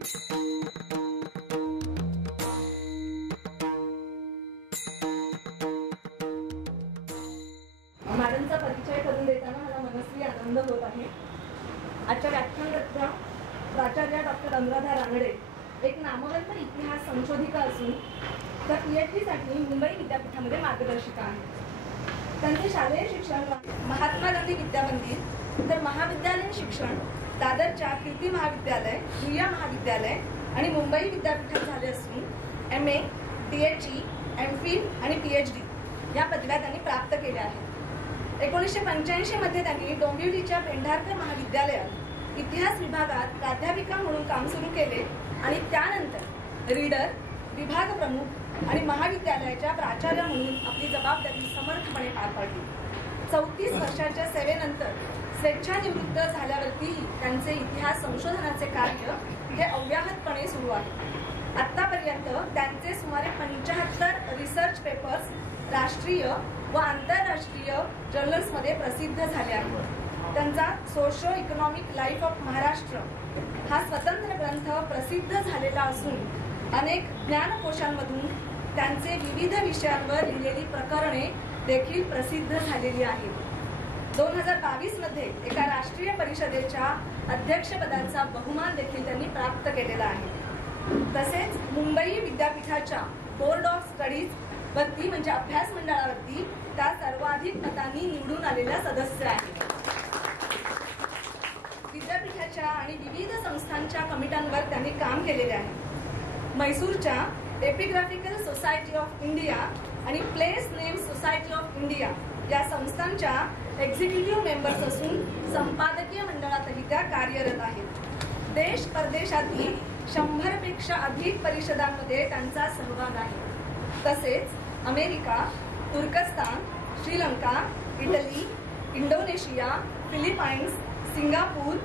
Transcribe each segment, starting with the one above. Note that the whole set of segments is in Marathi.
मॅडमचा परिचय करून देताना मला मनस्वी आनंद होत आहे। आजच्या व्याख्यानकर्त्या प्राचार्य डॉक्टर अनुराधा रानडे एक नामवंत इतिहास संशोधिका असून त्या PhD साठी मुंबई विद्यापीठामध्ये मार्गदर्शिका आहेत। त्यांचे शालेय शिक्षण महात्मा गांधी विद्यामंदिर तर महाविद्यालयीन शिक्षण दादरच्या कीर्ती महाविद्यालय, भुया महाविद्यालय आणि मुंबई विद्यापीठात झाले असून MA, DHE, MPhil आणि PhD या पदव्या त्यांनी प्राप्त केल्या आहेत। 1985 मध्ये त्यांनी डोंबिवलीच्या पेंढारकर महाविद्यालयात इतिहास विभागात प्राध्यापिका म्हणून काम सुरू केले आणि त्यानंतर रीडर, विभाग प्रमुख आणि महाविद्यालयाच्या प्राचार्य म्हणून आपली जबाबदारी समर्थपणे पार पाडली। 34 वर्षाच्या सेवेनंतर स्वेच्छानिवृत्त झाल्यावरतीही त्यांचे इतिहास संशोधनाचे कार्य हे अव्याहतपणे सुरू आहे। आतापर्यंत त्यांचे सुमारे 75 रिसर्च पेपर्स राष्ट्रीय व आंतरराष्ट्रीय जर्नल्समध्ये प्रसिद्ध झाले आहेत। त्यांचा socio economic life of Maharashtra हा स्वतंत्र ग्रंथ प्रसिद्ध झालेला असून अनेक ज्ञानकोशांमधून त्यांचे विविध विषयांवर लिहिलेली प्रकरणे देखील प्रसिद्ध झालेली आहेत। 2022 मध्ये एका राष्ट्रीय परिषदेच्या अध्यक्षपदाचा बहुमान देखील त्यांनी प्राप्त केलेला आहे। तसेच मुंबई विद्यापीठाच्या बोर्ड ऑफ स्टडीज वरती म्हणजे अभ्यास मंडळावरती त्या सर्वाधिक मतांनी निवडून आलेल्या सदस्य आहेत। विद्यापीठाच्या आणि विविध संस्थांच्या कमिट्यांवर त्यांनी काम केलेले आहे। म्हैसूरच्या एपिग्राफिकल सोसायटी ऑफ इंडिया आणि place name society of India या संस्थांच्या एक्झिक्युटिव्ह मेंबर्स असून संपादकीय मंडळातही त्या कार्यरत आहेत। देश परदेशातील 100 पेक्षा अधिक परिषदांमध्ये त्यांचा सहभाग आहे। तसेच अमेरिका, तुर्कस्तान, Sri Lanka, Italy, Indonesia, Philippines, Singapore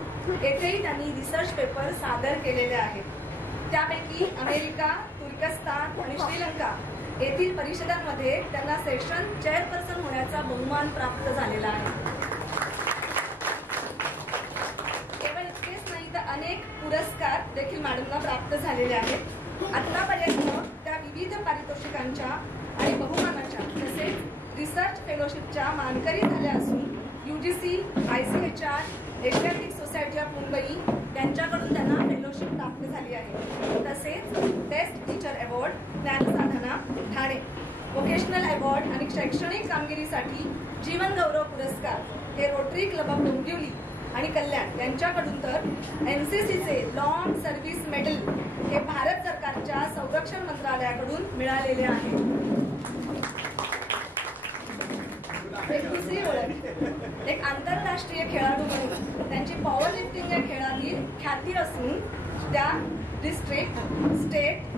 येथेही त्यांनी रिसर्च पेपर सादर केलेले आहेत। त्यापैकी अमेरिका, तुर्कस्तान आणि श्रीलंका येथील परिषदांमध्ये त्यांना सेशन चेअरपर्सन होण्याचा बहुमान प्राप्त झालेला आहे। केवळ इतकेच नाही तर अनेक पुरस्कार देखील मॅडमना प्राप्त झालेले आहेत। आतापर्यंत त्या विविध पारितोषिकांच्या आणि बहुमानाच्या तसेच रिसर्च फेलोशिपच्या मानकरी झाल्या असून UGC, ICHR, Asiatic Society of Mumbai यांच्याकडून त्यांना फेलोशिप प्राप्त झाली आहे। तसेच best teacher award, Gyansadhana Thane, vocational award आणि शैक्षणिक कामगिरीसाठी जीवन गौरव पुरस्कार हे रोटरी क्लब ऑफ डोंबिवली आणि कल्याण यांच्याकडून तर NCCचे लॉंग सर्व्हिस मेडल हे भारत सरकारच्या संरक्षण मंत्रालयाकडून मिळालेले आहे। एक दुसरी ओळख एक आंतरराष्ट्रीय खेळाडू म्हणून त्यांची पॉवर लिफ्टिंग या खेळातील ख्याती असून त्या डिस्ट्रिक्ट, स्टेट,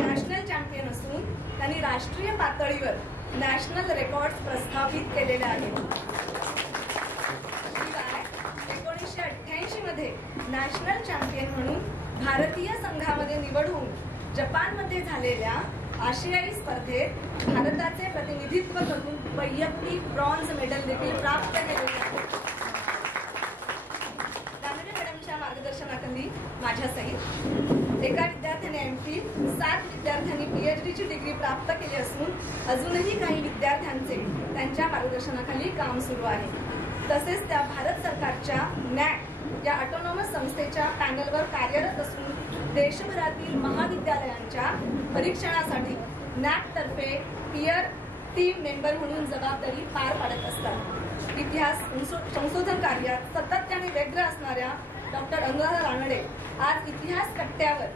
नॅशनल चॅम्पियन असून त्यांनी राष्ट्रीय पातळीवर नॅशनल रेकॉर्ड्स प्रस्थापित केलेले आहेत। 1988 मध्ये नॅशनल चॅम्पियन म्हणून भारतीय संघामध्ये निवड होऊन जपानमध्ये झालेल्या आशियाई स्पर्धेत भारताचे प्रतिनिधित्व करून वैयक्तिक ब्रॉन्झ मेडल देखील प्राप्त केलेले आहे। रानडे मॅडमच्या मार्गदर्शनाखाली माझ्यासहित एका विद्यार्थ्याने MPhil, 7 विद्यार्थ्यांनी PhDची डिग्री प्राप्त केली असून अजूनही काही विद्यार्थ्यांचे त्यांच्या मार्गदर्शनाखाली काम सुरू आहे। तसेच त्या भारत सरकारच्या NAC या ऑटोनॉमस संस्थेच्या पॅनलवर कार्यरत असून देशभरातील महाविद्यालयांच्या परीक्षणासाठी NAC तर्फे पीअर टीम मेंबर म्हणून जबाबदारी पार पाडत असतात। इतिहास संशोधन कार्यात सातत्याने व्यग्र असणाऱ्या डॉक्टर अनुराधा रानडे आज इतिहास कट्ट्यावर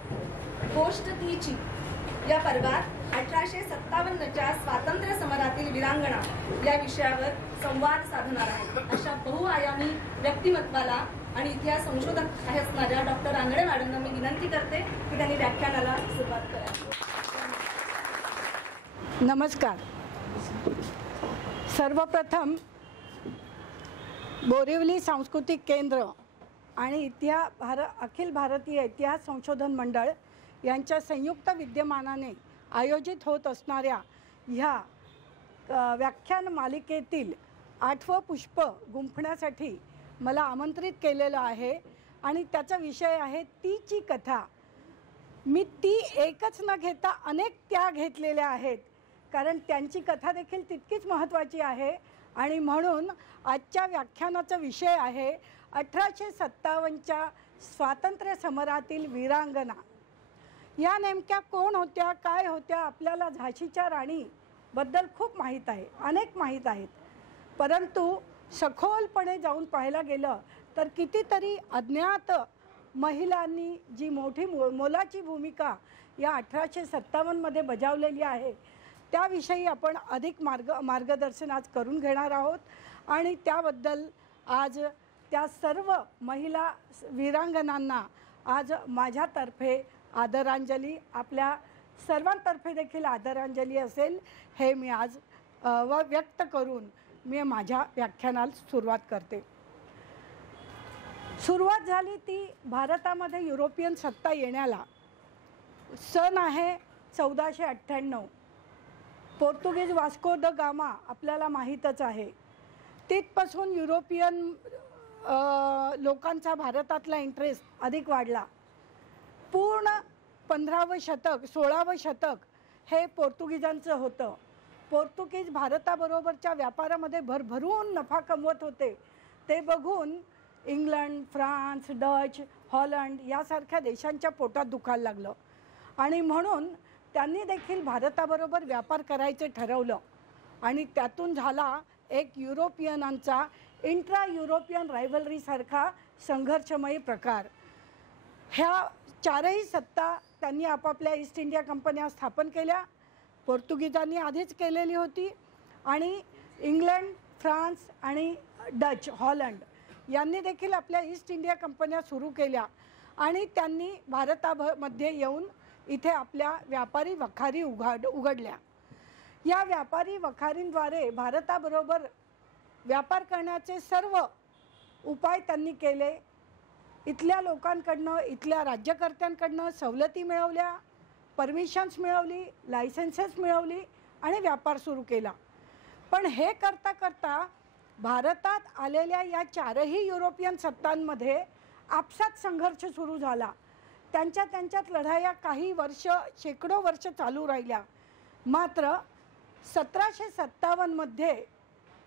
गोष्ट तीची या पर्वात 1857च्या स्वातंत्र्य समरातील वीरांगणा या विषयावर संवाद साधणार आहेत। अशा बहुआयामी व्यक्तिमत्वाला आणि इतिहास संशोधक असणाऱ्या डॉक्टर रानडे मॅडमना मी विनंती करते की त्यांनी व्याख्यानाला सुरुवात करावी। नमस्कार। सर्वप्रथम बोरिवली सांस्कृतिक केंद्र आणि अखिल भारतीय इतिहास संशोधन मंडळ यांच्या संयुक्त विद्यमानाने आयोजित होत असणाऱ्या ह्या व्याख्यान मालिकेतील 8वं पुष्प गुंफण्यासाठी मला आमंत्रित केलेलं आहे आणि त्याचा विषय आहे तीची कथा। मी ती एकच न घेता अनेक त्या घेतलेल्या आहेत, कारण त्यांची कथा देखील तितकीच महत्त्वाची आहे. आणि म्हणून आजच्या व्याख्यानाचा विषय आहे 1857च्या स्वातंत्र्य समरातील वीरांगना. या नेमक्या कोण होत्या, काय होत्या? आपल्याला झाशीच्या राणीबद्दल खूप माहीत आहे, अनेक माहीत आहेत, परंतु सखोलपणे जाऊन पाहायला गेलं तर कितीतरी अज्ञात महिलांनी जी मोठी मोलाची भूमिका या 1857मध्ये बजावलेली आहे त्याविषयी आपण अधिक मार्गदर्शन आज करून घेणार आहोत. आणि त्याबद्दल आज त्या सर्व महिला वीरांगनांना आज माझ्यातर्फे आदरांजली, आपल्या सर्वांतर्फे देखील आदरांजली असेल हे मी आज व्यक्त करून मी माझ्या व्याख्यानाला सुरुवात करते. सुरुवात झाली ती भारतामध्ये युरोपियन सत्ता येण्याला. सन आहे 1498. पोर्तुगीज वास्को द गामा आपल्याला माहीतच आहे. तिथपासून युरोपियन लोकांचा भारतातला इंटरेस्ट अधिक वाढला. पूर्ण 15वे शतक 16वे शतक हे पोर्तुगीजांचं होतं. पोर्तुगीज भारताबरोबरच्या व्यापारामध्ये भरभरून नफा कमवत होते. ते बघून इंग्लंड, फ्रान्स, डच, हॉलंड यासारख्या देशांच्या पोटात दुखायला लागलं आणि म्हणून त्यांनी देखील भारताबरोबर व्यापार करायचे ठरवलं. आणि त्यातून झाला एक युरोपियनांचा इंट्रा युरोपियन रायव्हलरीसारखा संघर्षमयी प्रकार. ह्या चारही सत्ता त्यांनी आपापल्या ईस्ट इंडिया कंपन्या स्थापन केल्या. पोर्तुगीजांनी आधीच केलेली होती आणि इंग्लंड, फ्रान्स आणि डच, हॉलंड यांनी देखील आपल्या ईस्ट इंडिया कंपन्या सुरू केल्या आणि त्यांनी भारतामध्ये येऊन इथे आपल्या व्यापारी वखारी उघडल्या. या व्यापारी वखारींद्वारे भारताबरोबर व्यापार करण्याचे सर्व उपाय त्यांनी केले. इथल्या लोकांकडनं, इथल्या राज्यकर्त्यांकडनं सवलती मिळवल्या, परमिशन्स मिळवली, लायसन्सेस मिळवली आणि व्यापार सुरू केला. पण हे करता करता भारतात आलेल्या या चारही युरोपियन सत्तांमध्ये आपसात संघर्ष सुरू झाला. त्यांच्यात लढाया काही वर्ष, शेकडो वर्ष चालू राहिल्या. मात्र 1757मध्ये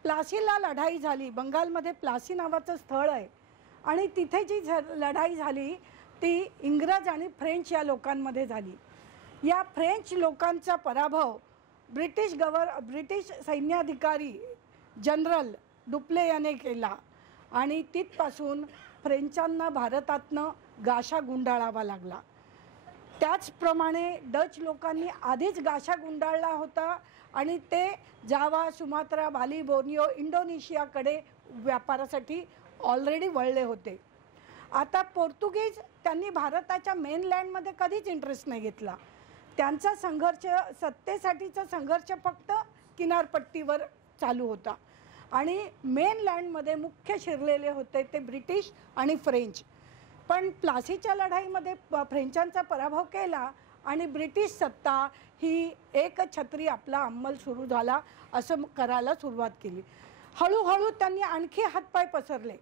प्लासीला लढाई झाली. बंगालमध्ये प्लासी नावाचं स्थळ आहे आणि तिथे जी लढाई झाली ती इंग्रज आणि फ्रेंच या लोकांमध्ये झाली. या फ्रेंच लोकांचा पराभव ब्रिटिश सैन्याधिकारी जनरल डुप्ले याने केला आणि तिथपासून फ्रेंचांना भारतातनं गाशा गुंडाळावा लागला. त्याचप्रमाणे डच लोकांनी आधीच गाशा गुंडाळला होता आणि ते जावा, सुमात्रा, बाली, बोर्नियो, इंडोनेशियाकडे व्यापारासाठी ऑलरेडी वळले होते. आता पोर्तुगीज त्यांनी भारताच्या मेनलँडमध्ये कधीच इंटरेस्ट नाही घेतला. त्यांचा संघर्ष, सत्तेसाठीचा संघर्ष फक्त किनारपट्टीवर चालू होता आणि मेनलँडमध्ये मुख्य शिरलेले होते ते ब्रिटिश आणि फ्रेंच. पण प्लासीच्या लढाईमध्ये फ्रेंचांचा पराभव केला आणि ब्रिटिश सत्ता ही एकछत्री आपला अंमल सुरू झाला असं करायला सुरुवात केली. हळूहळू त्यांनी आणखी हातपाय पसरले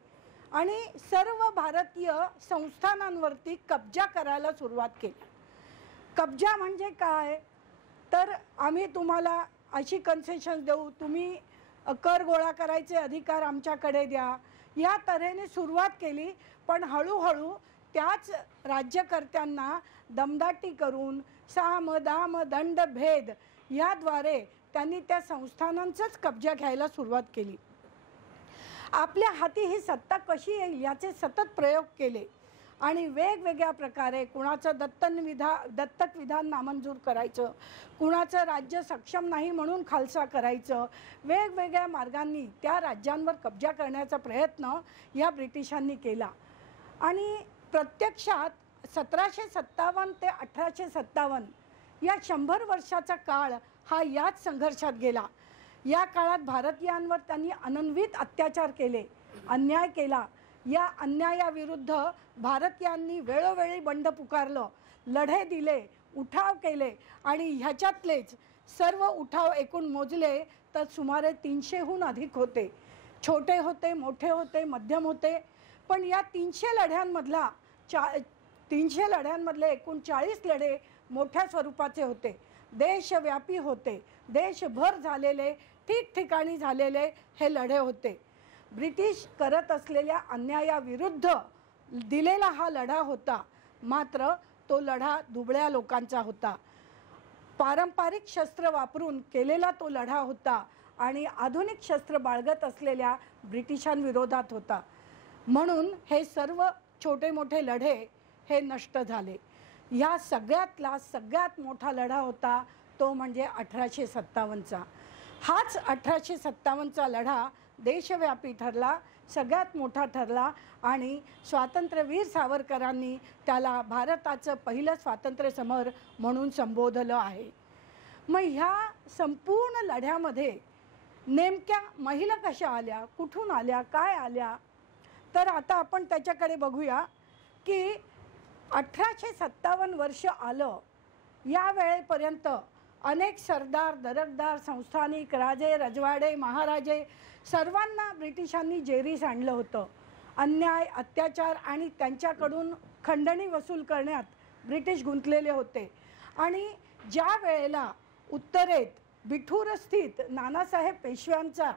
आणि सर्व भारतीय संस्थानांवरती कब्जा करायला सुरुवात केली. कब्जा म्हणजे काय? तर आम्ही तुम्हाला अशी कन्सेशन देऊ, तुम्ही कर गोळा करायचे अधिकार आमच्याकडे द्या, या तऱ्हेने सुरुवात केली. पण हळूहळू त्याच राज्यकर्त्यांना दमदाटी करून साम, दाम, दंड, भेद याद्वारे त्यांनी त्या संस्थानांचाच कब्जा घ्यायला सुरुवात केली. आपल्या हाती ही सत्ता कशी येईल याचे सतत प्रयोग केले आणि वेगवेगळ्या प्रकारे कुणाचं दत्तक विधान नामंजूर करायचं, कुणाचं राज्य सक्षम नाही म्हणून खालसा करायचं, वेगवेगळ्या मार्गांनी त्या राज्यांवर कब्जा करण्याचा प्रयत्न या ब्रिटिशांनी केला. आणि प्रत्यक्षात 1757 ते 1857 या 100 वर्षाचा काळ हा याच संघर्षात गेला. या काळात भारतीयांवर त्यांनी अनन्वित अत्याचार केले, अन्याय केला. या अन्यायाविरुद्ध भारतीयांनी वेळोवेळी बंड पुकारलं, लढे दिले, उठाव केले आणि ह्याच्यातलेच सर्व उठाव एकूण मोजले तर सुमारे 300हून अधिक होते. छोटे होते, मोठे होते, मध्यम होते. पण या 300 लढ्यांमधला 300 लढ्यांमधले एकूण 40 लढे मोठ्या स्वरूपाचे होते, देशव्यापी होते, देशभर झालेले, ठिकठिकाणी झालेले हे लढे होते. ब्रिटिश करत असलेल्या अन्यायाविरुद्ध दिलेला हा लढा होता. मात्र तो लढा दुबळ्या लोकांचा होता. पारंपरिक शस्त्र वापरून केलेला तो लढा होता आणि आधुनिक शस्त्र बाळगत असलेल्या ब्रिटिशांविरोधात होता. म्हणून हे सर्व छोटे मोठे लढे हे नष्ट झाले. ह्या सगळ्यातला सगळ्यात मोठा लढा होता तो म्हणजे 1857चा. हाच 1857चा लढा देशव्यापी ठरला, सगळ्यात मोठा ठरला आणि स्वातंत्र्यवीर सावरकरांनी त्याला भारताचं पहिलं स्वातंत्र्य समर म्हणून संबोधलं आहे. मग ह्या संपूर्ण लढ्यामध्ये नेमक्या महिला कशा आल्या, कुठून आल्या, काय आल्या, तर आता आपण त्याच्याकडे बघूया की 1857 वर्ष आलं. या वेळेपर्यंत अनेक सरदार, दरकदार, संस्थानिक, राजे, रजवाडे, महाराजे सर्वांना ब्रिटिशांनी जेरीस आणलं होतं. अन्याय, अत्याचार आणि त्यांच्याकडून खंडणी वसूल करण्यात ब्रिटिश गुंतलेले होते. आणि ज्या वेळेला उत्तरेत बिठूर स्थित नानासाहेब पेशव्यांचा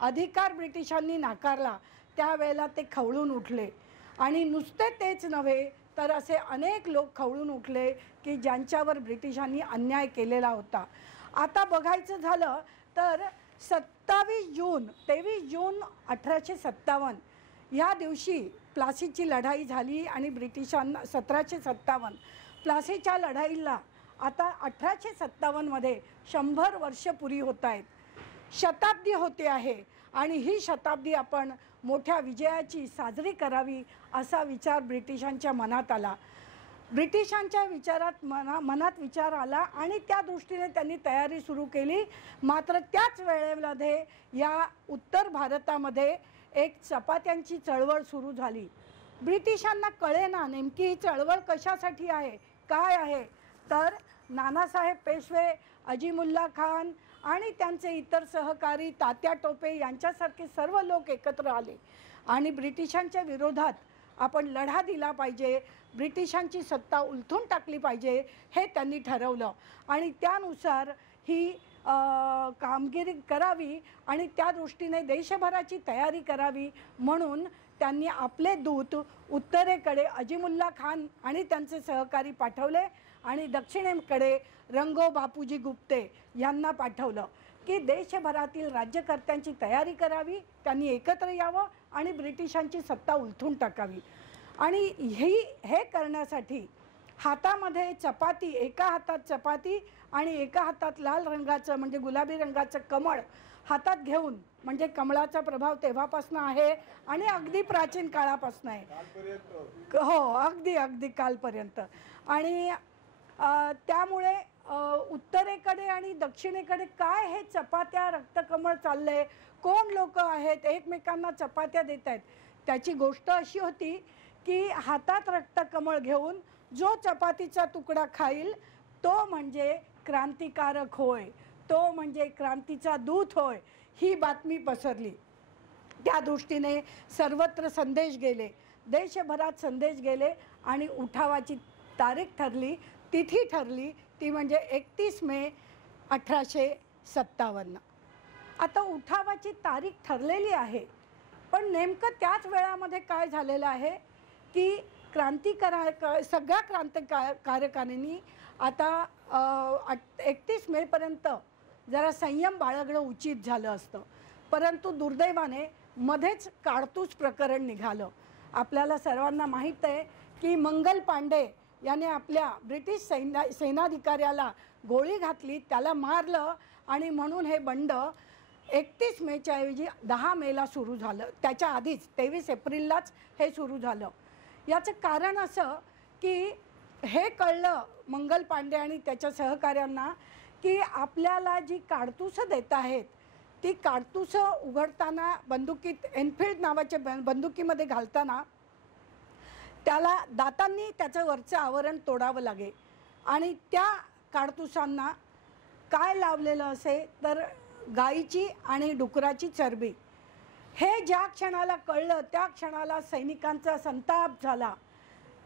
अधिकार ब्रिटिशांनी नाकारला त्यावेळेला ते खवळून उठले. आणि नुसते तेच नव्हे तर असे अनेक लोक खवळून उठले की ज्यांच्यावर ब्रिटिशांनी अन्याय केलेला होता. आता बघायचं झालं तर 23 जून 1857 या दिवशी प्लासीची लढाई झाली आणि ब्रिटिशांना 1757 प्लासीच्या लढाईला आता 1857मध्ये 100 वर्ष पुरी होत आहेत. शताब्दी होते आहे आणि ही शताब्दी आपण मोठ्या विजयाची साजरी करावी असा विचार ब्रिटिशांच्या मनात आला. ब्रिटिशांच्या मनात विचार आला आणि त्या दृष्टीने त्यांनी तयारी सुरू केली. मात्र त्याच वेळेमध्ये या उत्तर भारतामध्ये एक चपात्यांची चळवळ सुरू झाली. ब्रिटिशांना कळेना नेमकी ही चळवळ कशासाठी आहे, काय आहे. तर नानासाहेब पेशवे, अजीमुल्ला खान आणि त्यांचे इतर सहकारी तात्या टोपे यांच्यासारखे सर्व लोक एकत्र आले आणि ब्रिटिशांच्या विरोधात आपण लढा दिला पाहिजे, ब्रिटिशांची सत्ता उलथून टाकली पाहिजे हे त्यांनी ठरवलं. आणि त्यानुसार ही कामगिरी करावी आणि त्या दृष्टीने देशभराची तयारी करावी म्हणून त्यांनी आपले दूत उत्तरेकडे अजीमुल्ला खान आणि त्यांचे सहकारी पाठवले आणि दक्षिणेकडे रंगो बापूजी गुप्ते यांना पाठवलं की देशभरातील राज्यकर्त्यांची तयारी करावी, त्यांनी एकत्र यावं आणि ब्रिटिशांची सत्ता उलथून टाकावी. आणि हे करण्यासाठी हातामध्ये चपाती, एका हातात चपाती आणि एका हातात लाल रंगाचं म्हणजे गुलाबी रंगाचं कमळ हातात घेऊन, म्हणजे कमळाचा प्रभाव तेव्हापासून आहे आणि अगदी प्राचीन काळापासून आहे. हो, अगदी कालपर्यंत. आणि त्यामुळे उत्तरेकडे आणि दक्षिणेकडे काय हे चपात्या रक्तकमळ चाललंय, कोण लोक आहेत एकमेकांना चपात्या देत आहेत. त्याची गोष्ट अशी होती की हातात रक्तकमळ घेऊन जो चपातीचा तुकडा खाईल तो म्हणजे क्रांतिकारक होय, तो म्हणजे क्रांतीचा दूत होय, ही बातमी पसरली. त्या दृष्टीने सर्वत्र संदेश गेले, देशभरात संदेश गेले आणि उठावाची तारीख ठरली, तिथी ठरली, ती म्हणजे 31 मे 1857. आता उठावाची तारीख ठरलेली आहे पण नेमकं त्याच वेळामध्ये काय झालेलं आहे की सगळ्या क्रांतिकारकांनी आता 31 मेपर्यंत जरा संयम बाळगणं उचित झालं असतं. परंतु दुर्दैवाने मध्येच काडतूस प्रकरण निघालं. आपल्याला सर्वांना माहीत आहे की मंगल पांडे याने आपल्या ब्रिटिश सेनाधिकाऱ्याला गोळी घातली, त्याला मारलं आणि म्हणून हे बंड 31 मेच्या ऐवजी 10 मेला सुरू झालं. त्याच्या आधीच 23 एप्रिललाच हे सुरू झालं. याचं कारण असं की हे कळलं मंगल पांडे आणि त्याच्या सहकाऱ्यांना की आपल्याला जी काडतुसं देत आहेत ती काडतुसं उघडताना बंदुकीत, एनफिल्ड नावाच्या बंदुकीमध्ये घालताना त्याला दातांनी त्याचं वरचं आवरण तोडावं लागे आणि त्या काडतुसांना काय लावलेलं असे तर गाईची आणि डुकराची चरबी. हे ज्या क्षणाला कळलं त्या क्षणाला सैनिकांचा संताप झाला.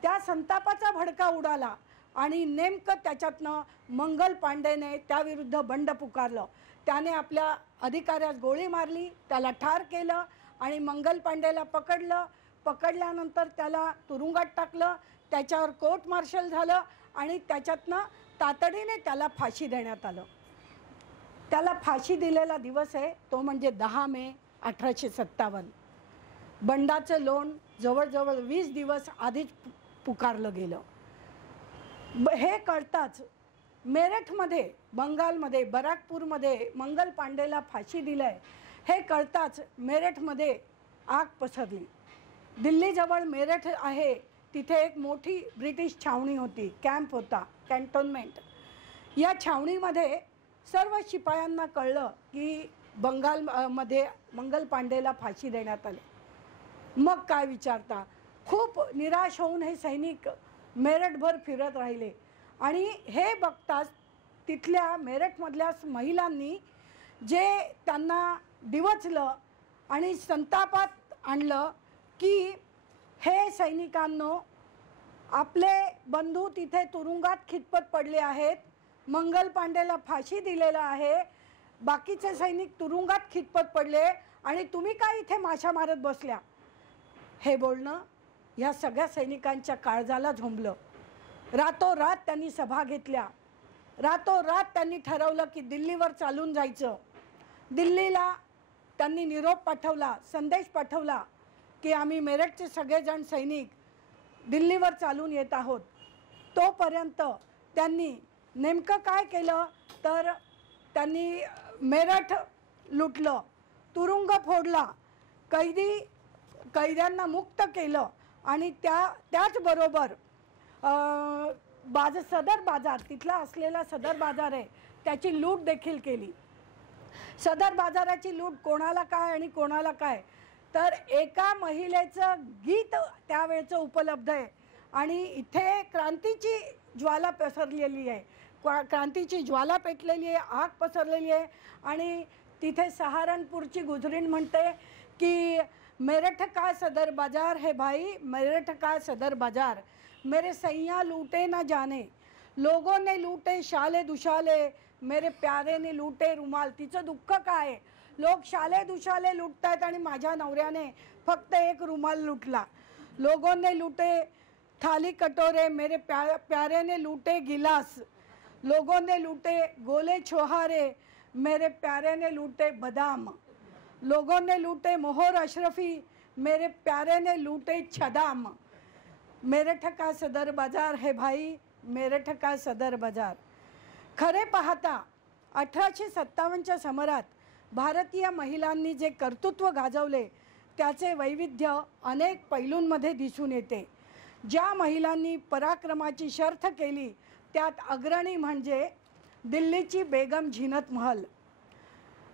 त्या संतापाचा भडका उडाला आणि नेमकं त्याच्यातनं मंगल पांडेने त्याविरुद्ध बंड पुकारलं. त्याने आपल्या अधिकाऱ्यास गोळी मारली, त्याला ठार केलं आणि मंगल पांडेला पकडलं. पकडल्यानंतर त्याला तुरुंगात टाकलं, त्याच्यावर कोर्ट मार्शल झालं आणि त्याच्यातनं तातडीने त्याला फाशी देण्यात आलं. त्याला फाशी दिलेला दिवस आहे तो म्हणजे 10 मे 1857. बंडाचं लोण जवळजवळ 20 दिवस आधीच पुकारलं गेलं. हे कळताच मेरठमध्ये, बंगालमध्ये, बराकपूरमध्ये मंगल पांडेला फाशी दिलंय हे कळताच मेरठमध्ये आग पसरली. दिल्लीजवळ मेरठ आहे, तिथे एक मोठी ब्रिटिश छावणी होती, कॅम्प होता, कॅन्टोन्मेंट. या छावणीमध्ये सर्व शिपायांना कळलं की बंगालमध्ये मंगल पांडेला फाशी देण्यात आली. मग काय विचारता, खूप निराश होऊन हे सैनिक मेरठभर फिरत राहिले आणि हे बघताच तिथल्या मेरठमधल्या महिलांनी जे त्यांना डिवचलं आणि संतापात आणलं की हे सैनिकांनो, आपले बंधू तिथे तुरुंगात खितपत पडले आहेत, मंगल पांडेला फाशी दिलेला आहे, बाकीचे सैनिक तुरुंगात खितपत पडले आणि तुम्ही काय इथे माशा मारत बसल्या. हे बोलणं ह्या सगळ्या सैनिकांच्या काळजाला झोंबलं. रातोरात त्यांनी सभा घेतल्या, रातोरात त्यांनी ठरवलं की दिल्लीवर चालून जायचं. दिल्लीला त्यांनी निरोप पाठवला, संदेश पाठवला की आम्ही मेरठचे सगळेजण सैनिक दिल्लीवर चालून येत आहोत. तोपर्यंत त्यांनी नेमकं काय केलं तर त्यांनी मेरठ लुटलं, तुरुंग फोडला, कैद्यांना मुक्त केलं आणि त्याचबरोबर सदर बाजार, तिथला असलेला सदर बाजार आहे, त्याची लूट देखील केली. सदर बाजाराची लूट कोणाला काय आणि कोणाला काय, तर एका महिलेचं गीत त्यावेळेचं उपलब्ध आहे आणि इथे क्रांतीची ज्वाला पसरलेली आहे, क्रांतीची ज्वाला पेटलेली आहे, आग पसरलेली आहे. आणि तिथे सहारनपूरची गुजरीण म्हणते की मेरठ का सदर बाजार है भाई, मेरठ का सदर बाजार, मेरे सैया लूटे ना जाने, लोगों ने लूटे शाले दुशाले, मेरे प्यारे ने लूटे रुमाल. तिचं दुःख काय आहे, लोक शाले दुशाले लुटतायत आणि माझ्या नवऱ्याने फक्त एक रुमाल लुटला. लोगों ने लूटे थाली कटोरे, मेरे प्यारे ने लूटे गिलास, लोगों ने लूटे गोले छोहारे, मेरे प्यारे ने लूटे बादाम, लोगों ने लूटे मोहर अशरफी, मेरे प्यारे ने लूटे छदाम. मेरठ का सदर बाजार है भाई, मेरठ का सदर बाजार. खरे पाहता 1857च्या समरात भारतीय महिलांनी जे कर्तृत्व गाजवले त्याचे वैविध्य अनेक पैलूंमध्ये दिसून येते. ज्या महिलांनी पराक्रमाची शर्थ केली त्यात अग्रणी म्हणजे दिल्लीची बेगम झीनत महल.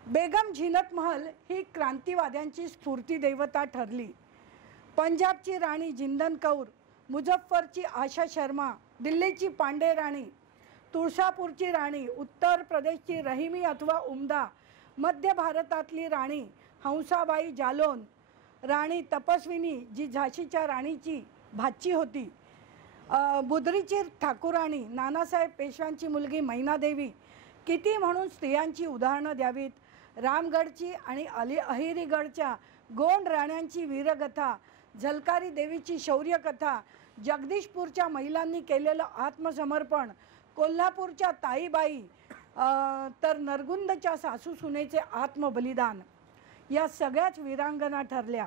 बेगम झीनत महल ही क्रांतिवाद्यांची स्फूर्ती देवता ठरली. पंजाबची राणी जिंदन कौर, मुझफ्फरची आशा शर्मा, दिल्लीची पांडे राणी, तुळसापूरची राणी, उत्तर प्रदेशची रहिमी अथवा उमदा, मध्य भारतातली राणी हंसाबाई जालोन, राणी तपस्विनी जी झाशीच्या राणीची भाची होती, बुद्रीची ठाकूराणी, नानासाहेब पेशव्यांची मुलगी मैनादेवी, किती म्हणून स्त्रियांची उदाहरणं द्यावीत. रामगडची आणि अहिरीगडच्या गोंड राण्यांची वीरगाथा, झलकारी देवीची शौर्यकथा, जगदीशपूरच्या महिलांनी केलेलं आत्मसमर्पण, कोल्हापूरच्या ताईबाई, तर नरगुंदच्या सासू सुनेचे आत्मबलिदान, या सगळ्याच वीरांगना ठरल्या.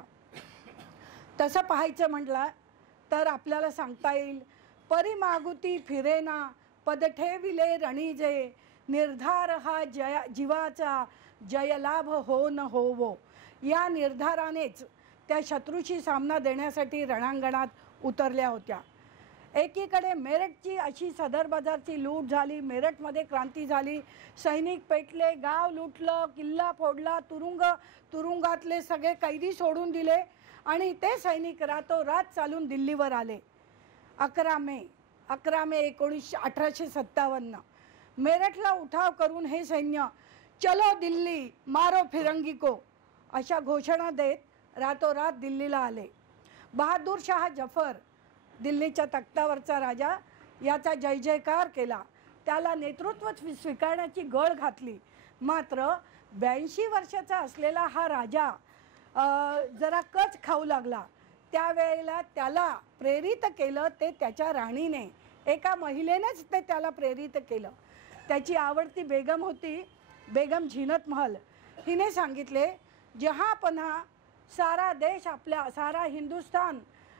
तसं पाहायचं म्हटलं तर आपल्याला सांगता येईल, परिमागुती फिरेना पद ठेविले रणीजे, निर्धार हा जीवाचा जयलाभ हो न होवो. या निर्धारानेच त्या शत्रूशी सामना देण्यासाठी रणांगणात उतरल्या होत्या. एकीकडे मेरठची अशी सदर बाजारची लूट झाली, मेरठमध्ये क्रांती झाली, सैनिक पेटले, गाव लुटलं, किल्ला फोडला, तुरुंगातले सगळे कैदी सोडून दिले आणि ते सैनिक रातोरात चालून दिल्लीवर आले. 11 मे 1857 मेरठला उठाव करून हे सैन्य चलो दिल्ली मारो फिरंगी को अशा घोषणा देत रातोरात दिल्लीला आले. बहादूर शाह जफर दिल्लीच्या तख्तावरचा राजा याचा जय जयकार केला, त्याला नेतृत्व स्वीकारण्याची गळ घातली. मात्र 82 वर्षाचा असलेला हा राजा जरा कच खाऊ लागला. त्यावेळेला त्याला प्रेरित केलं ते त्याच्या राणीने, एका महिलेनेच ते त्याला प्रेरित केलं. त्याची आवडती बेगम होती, बेगम झीनत महल. हिने सांगितले, जहाँ पन्हा सारा देश, सारा हिंदुस्थान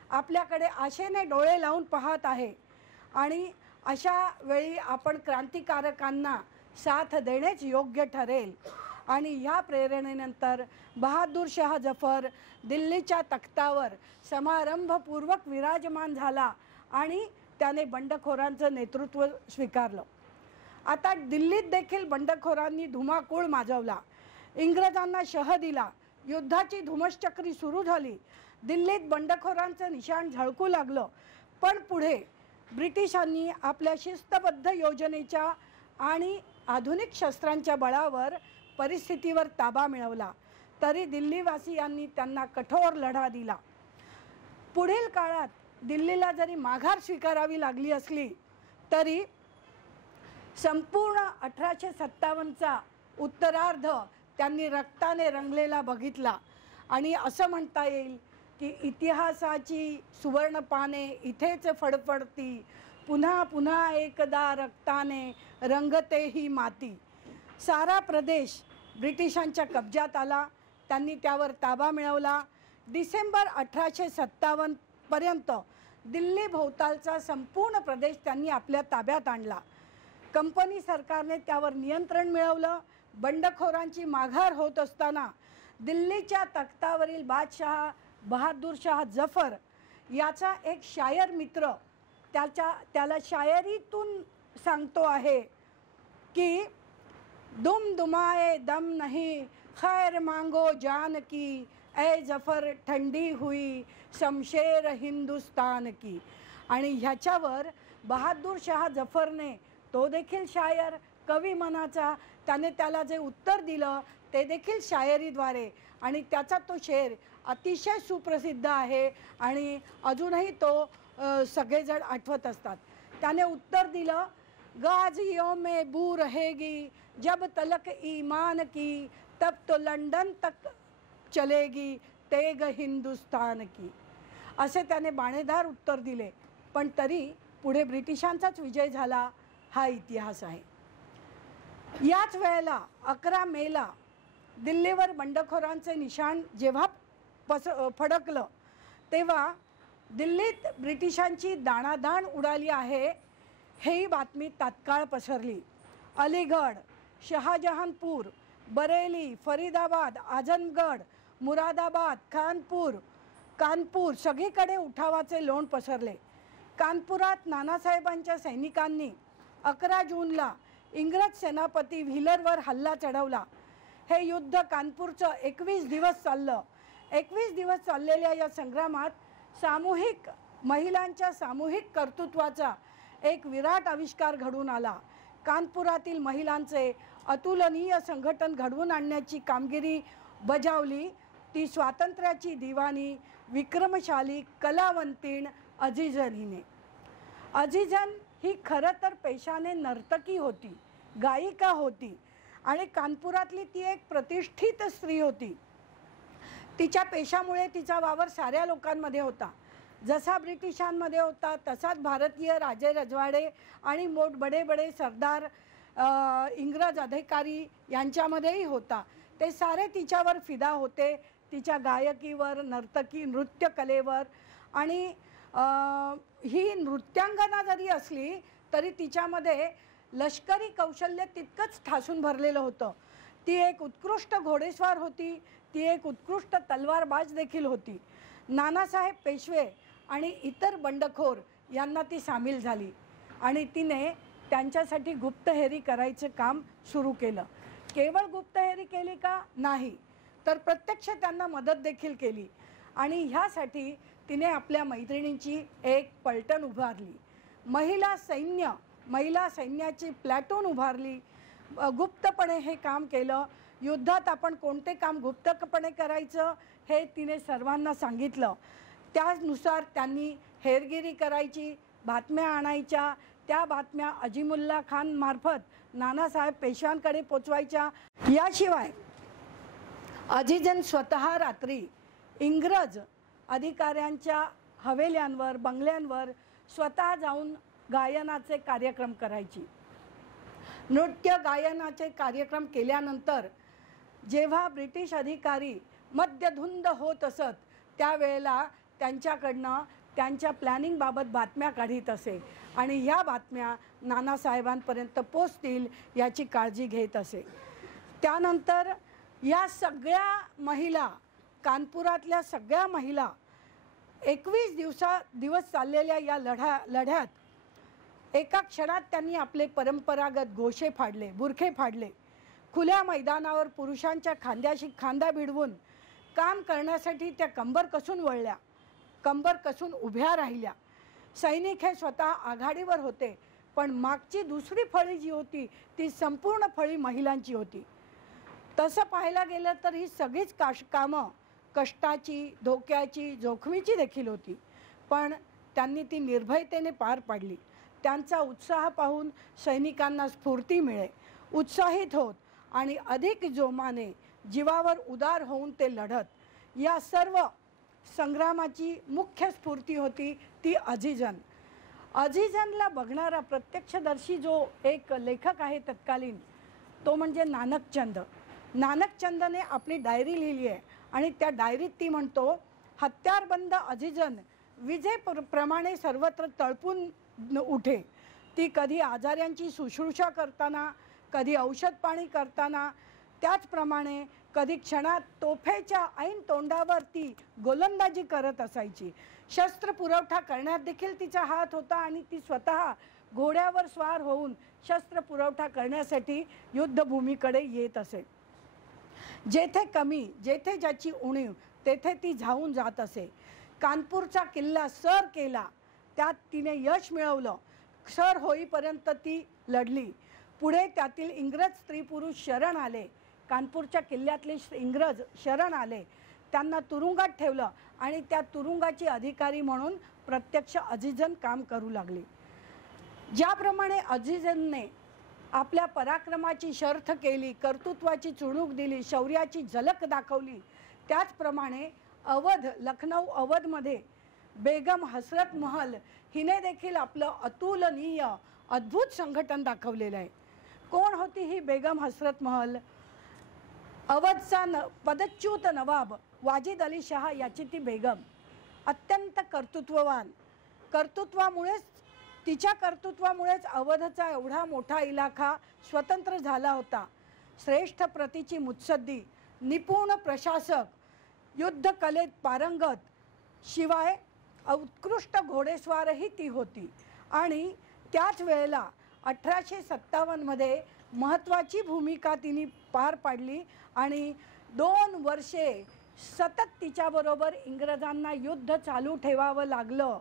आपल्याकडे आशेने डोळे लावून पाहत आहे आणि अशा वेळी आपण क्रांतिकारकांना साथ देणेच योग्य ठरेल. आणि ह्या प्रेरणेनंतर बहादूर शाह जफर दिल्लीच्या तख्तावर समारंभपूर्वक विराजमान झाला आणि त्याने बंडखोरांचं नेतृत्व स्वीकारलं. आता दिल्लीत देखील बंडखोरांनी धुमाकूळ माजवला, इंग्रजांना शह दिला, युद्धाची धुमश्चक्री सुरू झाली. दिल्लीत बंडखोरांचं निशाण झळकू लागलं. पण पुढे ब्रिटिशांनी आपल्या शिस्तबद्ध योजनेच्या आणि आधुनिक शस्त्रांच्या बळावर परिस्थितीवर ताबा मिळवला. तरी दिल्लीवासियांनी त्यांना कठोर लढा दिला. पुढील काळात दिल्लीला जरी माघार स्वीकारावी लागली असली तरी संपूर्ण 1857चा उत्तरार्ध त्यांनी रक्ताने रंगलेला बघितला. आणि असं म्हणता येईल की इतिहासाची सुवर्ण पाने इथेच फडफडती, पुन्हा पुन्हा एकदा रक्ताने रंगते ही माती. सारा प्रदेश ब्रिटिशांच्या कब्जात आला. त्यांनी त्यावर ताबा मिळवला. डिसेंबर 1857 पर्यंत दिल्ली भोवतालचा संपूर्ण प्रदेश त्यांनी आपल्या ताब्यात आणला. कंपनी सरकारने त्यावर नियंत्रण मिळवलं. बंडखोरांची माघार होत असताना दिल्लीच्या तख्तावरील बादशाह बहादूर शाह जफर याचा एक शायर मित्र त्याला शायरीतून सांगतो आहे की दुम दुमाए दम नहीं खैर मांगो जान की, ए जफर ठंडी हुई शमशेर हिंदुस्तान की. आणि ह्याच्यावर बहादूर शाह जफरने, तो देखील शायर कवी मनाचा, त्याने त्याला जे उत्तर दिलं ते देखील शायरीद्वारे, आणि त्याचा तो शेर अतिशय सुप्रसिद्ध आहे आणि अजूनही तो सगळेजण आठवत असतात. त्याने उत्तर दिलं, गाजियों में बू रहेगी जब तलक ईमान की, तब तो लंडन तक चलेगी तेग हिंदुस्तान की. असे त्याने बाणेदार उत्तर दिले. पण तरी पुढे ब्रिटिशांचाच विजय झाला, हा इतिहास आहे. याच वेळेला 11 मेला दिल्लीवर बंडखोरांचे निशाण जेव्हा फडकलं तेव्हा दिल्लीत ब्रिटिशांची दाणादाण उडाली आहे ही बातमी तात्काळ पसरली. अलीगड, शहाजहानपूर, बरेली, फरीदाबाद, आझमगड, मुरादाबाद, कानपूर सगळीकडे उठावाचे लोण पसरले. कानपुरात नानासाहेबांच्या सैनिकांनी 11 जूनला इंग्रज सेनापती व्हीलरवर हल्ला चढवला. हे युद्ध कानपूरचं 21 दिवस चाललं. 21 दिवस चाललेल्या या संग्रामात महिलांच्या सामूहिक कर्तृत्वाचा एक विराट आविष्कार घडून आला. कानपुरातील महिलांचे अतुलनीय संघटन घडवून आणण्याची कामगिरी बजावली ती स्वातंत्र्याची दिवाणी, विक्रमशाली कलावंतीण अझीझन हिने. अझीझन ही खरं तर पेशाने नर्तकी होती, गायिका होती आणि कानपुरातली ती एक प्रतिष्ठित स्त्री होती. तिच्या पेशामुळे तिचा वावर साऱ्या लोकांमध्ये होता. जसा ब्रिटिशांमध्ये होता तसाच भारतीय राजे रजवाडे आणि बडे सरदार इंग्रज अधिकारी यांच्यामध्येही होता. ते सारे तिच्यावर फिदा होते, तिच्या गायकीवर, नृत्यकलेवर. आणि ही नृत्यांगना जरी असली तरी तिच्यामध्ये लष्करी कौशल्य तितकंच ठासून भरलेलं होतं. ती एक उत्कृष्ट घोडेस्वार होती, ती एक उत्कृष्ट तलवारबाज देखील होती. नानासाहेब पेशवे आणि इतर बंडखोर यांना ती सामील झाली आणि तिने त्यांच्यासाठी गुप्तहेरी करायचं काम सुरू केलं. केवळ गुप्तहेरी केली का? नाही, तर प्रत्यक्ष त्यांना मदत देखील केली. आणि ह्यासाठी तिने आपल्या मैत्रिणींची एक पलटण उभारली, महिला सैन्याची प्लॅटून उभारली, गुप्तपणे हे काम केलं. युद्धात आपण कोणते काम गुप्तपणे करायचं हे तिने सर्वांना सांगितलं. त्यानुसार त्यांनी हेरगिरी करायची, बातम्या आणायच्या, त्या बातम्या अजीमुल्ला खान मार्फत नानासाहेब पेशव्यांकडे पोचवायच्या. याशिवाय अझीजन स्वतः रात्री इंग्रज अधिकाऱ्यांच्या हवेल्यांवर, बंगल्यांवर स्वतः जाऊन गायनाचे कार्यक्रम करायची. नृत्य गायनाचे कार्यक्रम केल्यानंतर जेव्हा ब्रिटिश अधिकारी मद्यधुंद होत असत, त्यावेळेला त्यांच्याकडनं त्यांच्या प्लॅनिंगबाबत बातम्या काढीत असे आणि ह्या बातम्या नानासाहेबांपर्यंत पोचतील याची काळजी घेत असे. त्यानंतर या सगळ्या महिला, कानपुरातल्या सगळ्या महिला 21 दिवस चाललेल्या या लढ्यात एका क्षणात त्यांनी आपले परंपरागत गोशे फाडले, बुरखे फाडले. खुल्या मैदानावर पुरुषांच्या खांद्याशी खांदा भिडवून काम करण्यासाठी त्या कंबर कसून वळल्या, कंबर कसून उभ्या राहिल्या. सैनिक हे स्वतः आघाडीवर होते, पण मागची दुसरी फळी जी होती ती संपूर्ण फळी महिलांची होती. तसं पाहायला गेलं तर ही सगळीच कामं कष्टाची, धोक्याची, जोखमीची देखील होती, पण त्यांनी ती निर्भयतेने पार पाडली. त्यांचा उत्साह पाहून सैनिकांना स्फूर्ती मिळे, उत्साहित होत आणि अधिक जोमाने जीवावर उदार होऊन ते लढत. या सर्व संग्रामाची मुख्य स्फूर्ती होती ती अझीजन. अझीजनला बघणारा प्रत्यक्षदर्शी जो एक लेखक आहे तत्कालीन, तो म्हणजे नानकचंद. नानकचंदने आपली डायरी लिहिली आहे आणि त्या डायरीत ती म्हणतो, हत्यारबंद अझीजन विजेप्रमाणे सर्वत्र तळपून उठे. ती कधी आजाऱ्यांची शुश्रूषा करताना, कधी औषध पाणी करताना, त्याचप्रमाणे कधी क्षणात तोफेच्या ऐन तोंडावर ती गोलंदाजी करत असायची. शस्त्र पुरवठा करण्यात देखील तिचा हात होता आणि ती स्वतः घोड्यावर स्वार होऊन शस्त्र पुरवठा करण्यासाठी युद्धभूमीकडे येत असे. जेथे कमी, जेथे ज्याची उणीव, तेथे ती धावून जात असे. कानपूरचा किल्ला सर केला, त्यात तिने यश मिळवलं. सर होईपर्यंत ती लढली. पुढे त्यातील इंग्रज स्त्री पुरुष शरण आले. कानपूरच्या किल्ल्यातले इंग्रज शरण आले, त्यांना तुरुंगात ठेवलं आणि त्या तुरुंगाची अधिकारी म्हणून प्रत्यक्ष अझीजन काम करू लागली. ज्याप्रमाणे अझीजनने आपल्या पराक्रमाची शर्थ केली, कर्तृत्वाची चुणूक दिली, शौर्याची झलक दाखवली, त्याचप्रमाणे लखनौ अवधमध्ये बेगम हसरत महल हिने देखील आपलं अतुलनीय अद्भुत संघटन दाखवलेलं आहे. कोण होती ही बेगम हसरत महल? अवधचा पदच्युत नवाब वाजिद अली शाह याची ती बेगम. अत्यंत कर्तृत्ववान. तिच्या कर्तृत्वामुळेच अवधचा एवढा मोठा इलाखा स्वतंत्र झाला होता. श्रेष्ठ प्रतीची मुत्सद्दी, निपुण प्रशासक, युद्धकलेत पारंगत, शिवाय उत्कृष्ट घोडेस्वारही ती होती. आणि त्याच वेळेला 1857मध्ये महत्त्वाची भूमिका तिने पार पाडली आणि 2 वर्षे सतत तिच्याबरोबर इंग्रजांना युद्ध चालू ठेवावं लागलं.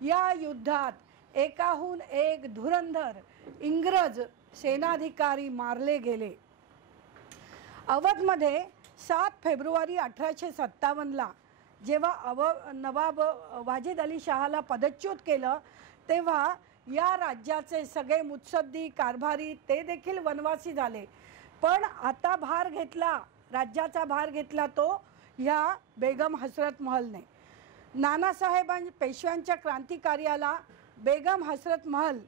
या युद्धात एकाहून एक धुरंधर इंग्रज सेनाधिकारी मारले गेले. अवधमध्ये 7 फेब्रुवारी 1857ला जेव्हा नवाब वाजिद अली शाहाला पदच्युत केलं, तेव्हा या राज्याचे सगळे मुत्सद्दी, कारभारी ते देखील वनवासी झाले. पण आता राज्याचा भार घेतला तो ह्या बेगम हसरत महलने. पेशव्यांच्या क्रांतिकार्याला बेगम हसरत महल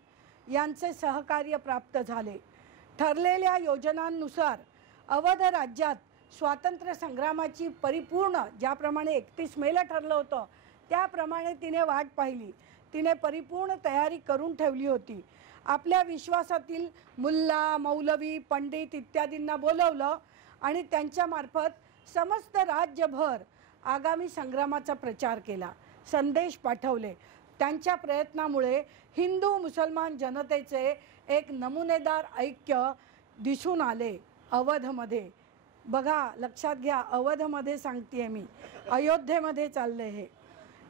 यांचे सहकार्य प्राप्त झाले. ठरलेल्या योजनांनुसार अवध राज्यात स्वातंत्र्य संग्रामाची परिपूर्ण, ज्याप्रमाणे 31 मेला ठरलं होतं त्याप्रमाणे तिने वाट पाहिली. तिने परिपूर्ण तयारी करून ठेवली होती. आपल्या विश्वासातील मुल्ला, मौलवी, पंडित इत्यादींना बोलवलं आणि त्यांच्यामार्फत समस्त राज्यभर आगामी संग्रामाचा प्रचार केला, संदेश पाठवले. त्यांच्या प्रयत्नामुळे हिंदू मुसलमान जनतेचे एक नमुनेदार ऐक्य दिसून आले अवधमध्ये. बघा, लक्षात घ्या, अवधमध्ये सांगतेय मी, अयोध्येमध्ये चालले हे.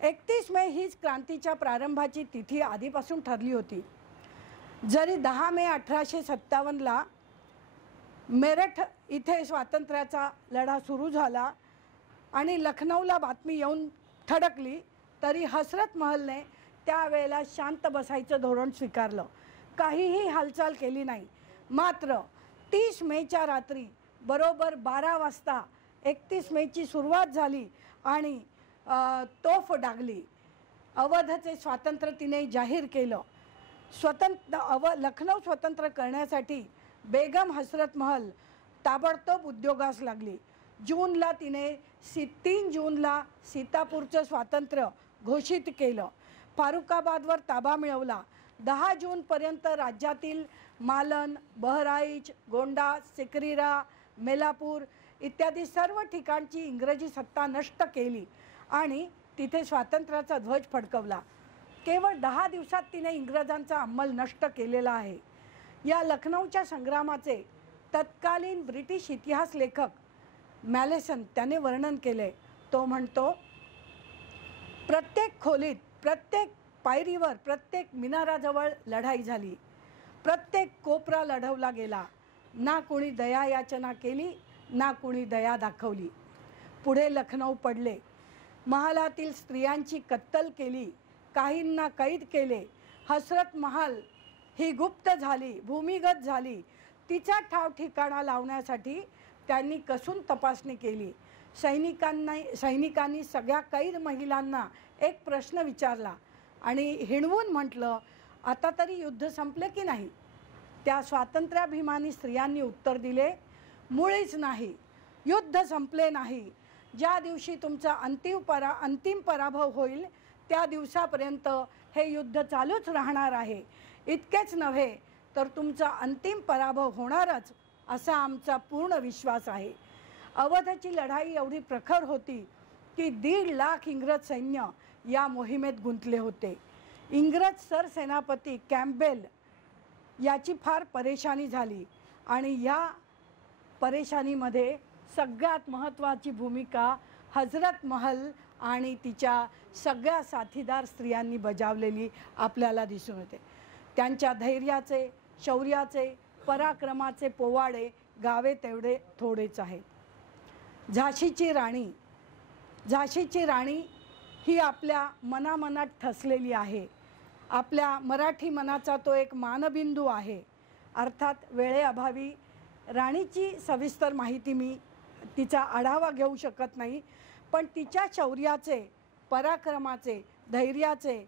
31 मे हीच क्रांतीच्या प्रारंभाची तिथी आधीपासून ठरली होती. जरी 10 मे 1857ला मेरठ इथे स्वातंत्र्याचा लढा सुरू झाला आणि लखनौला बातमी येऊन थडकली, तरी हसरत महलने त्यावेळेला शांत बसायचं धोरण स्वीकारलं, काहीही हालचाल केली नाही. मात्र 30 मेच्या रात्री बरोबर 12 वाजता 31 मेची सुरुवात झाली आणि तोफ डागली. अवधचे स्वातंत्र्य तिने जाहीर केलं. लखनौ स्वतंत्र करण्यासाठी बेगम हसरत महल ताबडतोब उद्योगास लागली. जूनला तिने 3 जूनला सीतापूरचं स्वातंत्र्य घोषित केलं. फारुखाबादवर ताबा मिळवला. 10 जूनपर्यंत राज्यातील मालन, बहराईच, गोंडा, सिकरीरा, मेलापूर इत्यादी सर्व ठिकाणची इंग्रजी सत्ता नष्ट केली आणि तिथे स्वातंत्र्याचा ध्वज फडकवला. केवळ 10 दिवसात तिने इंग्रजांचा अंमल नष्ट केलेला आहे. या लखनौच्या संग्रामाचे तत्कालीन ब्रिटिश इतिहास लेखक मॅलेसन त्याने वर्णन केले. तो म्हणतो, प्रत्येक खोलीत, प्रत्येक पायरीवर, प्रत्येक मिनाराजवळ लढाई झाली. प्रत्येक कोपरा लढवला गेला. ना कोणी दया याचना केली, ना कोणी दया दाखवली. पुढे लखनौ पडले. महालातील स्त्रियांची कत्तल केली, काहींना कैद केले. हसरत महल ही गुप्त झाली, भूमिगत झाली. तिचा ठाव ठिकाणा लावण्यासाठी त्यांनी कसून तपासणी केली. सैनिकांनी सगळ्या कैद महिलांना एक प्रश्न विचारला आणि हिणवून म्हटलं, आता तरी युद्ध संपले की नाही? त्या स्वातंत्र्याभिमानी स्त्रियांनी उत्तर दिले, मुळीच नाही, युद्ध संपले नाही. ज्या दिवशी तुमचा अंतिम पराभव होईल त्या दिवसापर्यंत हे युद्ध चालूच राहणार आहे. इतकेच नव्हे तर तुमचा अंतिम पराभव होणारच असा आमचा पूर्ण विश्वास आहे. अवधची लढाई एवढी प्रखर होती की 1.5 लाख इंग्रज सैन्य या मोहिमेत गुंतले होते. इंग्रज सरसेनापती कॅम्पबेल याची फार परेशानी झाली आणि या परेशानीमध्ये सगळ्यात महत्त्वाची भूमिका हजरत महल आणि तिच्या सगळ्या साथीदार स्त्रियांनी बजावलेली आपल्याला दिसून येते. त्यांच्या धैर्याचे, शौर्याचे, पराक्रमाचे पोवाडे गावे तेवढे थोडेच आहेत. झाशीची राणी ही आपल्या मनामनात ठसलेली आहे. आपल्या मराठी मनाचा तो एक मानबिंदू आहे. अर्थात वेळेअभावी राणीची सविस्तर माहिती मी तिचा आढावा घेऊ शकत नाही, पण तिच्या शौर्याचे, पराक्रमाचे, धैर्याचे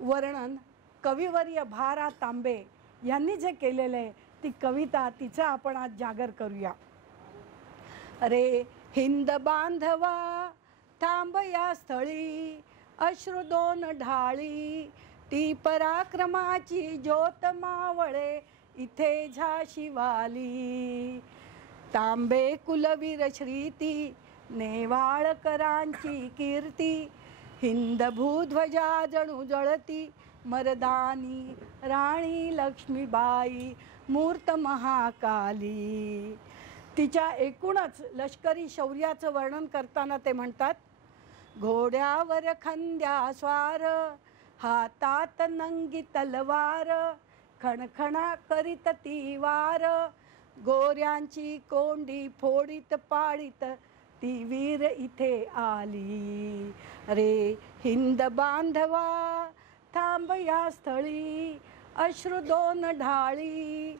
वर्णन कविवर्य भा. रा. तांबे यांनी जे केलेले आहे ती कविता तिचा आपण आज जागर करूया. रे हिंद बांधवा थांब या स्थळी, अश्रू 2 ढाळी, ती पराक्रमाची ज्योत मावळे, इथे झाशी वाली. तांबे कुलवीर श्रीती, नेवाळकरांची कीर्ती, हिंद भूध्वजा जणू जळती, मर्दानी राणी लक्ष्मीबाई, मूर्त महाकाली. तिच्या एकूणच लष्करी शौर्याचं वर्णन करताना ते म्हणतात, घोड्यावर खंद्या स्वार, हातात नंगी तलवार, खणखणा करीत ती वार, गोऱ्यांची कोंडी फोडीत पाडीत ती वीर इथे आली. रे हिंद बांधवा थांब या स्थळी, अश्रू 2 ढाळी,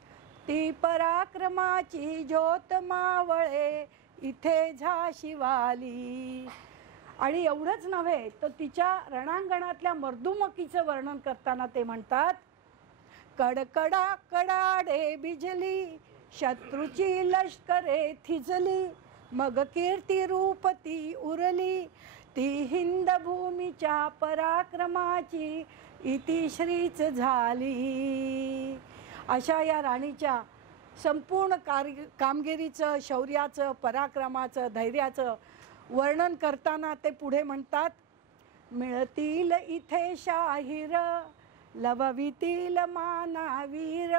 ती पराक्रमाची ज्योत मावळे, इथे झाशी वाली. आणि एवढंच नव्हे तर तिच्या रणांगणातल्या मर्दुमकीचं वर्णन करताना ते म्हणतात, कडकडा कडाडे बिजली, शत्रूची लष्करे थिजली, मग कीर्ती रूप ती उरली, ती हिंद भूमीच्या पराक्रमाची इतिश्रीच झाली. अशा या राणीच्या संपूर्ण कामगिरीचं, शौर्याचं, पराक्रमाचं, धैर्याचं वर्णन करताना ते पुढे म्हणतात, मिळतील इथे शाहीर, लववितील मानावीर,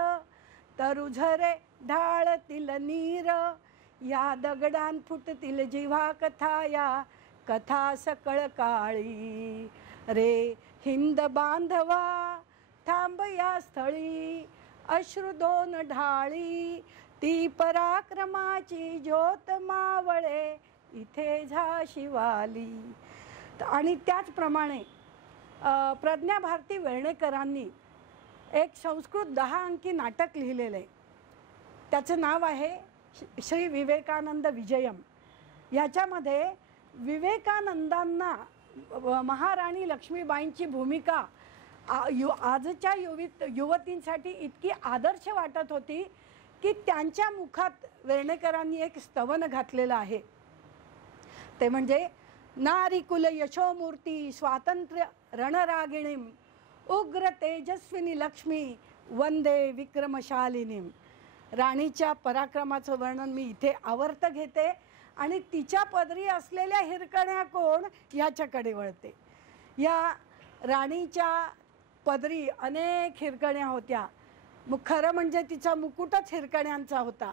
तरुझरे ढाळतील नीर, या दगडान फुटतील जिव्हा कथा, या कथा सकळ काळी. रे हिंद बांधवा थांब या स्थळी, अश्रू 2 ढाळी, ती पराक्रमाची ज्योत मावळे, इथे झाशी वाली. आणि त्याचप्रमाणे प्रज्ञा भारती वेर्णेकरांनी एक संस्कृत 10 अंकी नाटक लिहिलेलं आहे. त्याचं नाव आहे श्री विवेकानंद विजयम. याच्यामध्ये विवेकानंदांना महाराणी लक्ष्मीबाईंची भूमिका आजच्या युवतींसाठी इतकी आदर्श वाटत होती की त्यांच्या मुखात वेर्णेकरांनी एक स्तवन घातलेलं आहे. ते म्हणजे नारी कुल यशोमूर्ती स्वातंत्र्य रणरागिणीम उग्र तेजस्विनी लक्ष्मी वंदे विक्रमशालिनीम. राणीच्या पराक्रमाचं वर्णन मी इथे आवर्त घेते आणि तिच्या पदरी असलेल्या हिरकण्या कोण ह्याच्याकडे वळते. या राणीच्या पदरी अनेक हिरकण्या होत्या. खरं म्हणजे तिचा मुकुटच हिरकण्यांचा होता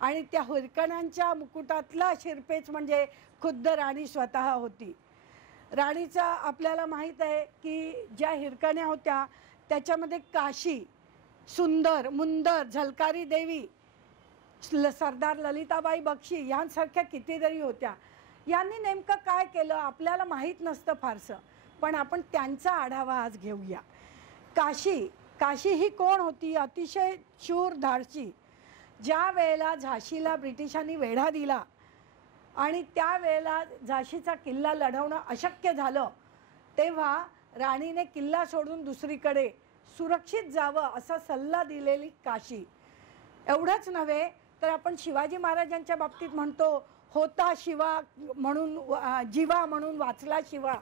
आणि त्या हिरकण्यांच्या मुकुटातला शिरपेच म्हणजे खुद्द राणी स्वतः होती. राणीचा आपल्याला माहीत आहे की ज्या हिरकण्या होत्या त्याच्यामध्ये काशी, सुंदर, मुंदर, झलकारी देवी, सरदार ललिताबाई बक्षी यांसारख्या कितीतरी होत्या. यांनी नेमकं काय केलं आपल्याला माहीत नसतं फारसं, पण आपण त्यांचा आढावा आज घेऊया. काशी ही कोण होती? अतिशय शूर धाडसी. ज्या वेळेला झाशीला ब्रिटिशांनी वेढा दिला आणि त्यावेळेला झाशीचा किल्ला लढवणं अशक्य झालं, तेव्हा राणीने किल्ला सोडून दुसरीकडे सुरक्षित जावं असा सल्ला दिलेली काशी. एवढंच नव्हे तर आपण शिवाजी महाराजांच्या बाबतीत म्हणतो होता शिवा म्हणून जीवा म्हणून वाचला शिवा,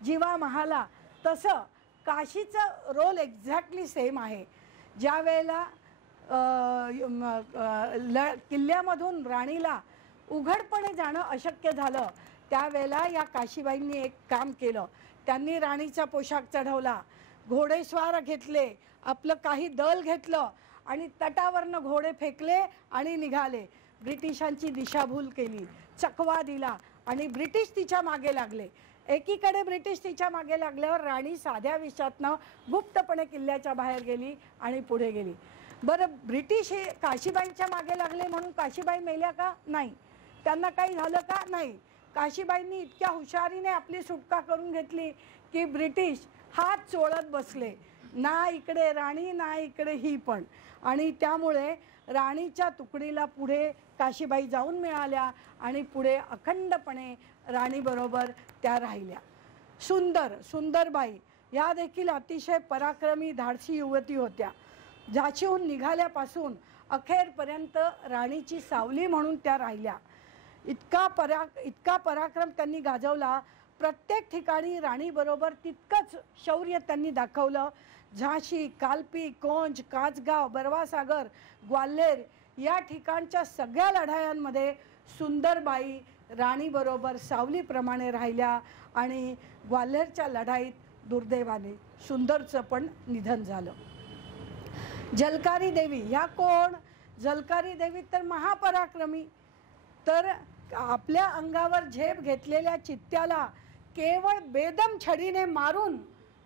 जीवा महाला. तसं काशीचं रोल एक्झॅक्टली सेम आहे. ज्या वेळेला किल्ल्यामधून राणीला उघडपणे जाणं अशक्य झालं त्यावेळेला या काशीबाईंनी एक काम केलं. त्यांनी राणीचा पोशाख चढवला, घोडेस्वार घेतले, आपलं काही दल घेतलं आणि तटावरनं घोडे फेकले आणि निघाले. ब्रिटिशांची दिशाभूल केली, चकवा दिला आणि ब्रिटिश तिच्या मागे लागले. एकीकडे ब्रिटिश तिच्या मागे लागल्यावर राणी साध्या विषातनं गुप्तपणे किल्ल्याच्या बाहेर गेली आणि पुढे गेली. बरं, ब्रिटिश हे काशीबाईंच्या मागे लागले म्हणून काशीबाई मेल्या का? नाही. त्यांना काही झालं का? नाही. काशीबाईंनी इतक्या हुशारीने आपली सुटका करून घेतली की ब्रिटिश हात चोळत बसले, ना इकडे राणी ना इकडे ही पण. आणि त्यामुळे राणीच्या तुकडीला पुढे काशीबाई जाऊन मिळाल्या आणि पुढे अखंडपणे राणीबरोबर त्या राहिल्या. सुंदरबाई या देखील अतिशय पराक्रमी धाडसी युवती होत्या. झाशीहून निघाल्यापासून अखेरपर्यंत राणीची सावली म्हणून त्या राहिल्या. इतका पराक्रम त्यांनी गाजवला. प्रत्येक ठिकाणी राणीबरोबर तितकंच शौर्य त्यांनी दाखवलं. झाशी, कालपी, कोंज, काचगाव, बरवासागर, ग्वाल्हेर या ठिकाणच्या सगळ्या लढायांमध्ये सुंदरबाई राणीबरोबर सावलीप्रमाणे राहिल्या आणि ग्वाल्हेरच्या लढाईत दुर्दैवाने सुंदरचं पण निधन झालं. झलकारी देवी ह्या कोण? झलकारी देवी तर महापराक्रमी. तर आपल्या अंगावर झेप घेतलेल्या चित्त्याला केवळ बेदम छडीने मारून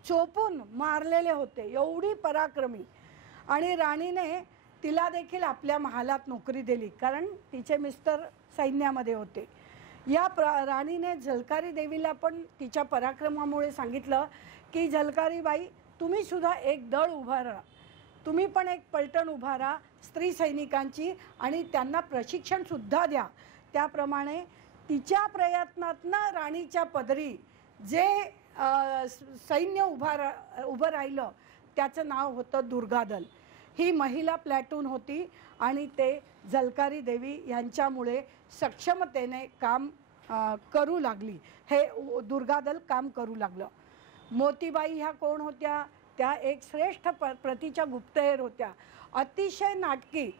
चोपून मारलेले होते. एवढी पराक्रमी. आणि राणीने तिला देखील आपल्या महालात नोकरी दिली कारण तिचे मिस्टर सैन्यामध्ये होते. या राणीने झलकारी देवीला पण तिच्या पराक्रमामुळे सांगितलं की झलकारी बाई, तुम्ही सुद्धा एक दळ उभारा, तुम्ही पण एक पलटण उभारा स्त्री सैनिकांची आणि त्यांना प्रशिक्षणसुद्धा द्या. त्याप्रमाणे तिच्या प्रयत्नातनं राणीच्या पदरी जे सैन्य उभं राहिलं त्याचं नाव होतं दुर्गादल. ही महिला प्लॅटून होती आणि ते झलकारी देवी यांच्यामुळे सक्षमतेने काम करू लागली. हे दुर्गादल काम करू लागलं. मोतीबाई ह्या कोण होत्या? त्या एक श्रेष्ठ प्रतीच्या गुप्तहेर होत्या. अतिशय नाटकी,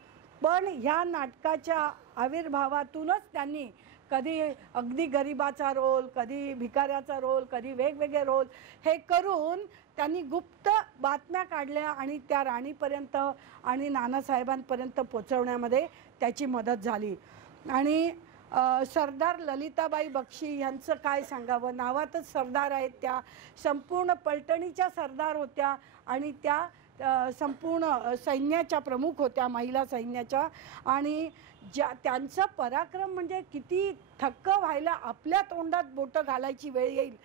पण ह्या नाटकाच्या आविर्भावातूनच त्यांनी कधी अगदी गरिबाचा रोल, कधी भिकाऱ्याचा रोल, कधी वेगवेगळे रोल हे करून त्यांनी गुप्त बातम्या काढल्या आणि त्या राणीपर्यंत आणि नानासाहेबांपर्यंत पोचवण्यामध्ये त्याची मदत झाली. आणि सरदार ललिताबाई बक्षी यांचं काय सांगावं, नावातच सरदार आहेत. त्या संपूर्ण पलटणीच्या सरदार होत्या आणि त्या संपूर्ण सैन्याच्या प्रमुख होत्या, महिला सैन्याच्या. आणि त्यांचं पराक्रम म्हणजे किती थक्क व्हायला आपल्या तोंडात बोटं घालायची वेळ येईल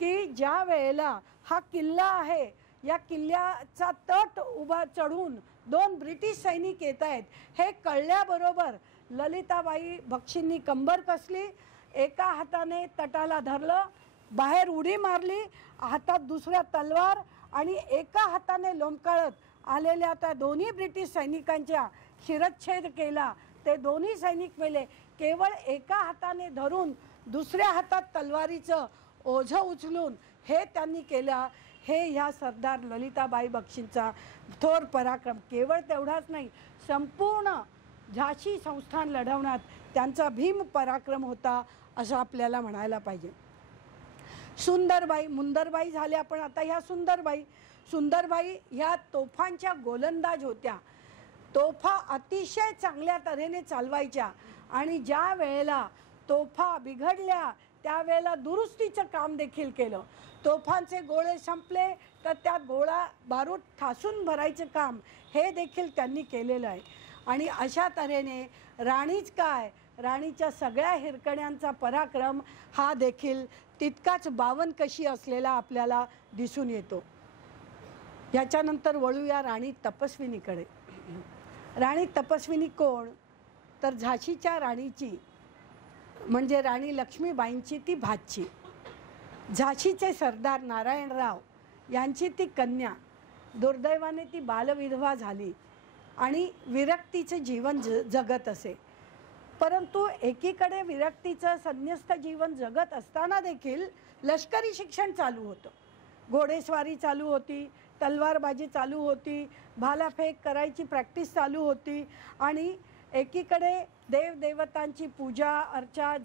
की ज्या वेळेला हा किल्ला आहे, या किल्ल्याचा तट उभा चढून 2 ब्रिटिश सैनिक येत आहेत हे कळल्याबरोबर ललिताबाई बक्षींनी कंबर कसली, एका हाताने तटाला धरलं, बाहेर उडी मारली, हातात दुसऱ्या तलवार आणि एका हाताने लोंबकाळत आलेल्या त्या दोन्ही ब्रिटिश सैनिकांच्या शिरच्छेद केला. ते दोन्ही सैनिक मेले. केवळ एका हाताने धरून दुसऱ्या हातात तलवारीचं ओझं उचलून हे त्यांनी केलं. हे ह्या सरदार ललिताबाई बक्षींचा थोर पराक्रम. केवळ तेवढाच नाही, संपूर्ण झाशी संस्थान लढवण्यात त्यांचा भीम पराक्रम होता असं आपल्याला म्हणायला पाहिजे. सुंदरबाई, मुंदरबाई झाल्या, पण आता ह्या सुंदरबाई ह्या तोफांच्या गोलंदाज होत्या. तोफा अतिशय चांगल्या तऱ्हेने चालवायच्या आणि ज्या वेळेला तोफा बिघडल्या त्यावेळेला दुरुस्तीचं काम देखील केलं. तोफांचे गोळे संपले तर त्यात गोळा बारूद ठासून भरायचं काम हे देखील त्यांनी केलेलं आहे. आणि अशा तऱ्हेने राणीच काय, राणीच्या सगळ्या हिरकण्यांचा पराक्रम हा देखील तितकाच बावनकशी असलेला आपल्याला दिसून येतो. याच्यानंतर वळूया राणी तपस्विनीकडे. राणी तपस्विनी कोण, तर झाशीच्या राणीची म्हणजे राणी लक्ष्मीबाईंची ती भाची. झाशीचे सरदार नारायणराव यांची ती कन्या. दुर्दैवाने ती बालविधवा झाली आणि विरक्तीचे जीवन जगत असे. परंतु एकीकडे विरक्तीचं संन्यस्त जीवन जगत असताना देखील लष्करी शिक्षण चालू होतं, घोडेस्वारी चालू होती, तलवारबाजी चालू होती, भालाफेक करायची प्रॅक्टिस चालू होती आणि एकीकडे देवदेवतांची पूजा अर्चा,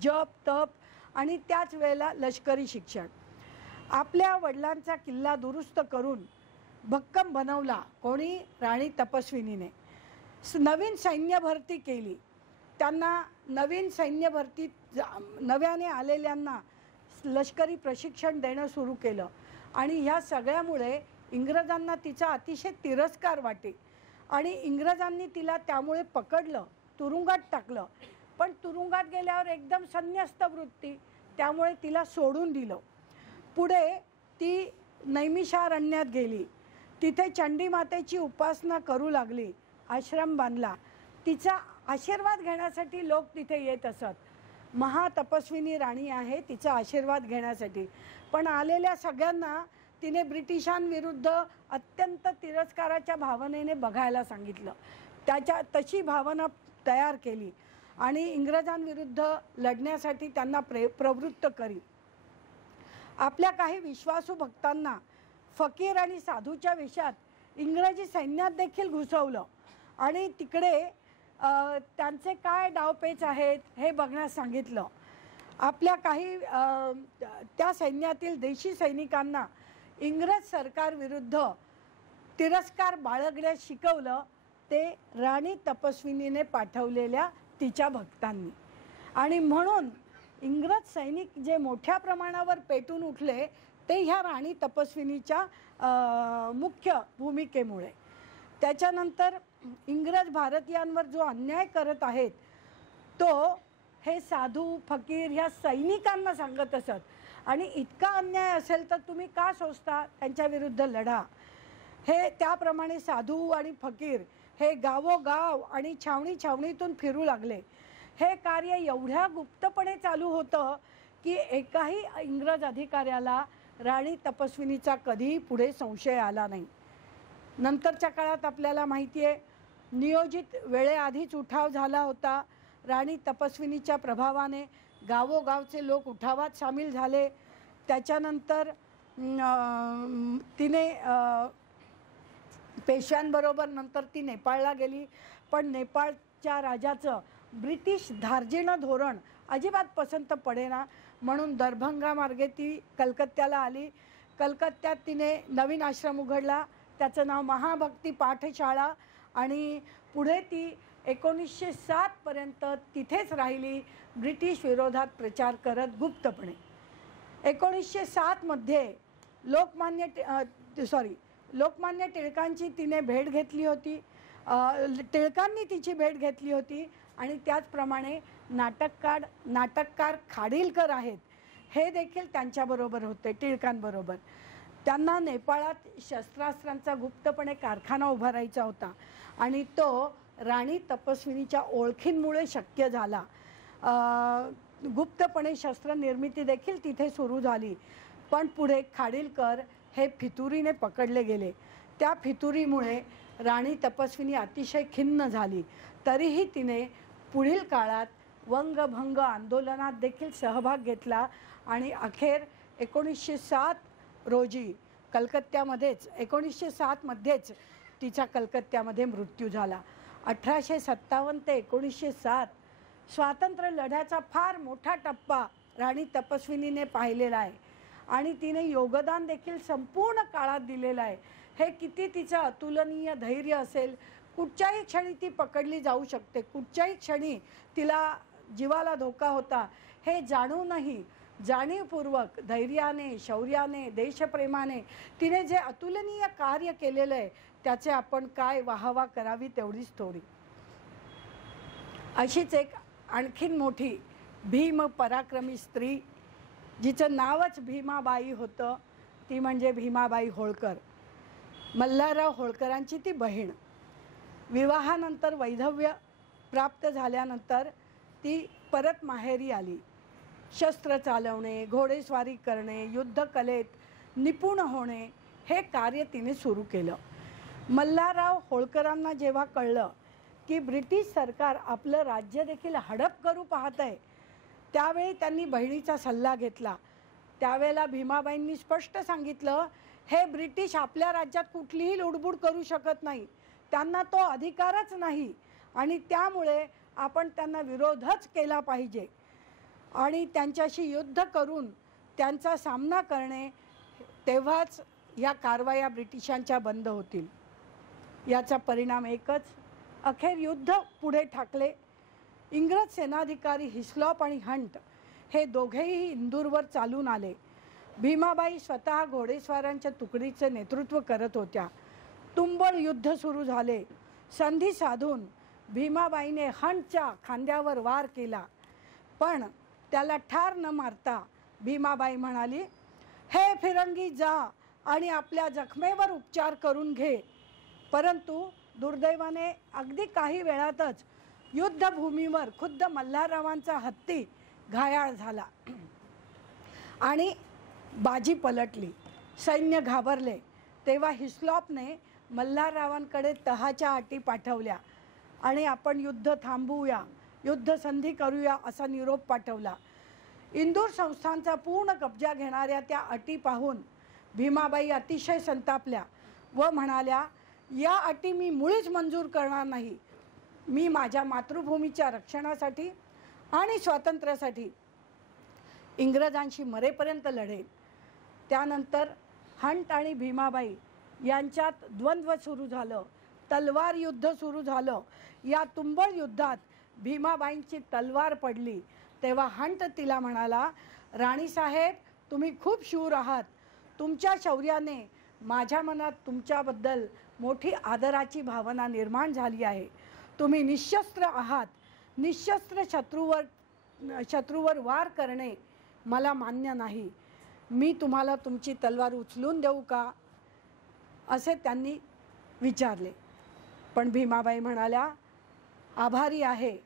जप तप आणि त्याच वेळेला लष्करी शिक्षण. आपल्या वडिलांचा किल्ला दुरुस्त करून भक्कम बनवला कोणी, राणी तपस्विनीने. नवीन सैन्य भरती केली. त्यांना नवीन सैन्य भरतीत नव्याने आलेल्यांना लष्करी प्रशिक्षण देणं सुरू केलं आणि ह्या सगळ्यामुळे इंग्रजांना तिचा अतिशय तिरस्कार वाटे आणि इंग्रजांनी तिला त्यामुळे पकडलं, तुरुंगात टाकलं. पण तुरुंगात गेल्यावर एकदम संन्यस्त वृत्ती, त्यामुळे तिला सोडून दिलं. पुढे ती नैमिषारण्यात गेली, तिथे चंडीमातेची उपासना करू लागली, आश्रम बांधला. तिचा आशीर्वाद घेण्यासाठी लोक तिथे येत असत. महातपस्विनी राणी आहे, तिचा आशीर्वाद घेण्यासाठी. पण आलेल्या सगळ्यांना तिने ब्रिटिशांविरुद्ध अत्यंत तिरस्काराच्या भावनेने बघायला सांगितलं. तशी भावना तयार केली आणि इंग्रजांविरुद्ध लढण्यासाठी त्यांना प्रवृत्त करी. आपल्या काही विश्वासू भक्तांना फकीर आणि साधूच्या वेशात इंग्रजी सैन्यात देखील घुसवलं आणि तिकडे त्यांचे काय डावपेच आहेत हे बघण्यास सांगितलं. आपल्या काही त्या सैन्यातील देशी सैनिकांना इंग्रज सरकारविरुद्ध तिरस्कार बाळगण्यास शिकवलं ते राणी तपस्विनीने पाठवलेल्या तिच्या भक्तांनी. आणि म्हणून इंग्रज सैनिक जे मोठ्या प्रमाणावर पेटून उठले ते ह्या राणी तपस्विनीच्या मुख्य भूमिकेमुळे. त्याच्यानंतर इंग्रज भारतीयांवर जो अन्याय करत आहेत तो हे साधू फकीर ह्या सैनिकांना सांगत असत आणि इतका अन्याय असेल तर तुम्ही का सोचता, त्यांच्या विरुद्ध लढा. हे त्याप्रमाणे साधू आणि फकीर हे गावोगाव आणि छावणीतून फिरू लागले. हे कार्य एवढ्या गुप्तपणे चालू होतं की एकाही इंग्रज अधिकाऱ्याला राणी तपस्विनीचा कधीही पुढे संशय आला नाही. नंतरच्या काळात आपल्याला माहिती आहे नियोजित वेळेआधीच उठाव झाला होता. राणी तपस्विनीच्या प्रभावाने गावोगावचे लोक उठावात सामील झाले. त्याच्यानंतर तिने पेशव्यांबरोबर नंतर ती नेपाळला गेली. पण नेपाळच्या राजाचं ब्रिटिश धार्जिणं धोरण अजिबात पसंत पडेना म्हणून दरभंगा मार्गे ती कलकत्त्याला आली. कलकत्त्यात तिने नवीन आश्रम उघडला, त्याचं नाव महाभक्ती पाठशाळा आणि पुढे ती 1907 पर्यंत तिथेच राहिली, ब्रिटिश विरोधात प्रचार करत गुप्तपणे. 1907 मध्ये लोकमान्य टिळकांची तिने भेट घेतली होती, टिळकांनी तिची भेट घेतली होती आणि त्याचप्रमाणे नाटककार खाडीलकर आहेत हे देखील त्यांच्याबरोबर होते, टिळकांबरोबर. त्यांना नेपाळात शस्त्रास्त्रांचा गुप्तपणे कारखाना उभारायचा होता आणि तो राणी तपस्विनीच्या ओळखींमुळे शक्य झाला. गुप्तपणे शस्त्र निर्मिती देखील तिथे सुरू झाली. पण पुढे खाडिलकर हे फितुरीने पकडले गेले. त्या फितुरीमुळे राणी तपस्विनी अतिशय खिन्न झाली. तरीही तिने पुढील काळात वंगभंग आंदोलनात देखील सहभाग घेतला आणि अखेर 1907 रोजी कलकत्त्यामध्येच 1907 मध्येच तिचा कलकत्त्यामध्ये मृत्यू झाला. 1857 ते 1907 स्वातंत्र्य लढ्याचा फार मोठा टप्पा राणी तपस्विनीने पाहिलेला आहे आणि तिने योगदान देखील संपूर्ण काळात दिलेलं आहे. हे किती तिचं अतुलनीय धैर्य असेल. कुठच्याही क्षणी ती पकडली जाऊ शकते, कुठच्याही क्षणी तिला जीवाला धोका होता हे जाणूनही जाणीवपूर्वक धैर्याने, शौर्याने, देशप्रेमाने तिने जे अतुलनीय कार्य केलेलं आहे त्याचे आपण काय वाहवा करावी तेवढीच थोडी. अशीच एक आणखीन मोठी भीम पराक्रमी स्त्री जिचं नावच भीमाबाई होतं ती म्हणजे भीमाबाई होळकर. मल्हारराव होळकरांची ती बहीण. विवाहानंतर वैधव्य प्राप्त झाल्यानंतर ती परत माहेरी आली. शस्त्र चालवणे, घोडेस्वारी करणे, युद्धकलेत निपुण होणे हे कार्य तिने सुरू केलं. मल्हारराव होळकरांना जेव्हा कळलं की ब्रिटिश सरकार आपलं राज्य देखील हडप करू पाहत आहे त्यावेळी त्यांनी बहिणीचा सल्ला घेतला. त्यावेळेला भीमाबाईंनी स्पष्ट सांगितलं, हे ब्रिटिश आपल्या राज्यात कुठलीही लुडबुड करू शकत नाही, त्यांना तो अधिकारच नाही आणि त्यामुळे आपण त्यांना विरोधच केला पाहिजे आणि त्यांच्याशी युद्ध करून त्यांचा सामना करणे, तेव्हाच या कारवाया ब्रिटिशांच्या बंद होतील. याचा परिणाम एकच, अखेर युद्ध पुढे ठाकले. इंग्रज सेनाधिकारी हिस्लॉप आणि हंट हे दोघेही इंदूरवर चालून आले. भीमाबाई स्वतः घोडेस्वारांच्या तुकडीचे नेतृत्व करत होत्या. तुंबळ युद्ध सुरू झाले. संधी साधून भीमाबाईने हंटच्या खांद्यावर वार केला, पण त्याला ठार न मारता भीमाबाई म्हणाली, हे फिरंगी जा आणि आपल्या जखमेवर उपचार करून घे. परंतु दुर्दैवाने अगदी काही वेळातच युद्धभूमीवर खुद्द मल्हाररावांचा हत्ती घायाळ झाला आणि बाजी पलटली. सैन्य घाबरले. तेव्हा हिस्लॉपने मल्हाररावांकडे तहाच्या अटी पाठवल्या आणि आपण युद्ध थांबवूया, युद्ध संधी करूया असा निरोप पाठवला. इंदूर संस्थानचा पूर्ण कब्जा घेणाऱ्या त्या अटी पाहून भीमाबाई अतिशय संतापल्या व म्हणाल्या, या अटी मी मुळीच मंजूर करणार नाही. मी माझ्या मातृभूमीच्या रक्षणासाठी आणि स्वातंत्र्यासाठी इंग्रजांशी मरेपर्यंत लढेल. त्यानंतर हंट आणि भीमाबाई यांच्यात द्वंद्व सुरू झालं, तलवार युद्ध सुरू झालं. या तुंबळ युद्धात भीमाबाईंची तलवार पडली. तेव्हा हंट तिला म्हणाला, राणीसाहेब तुम्ही खूप शूर आहात, तुमच्या शौर्याने माझ्या मनात तुमच्याबद्दल मोठी आदराची भावना निर्माण झाली आहे. तुम्ही निशस्त्र आहात. निशस्त्र शत्रूवर वार करणे मला मान्य नाही. मी तुम्हाला तुमची तलवार उचलून देऊ का असे त्यांनी विचारले. पण भीमाबाई म्हणाल्या, आभारी आहे,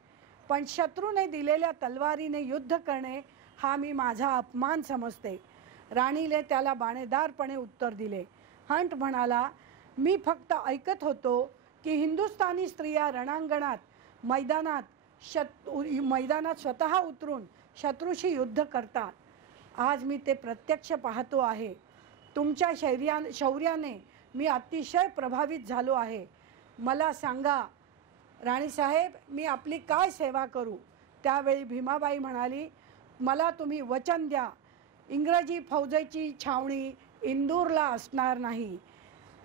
पण शत्रूने दिलेल्या तलवारीने युद्ध करणे हा मी माझा अपमान समजते. राणीने त्याला बाणेदारपणे उत्तर दिले. हंट म्हणाला, मी फक्त ऐकत होतो की हिंदुस्थानी स्त्रिया रणांगणात मैदानात स्वतः उतरून शत्रूशी युद्ध करतात. आज मी ते प्रत्यक्ष पाहतो आहे. तुमच्या शौर्याने मी अतिशय प्रभावित झालो आहे. मला सांगा राणीसाहेब, मी आपली काय सेवा करू. त्यावेळी भीमाबाई म्हणाली, मला तुम्ही वचन द्या, इंग्रजी फौजेची छावणी इंदूरला असणार नाही.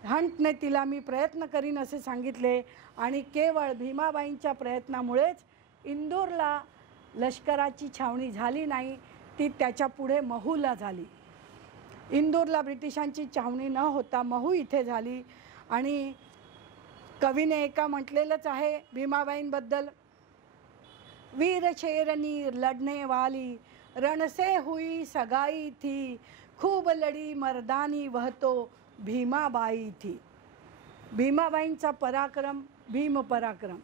हंटने तिला मी प्रयत्न करीन असे सांगितले आणि केवळ भीमाबाईंच्या प्रयत्नामुळेच इंदूरला लष्कराची छावणी झाली नाही, ती त्याच्या पुढे महूला झाली. इंदूरला ब्रिटिशांची छावणी न होता महू इथे झाली. आणि कवीने एका म्हटलेलंच आहे भीमाबाईंबद्दल, वीर शेरनी लढणे वाली रणसे हुई सगाई थी, खूब लढी मर्दानी वहतो भीमाबाई थी. भीमाबाईंचा पराक्रम भीम पराक्रम.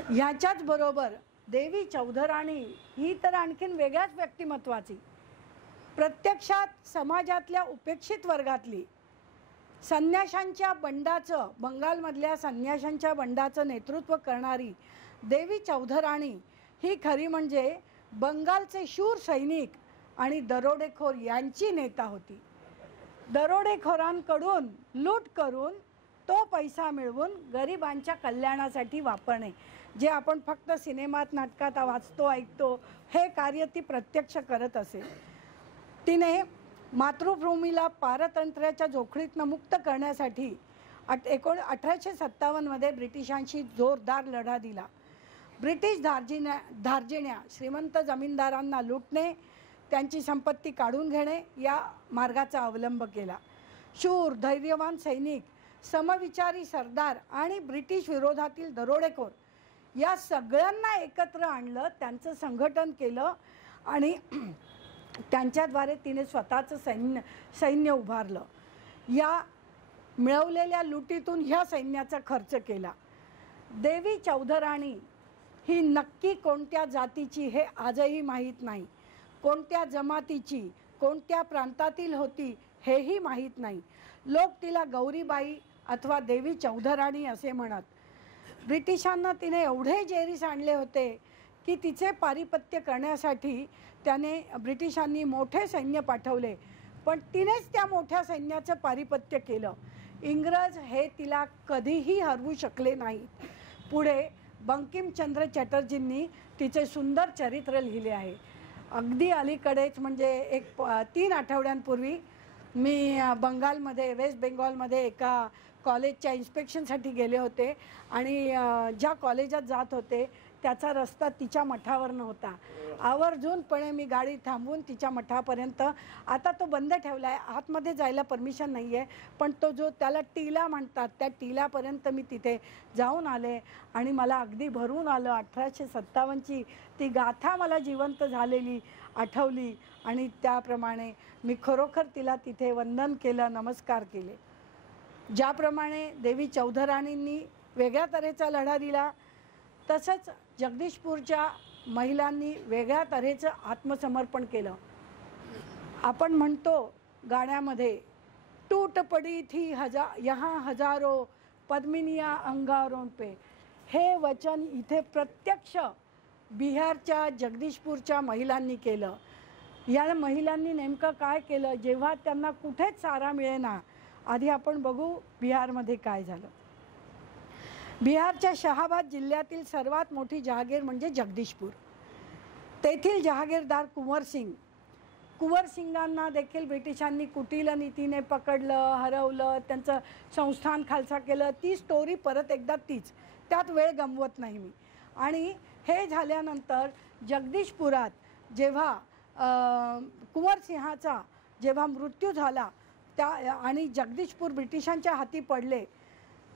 ह्याच्याच बरोबर देवी चौधराणी ही तर आणखीन वेगळ्याच व्यक्तिमत्वाची, प्रत्यक्षात समाजातल्या उपेक्षित वर्गातली संन्याशांच्या बंडाचं, बंगालमधल्या संन्याशांच्या बंडाचं नेतृत्व करणारी देवी चौधराणी ही खरी म्हणजे बंगालचे शूर सैनिक आणि दरोडेखोर यांची नेता होती. दरोडेखोरांकडून लूट करून तो पैसा मिळवून गरिबांच्या कल्याणासाठी वापरणे, जे आपण फक्त सिनेमात नाटकात वाचतो ऐकतो, हे कार्य ती प्रत्यक्ष करत असे. तिने मातृभूमीला पारतंत्र्याच्या जोखडीतनं मुक्त करण्यासाठी 1857मध्ये ब्रिटिशांशी जोरदार लढा दिला. ब्रिटिश धार्जिण्या श्रीमंत जमीनदारांना लुटणे, त्यांची संपत्ती काढून घेणे या मार्गाचा अवलंब केला. शूर धैर्यवान सैनिक, समविचारी सरदार आणि ब्रिटिश विरोधातील दरोडेखोर या सगळ्यांना एकत्र आणलं, त्यांचं संघटन केलं आणि त्यांच्याद्वारे तिने स्वतःचं सैन्य उभारलं. या मिळवलेल्या लुटीतून ह्या सैन्याचा खर्च केला. देवी चौधराणी ही नक्की कोणत्या जातीची हे आजही माहीत नाही, कोणत्या जमातीची, कोणत्या प्रांतातील होती हेही माहीत नाही. लोक तिला गौरीबाई अथवा देवी चौधराणी असे म्हणत. ब्रिटिशांना तिने एवढे जेरीस आणले होते की तिचे पारिपत्य करण्यासाठी ब्रिटिशांनी मोठे सैन्य पाठवले, पण तिनेच त्या मोठ्या सैन्याचं पारिपत्य केलं. इंग्रज हे तिला कधीही हरवू शकले नाही. पुढे बंकिमचंद्र चटर्जींनी तिचे सुंदर चरित्र लिहिले आहे. अगदी अलीकडेच म्हणजे 3 आठवड्यांपूर्वी मी बंगालमध्ये, वेस्ट बेंगॉलमध्ये एका कॉलेजच्या इन्स्पेक्शनसाठी गेले होते आणि ज्या कॉलेजात जात होते त्याचा रस्ता तिच्या मठावरनं होता. आवर्जूनपणे मी गाडी थांबवून तिच्या मठापर्यंत, आता तो बंद ठेवला आहे, आतमध्ये जायला परमिशन नाही आहे, पण तो जो त्याला टीला म्हणतात त्या टीलापर्यंत मी तिथे जाऊन आले आणि मला अगदी भरून आलं. 1857ची ती गाथा मला जिवंत झालेली आठवली आणि त्याप्रमाणे मी खरोखर तिला तिथे वंदन केलं, नमस्कार केले. ज्याप्रमाणे देवी चौधराणींनी वेगळ्या तऱ्हेचा लढा दिला, तसंच जगदीशपूरच्या महिलांनी वेगळ्या तऱ्हेचं आत्मसमर्पण केलं. आपण म्हणतो गाण्यामध्ये, टूट पडी थी यहाँ हजारो पद्मिनिया अंगारों पे, हे वचन इथे प्रत्यक्ष बिहारच्या जगदीशपूरच्या महिलांनी केलं. या महिलांनी नेमकं काय केलं, जेव्हा त्यांना कुठेच चारा मिळेना, आधी आपण बघू बिहारमध्ये काय झालं. बिहारच्या शहाबाद जिल्ह्यातील सर्वात मोठी जहागीर म्हणजे जगदीशपूर. तेथील जहागीरदार कुंवर सिंगांना देखील ब्रिटिशांनी कुटील नीतीने पकडलं, हरवलं, त्यांचं संस्थान खालसा केलं. ती स्टोरी परत एकदा तीच, त्यात वेळ गमवत नाही मी. आणि हे झाल्यानंतर जगदीशपुरात जेव्हा कुंवर सिंहाचा जेव्हा मृत्यू झाला आणि जगदीशपूर ब्रिटिशांच्या हाती पडले,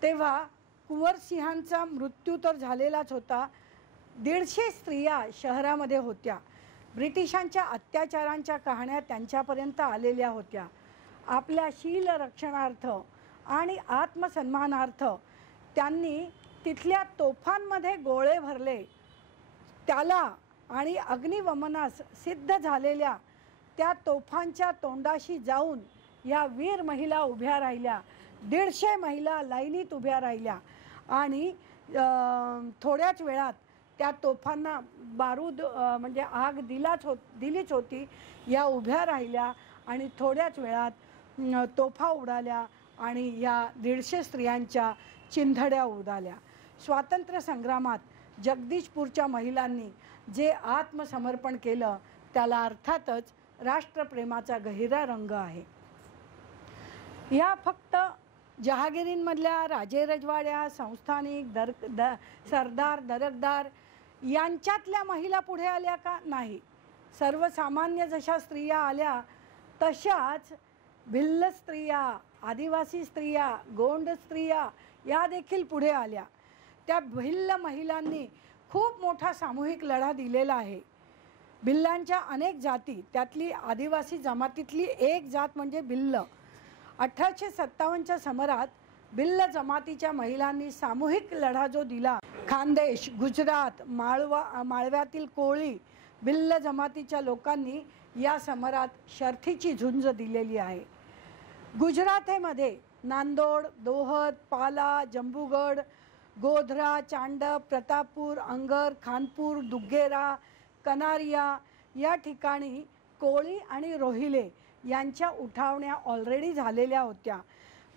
तेव्हा कुंवर सिंहांचा मृत्यू तर झालेलाच होता. 150 स्त्रिया शहरामध्ये होत्या. ब्रिटिशांच्या अत्याचारांच्या कहाण्या त्यांच्यापर्यंत आलेल्या होत्या. आपल्या शील रक्षणार्थ आणि आत्मसन्मानार्थ त्यांनी तिथल्या तोफांमध्ये गोळे भरले. त्याला आणि अग्निवमनास सिद्ध झालेल्या त्या तोफांच्या तोंडाशी जाऊन या वीर महिला उभ्या राहिल्या. 150 महिला लाईनीत उभ्या राहिल्या आणि थोड्याच वेळात त्या तोफांना बारूद म्हणजे आग दिलीच होती. या उभ्या राहिल्या आणि थोड्याच वेळात तोफा उडाल्या आणि या 150 स्त्रियांच्या चिंधड्या उडाल्या. स्वातंत्र्य संग्रामात जगदीशपूरच्या महिलांनी जे आत्मसमर्पण केलं त्याला अर्थातच राष्ट्रप्रेमाचा गहिरा रंग आहे. या फक्त जहागिरींमधल्या राजे रजवाड्या, संस्थानिक सरदार, दरकदार यांच्यातल्या महिला पुढे आल्या का? नाही. सर्वसामान्य जशा स्त्रिया आल्या तशाच भिल्ल स्त्रिया, आदिवासी स्त्रिया, गोंड स्त्रिया या देखील पुढे आल्या. त्या भिल्ल महिलांनी खूप मोठा सामूहिक लढा दिलेला आहे. भिल्लांच्या अनेक जाती, त्यातली आदिवासी जमातीतली एक जात म्हणजे भिल्ल. 1857च्या समरात भिल्ल जमातीच्या महिलांनी सामूहिक लढा जो दिला, खानदेश, गुजरात, माळव्यातील कोळी भिल्ल जमातीच्या लोकांनी या समरात शर्थीची झुंज दिलेली आहे. गुजरातेमध्ये नांदोड, दोहद, पाला, जंबूगड, गोधरा, चांडप, प्रतापपूर, अंगर, खानपूर, दुग्गेरा, कनारिया या ठिकाणी कोळी आणि रोहिले यांच्या उठावण्या ऑलरेडी झालेल्या होत्या,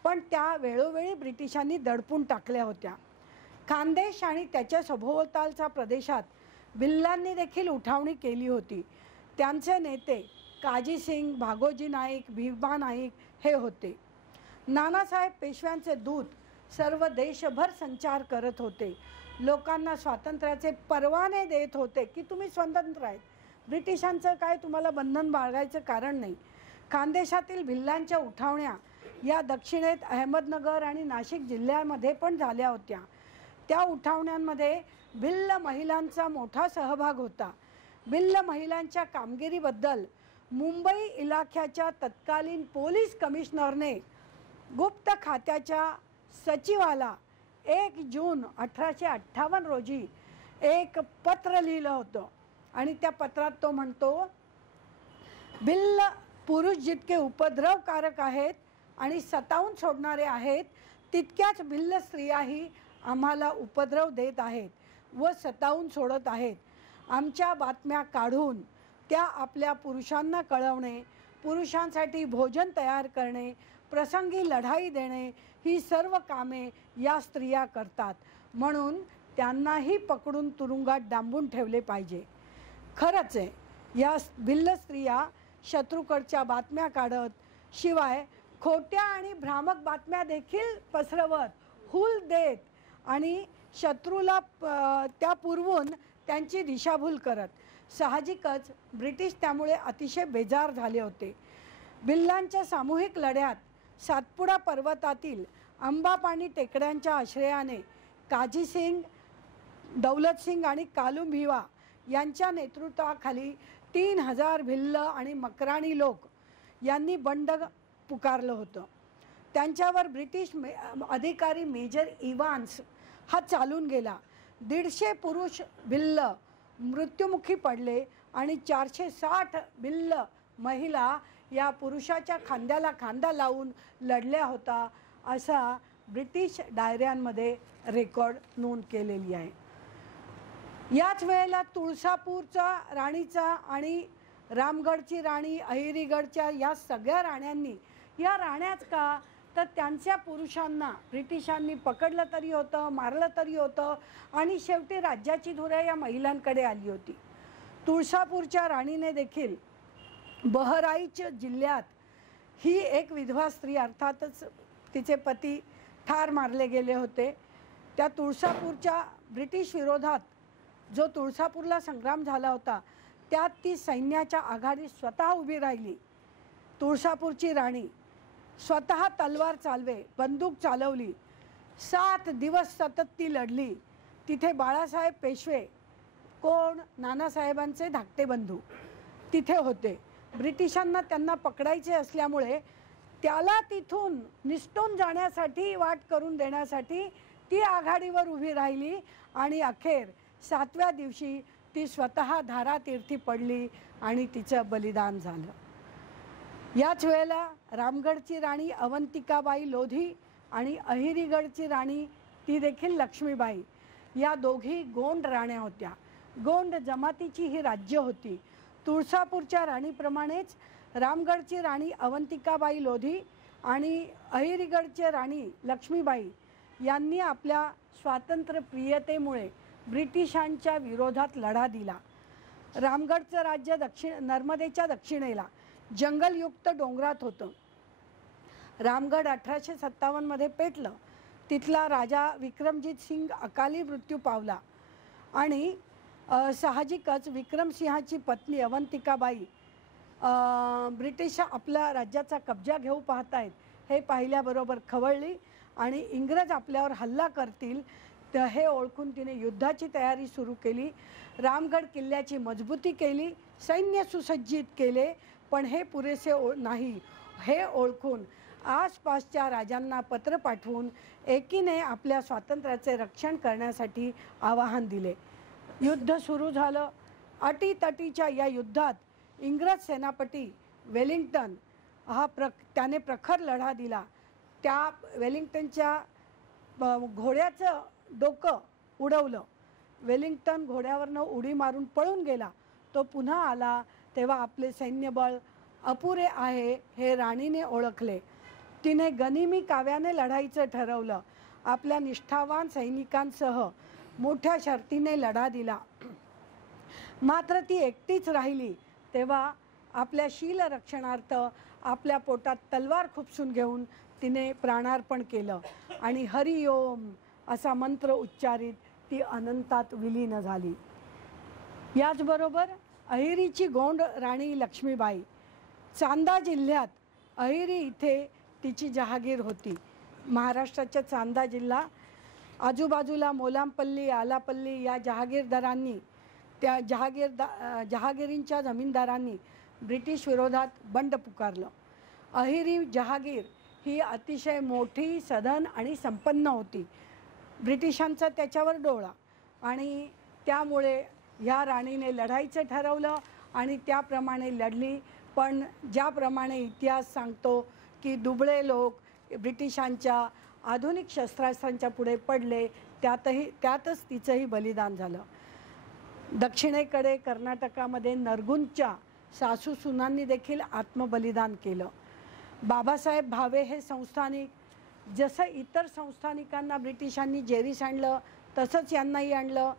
पण त्या वेळोवेळी ब्रिटिशांनी दडपून टाकल्या होत्या. खानदेश आणि त्याच्या सभोवतालच्या प्रदेशात भिल्लांनी देखील उठावणी केली होती. त्यांचे नेते काजी सिंग, भागोजी नाईक, भीमा नाईक हे होते. नानासाहेब पेशव्यांचे दूत सर्व देशभर संचार करत होते. लोकांना स्वातंत्र्याचे परवाने देत होते की तुम्ही स्वतंत्र आहेत, ब्रिटिशांचं काय तुम्हाला बंधन बाळगायचं कारण नाही. खानदेशातील भिल्लांच्या उठावण्या या दक्षिणेत अहमदनगर आणि नाशिक जिल्ह्यामध्ये पण झाल्या होत्या. त्या उठावण्यांमध्ये भिल्ल महिलांचा मोठा सहभाग होता. भिल्ल महिलांच्या कामगिरीबद्दल मुंबई इलाख्याच्या तत्कालीन पोलीस कमिशनरने गुप्त खात्याच्या सचिवाला 1 जून 1858 रोजी एक पत्र लिहिलं होतं आणि त्या पत्रात तो म्हणतो, भिल्ल पुरुष जितके उपद्रवकारक आहेत आणि सतावून सोडणारे आहेत, तितक्याच भिल्ल स्त्रियाही आम्हाला उपद्रव देत आहेत व सतावून सोडत आहेत. आमच्या बातम्या काढून त्या आपल्या पुरुषांना कळवणे, पुरुषांसाठी भोजन तयार करणे, प्रसंगी लढाई देणे ही सर्व कामे या स्त्रिया करतात, म्हणून त्यांनाही पकडून तुरुंगात डांबून ठेवले पाहिजे. खरंच आहे, या भिल्ल स्त्रिया शत्रूकडच्या बातम्या काढत, शिवाय खोट्या आणि भ्रामक बातम्या देखील पसरवत, हूल देत आणि शत्रूला त्या पुरवून त्यांची दिशाभूल करत. साहजिकच ब्रिटिश त्यामुळे अतिशय बेजार झाले होते. भिल्लांच्या सामूहिक लढ्यात सातपुडा पर्वतातील अंबापाणी टेकड्यांच्या आश्रयाने काजी सिंग, दौलत सिंग आणि कालू भिवा यांच्या नेतृत्वाखाली 3000 भिल्ल आणि मकराणी लोक यांनी बंड पुकारलं होतं. त्यांच्यावर ब्रिटिश अधिकारी मेजर इव्हान्स हा चालून गेला. 150 पुरुष भिल्ल मृत्युमुखी पडले आणि 460 भिल्ल महिला या पुरुषाच्या खांद्याला खांदा लावून लढल्या होता, असा ब्रिटिश डायऱ्यांमध्ये रेकॉर्ड नोंद केलेली आहे. याच वेळेला तुळसापूरचा राणीचा आणि रामगडची राणी, अहिरीगडच्या या सगळ्या राण्यांनी, या राण्याच का तर त्यांच्या पुरुषांना ब्रिटिशांनी पकडलं तरी होतं, मारलं तरी होतं आणि शेवटी राज्याची धुरा या महिलांकडे आली होती. तुळसापूरच्या राणीने देखील बहराईच जिल्ह्यात ही एक विधवा स्त्री, अर्थातच तिचे पती ठार मारले गेले होते, त्या तुळसापूरच्या ब्रिटिश विरोधात जो तुळसापूरला संग्राम झाला होता त्यात ती सैन्याच्या आघाडीत स्वतः उभी राहिली. तुळसापूरची राणी स्वतः तलवार चालवे, बंदूक चालवली. 7 दिवस सतत ती लढली. तिथे बाळासाहेब पेशवे, कोण नानासाहेबांचे धाकटे बंधू, तिथे होते. ब्रिटिशांना त्यांना पकडायचे असल्यामुळे त्याला तिथून निसटून जाण्यासाठी वाट करून देण्यासाठी ती आघाडीवर उभी राहिली आणि अखेर 7व्या दिवशी ती स्वतः धारातीर्थी पडली आणि तिचं बलिदान झालं. याच वेळेला रामगडची राणी अवंतिकाबाई लोधी आणि अहिरीगडची राणी ती देखील लक्ष्मीबाई, या दोघी गोंड राण्या होत्या. गोंड जमातीची ही राज्य होती. तुळसापूरच्या राणीप्रमाणेच रामगडची राणी अवंतिकाबाई लोधी आणि अहिरीगडची राणी लक्ष्मीबाई यांनी आपल्या स्वातंत्र्यप्रियतेमुळे ब्रिटिशांच्या विरोधात लढा दिला. रामगडचं राज्य नर्मदेच्या दक्षिणेला जंगलयुक्त डोंगरात होतं. रामगड 1857 मध्ये पेटलं. तिथला राजा विक्रमजीत सिंग अकाली मृत्यू पावला आणि साहजिकच विक्रमसिंहाची पत्नी अवंतिकाबाई ब्रिटिश आपल्या राज्याचा कब्जा घेऊ पाहत आहेत हे पाहिल्याबरोबर खवळली आणि इंग्रज आपल्यावर हल्ला करतील हे ओळखून तिने युद्धाची तयारी सुरू केली. रामगड किल्ल्याची मजबूती केली, सैन्य सुसज्जित केले. पण हे पुरेसे नाही हे ओळखून आसपासच्या राजांना पत्र पाठवून एकीने आपल्या स्वातंत्र्याचे रक्षण करण्यासाठी आवाहन दिले. युद्ध सुरू झालं. अटीतटीच्या या युद्धात इंग्रज सेनापती वेलिंग्टन त्याने प्रखर लढा दिला. त्या वेलिंग्टनच्या घोड्याचं डोकं उडवलं. वेलिंग्टन घोड्यावरनं उडी मारून पळून गेला. तो पुन्हा आला तेव्हा आपले सैन्यबळ अपुरे आहे हे राणीने ओळखले. तिने गनिमी काव्याने लढाईचं ठरवलं. आपल्या निष्ठावान सैनिकांसह मोठ्या शर्तीने लढा दिला. मात्र ती एकटीच राहिली तेव्हा आपल्या शील रक्षणार्थ आपल्या पोटात तलवार खुपसून घेऊन तिने प्राणार्पण केलं आणि हरिओम असा मंत्र उच्चारित ती अनंतात विलीन झाली. याचबरोबर अहिरीची गोंड राणी लक्ष्मीबाई, चांदा जिल्ह्यात अहिरी इथे तिची जहागीर होती. महाराष्ट्राच्या चांदा जिल्हा, आजूबाजूला मोलामपल्ली, आलापल्ली या जहागीरदारांनी, त्या जहागिरींच्या जमीनदारांनी ब्रिटिश विरोधात बंड पुकारलं. अहिरी जहागीर ही अतिशय मोठी, सधन आणि संपन्न होती. ब्रिटिशांचा त्याच्यावर डोळा आणि त्यामुळे ह्या राणीने लढाईचं ठरवलं आणि त्याप्रमाणे लढली. पण ज्याप्रमाणे इतिहास सांगतो की दुबळे लोक ब्रिटिशांच्या आधुनिक शस्त्रास्त्रांच्या पुढे पडले, त्यातच तिचंही बलिदान झालं. दक्षिणेकडे कर्नाटकामध्ये नरगुंच्या सासू सुनांनी देखील आत्मबलिदान केलं. बाबासाहेब भावे हे संस्थानिक, जसं इतर संस्थानिकांना ब्रिटिशांनी जेरीस आणलं तसंच यांनाही आणलं.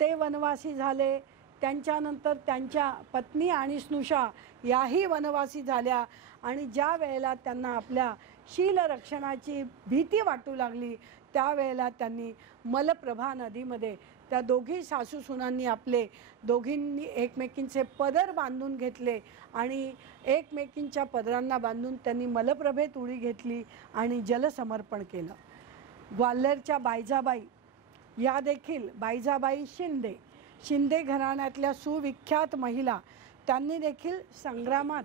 ते वनवासी झाले. त्यांच्यानंतर त्यांच्या पत्नी आणि स्नुषा याही वनवासी झाल्या आणि ज्या वेळेला त्यांना आपल्या शीलरक्षणाची भीती वाटू लागली त्यावेळेला त्यांनी मलप्रभा नदीमध्ये त्या दोघी सासू सुनांनी आपले दोघींनी एकमेकींचे पदर बांधून घेतले आणि एकमेकींच्या पदरांना बांधून त्यांनी मलप्रभेत उडी घेतली आणि जलसमर्पण केलं. ग्वाल्हेरच्या बायजाबाई या देखील बायजाबाई शिंदे घराण्यातल्या सुविख्यात महिला, त्यांनी देखील संग्रामात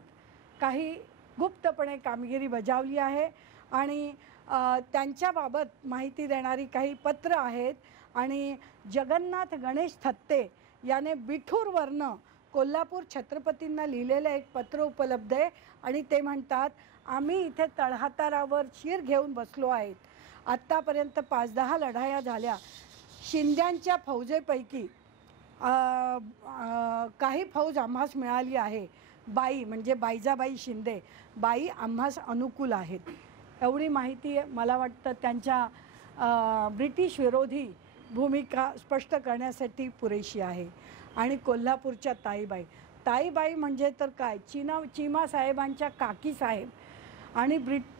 काही गुप्तपणे कामगिरी बजावली आहे आणि त्यांच्याबाबत माहिती देणारी काही पत्र आहेत. आणि जगन्नाथ गणेश थत्ते याने बिठूरवरनं कोल्हापूर छत्रपतींना लिहिलेलं एक पत्र उपलब्ध आहे आणि ते म्हणतात, आम्ही इथे तळहातारावर शिर घेऊन बसलो आहेत. आत्तापर्यंत 5-10 लढाया झाल्या. शिंद्यांच्या फौजेपैकी काही फौज आम्हास मिळाली आहे. बाई म्हणजे बायजाबाई शिंदे, बाई आम्हास अनुकूल आहेत. एवढी माहिती मला वाटतं त्यांच्या ब्रिटिश विरोधी भूमिका स्पष्ट करण्यासाठी पुरेशी आहे. आणि कोल्हापूरच्या ताईबाई म्हणजे तर काय, चिमा साहेबांच्या काकी साहेब आणि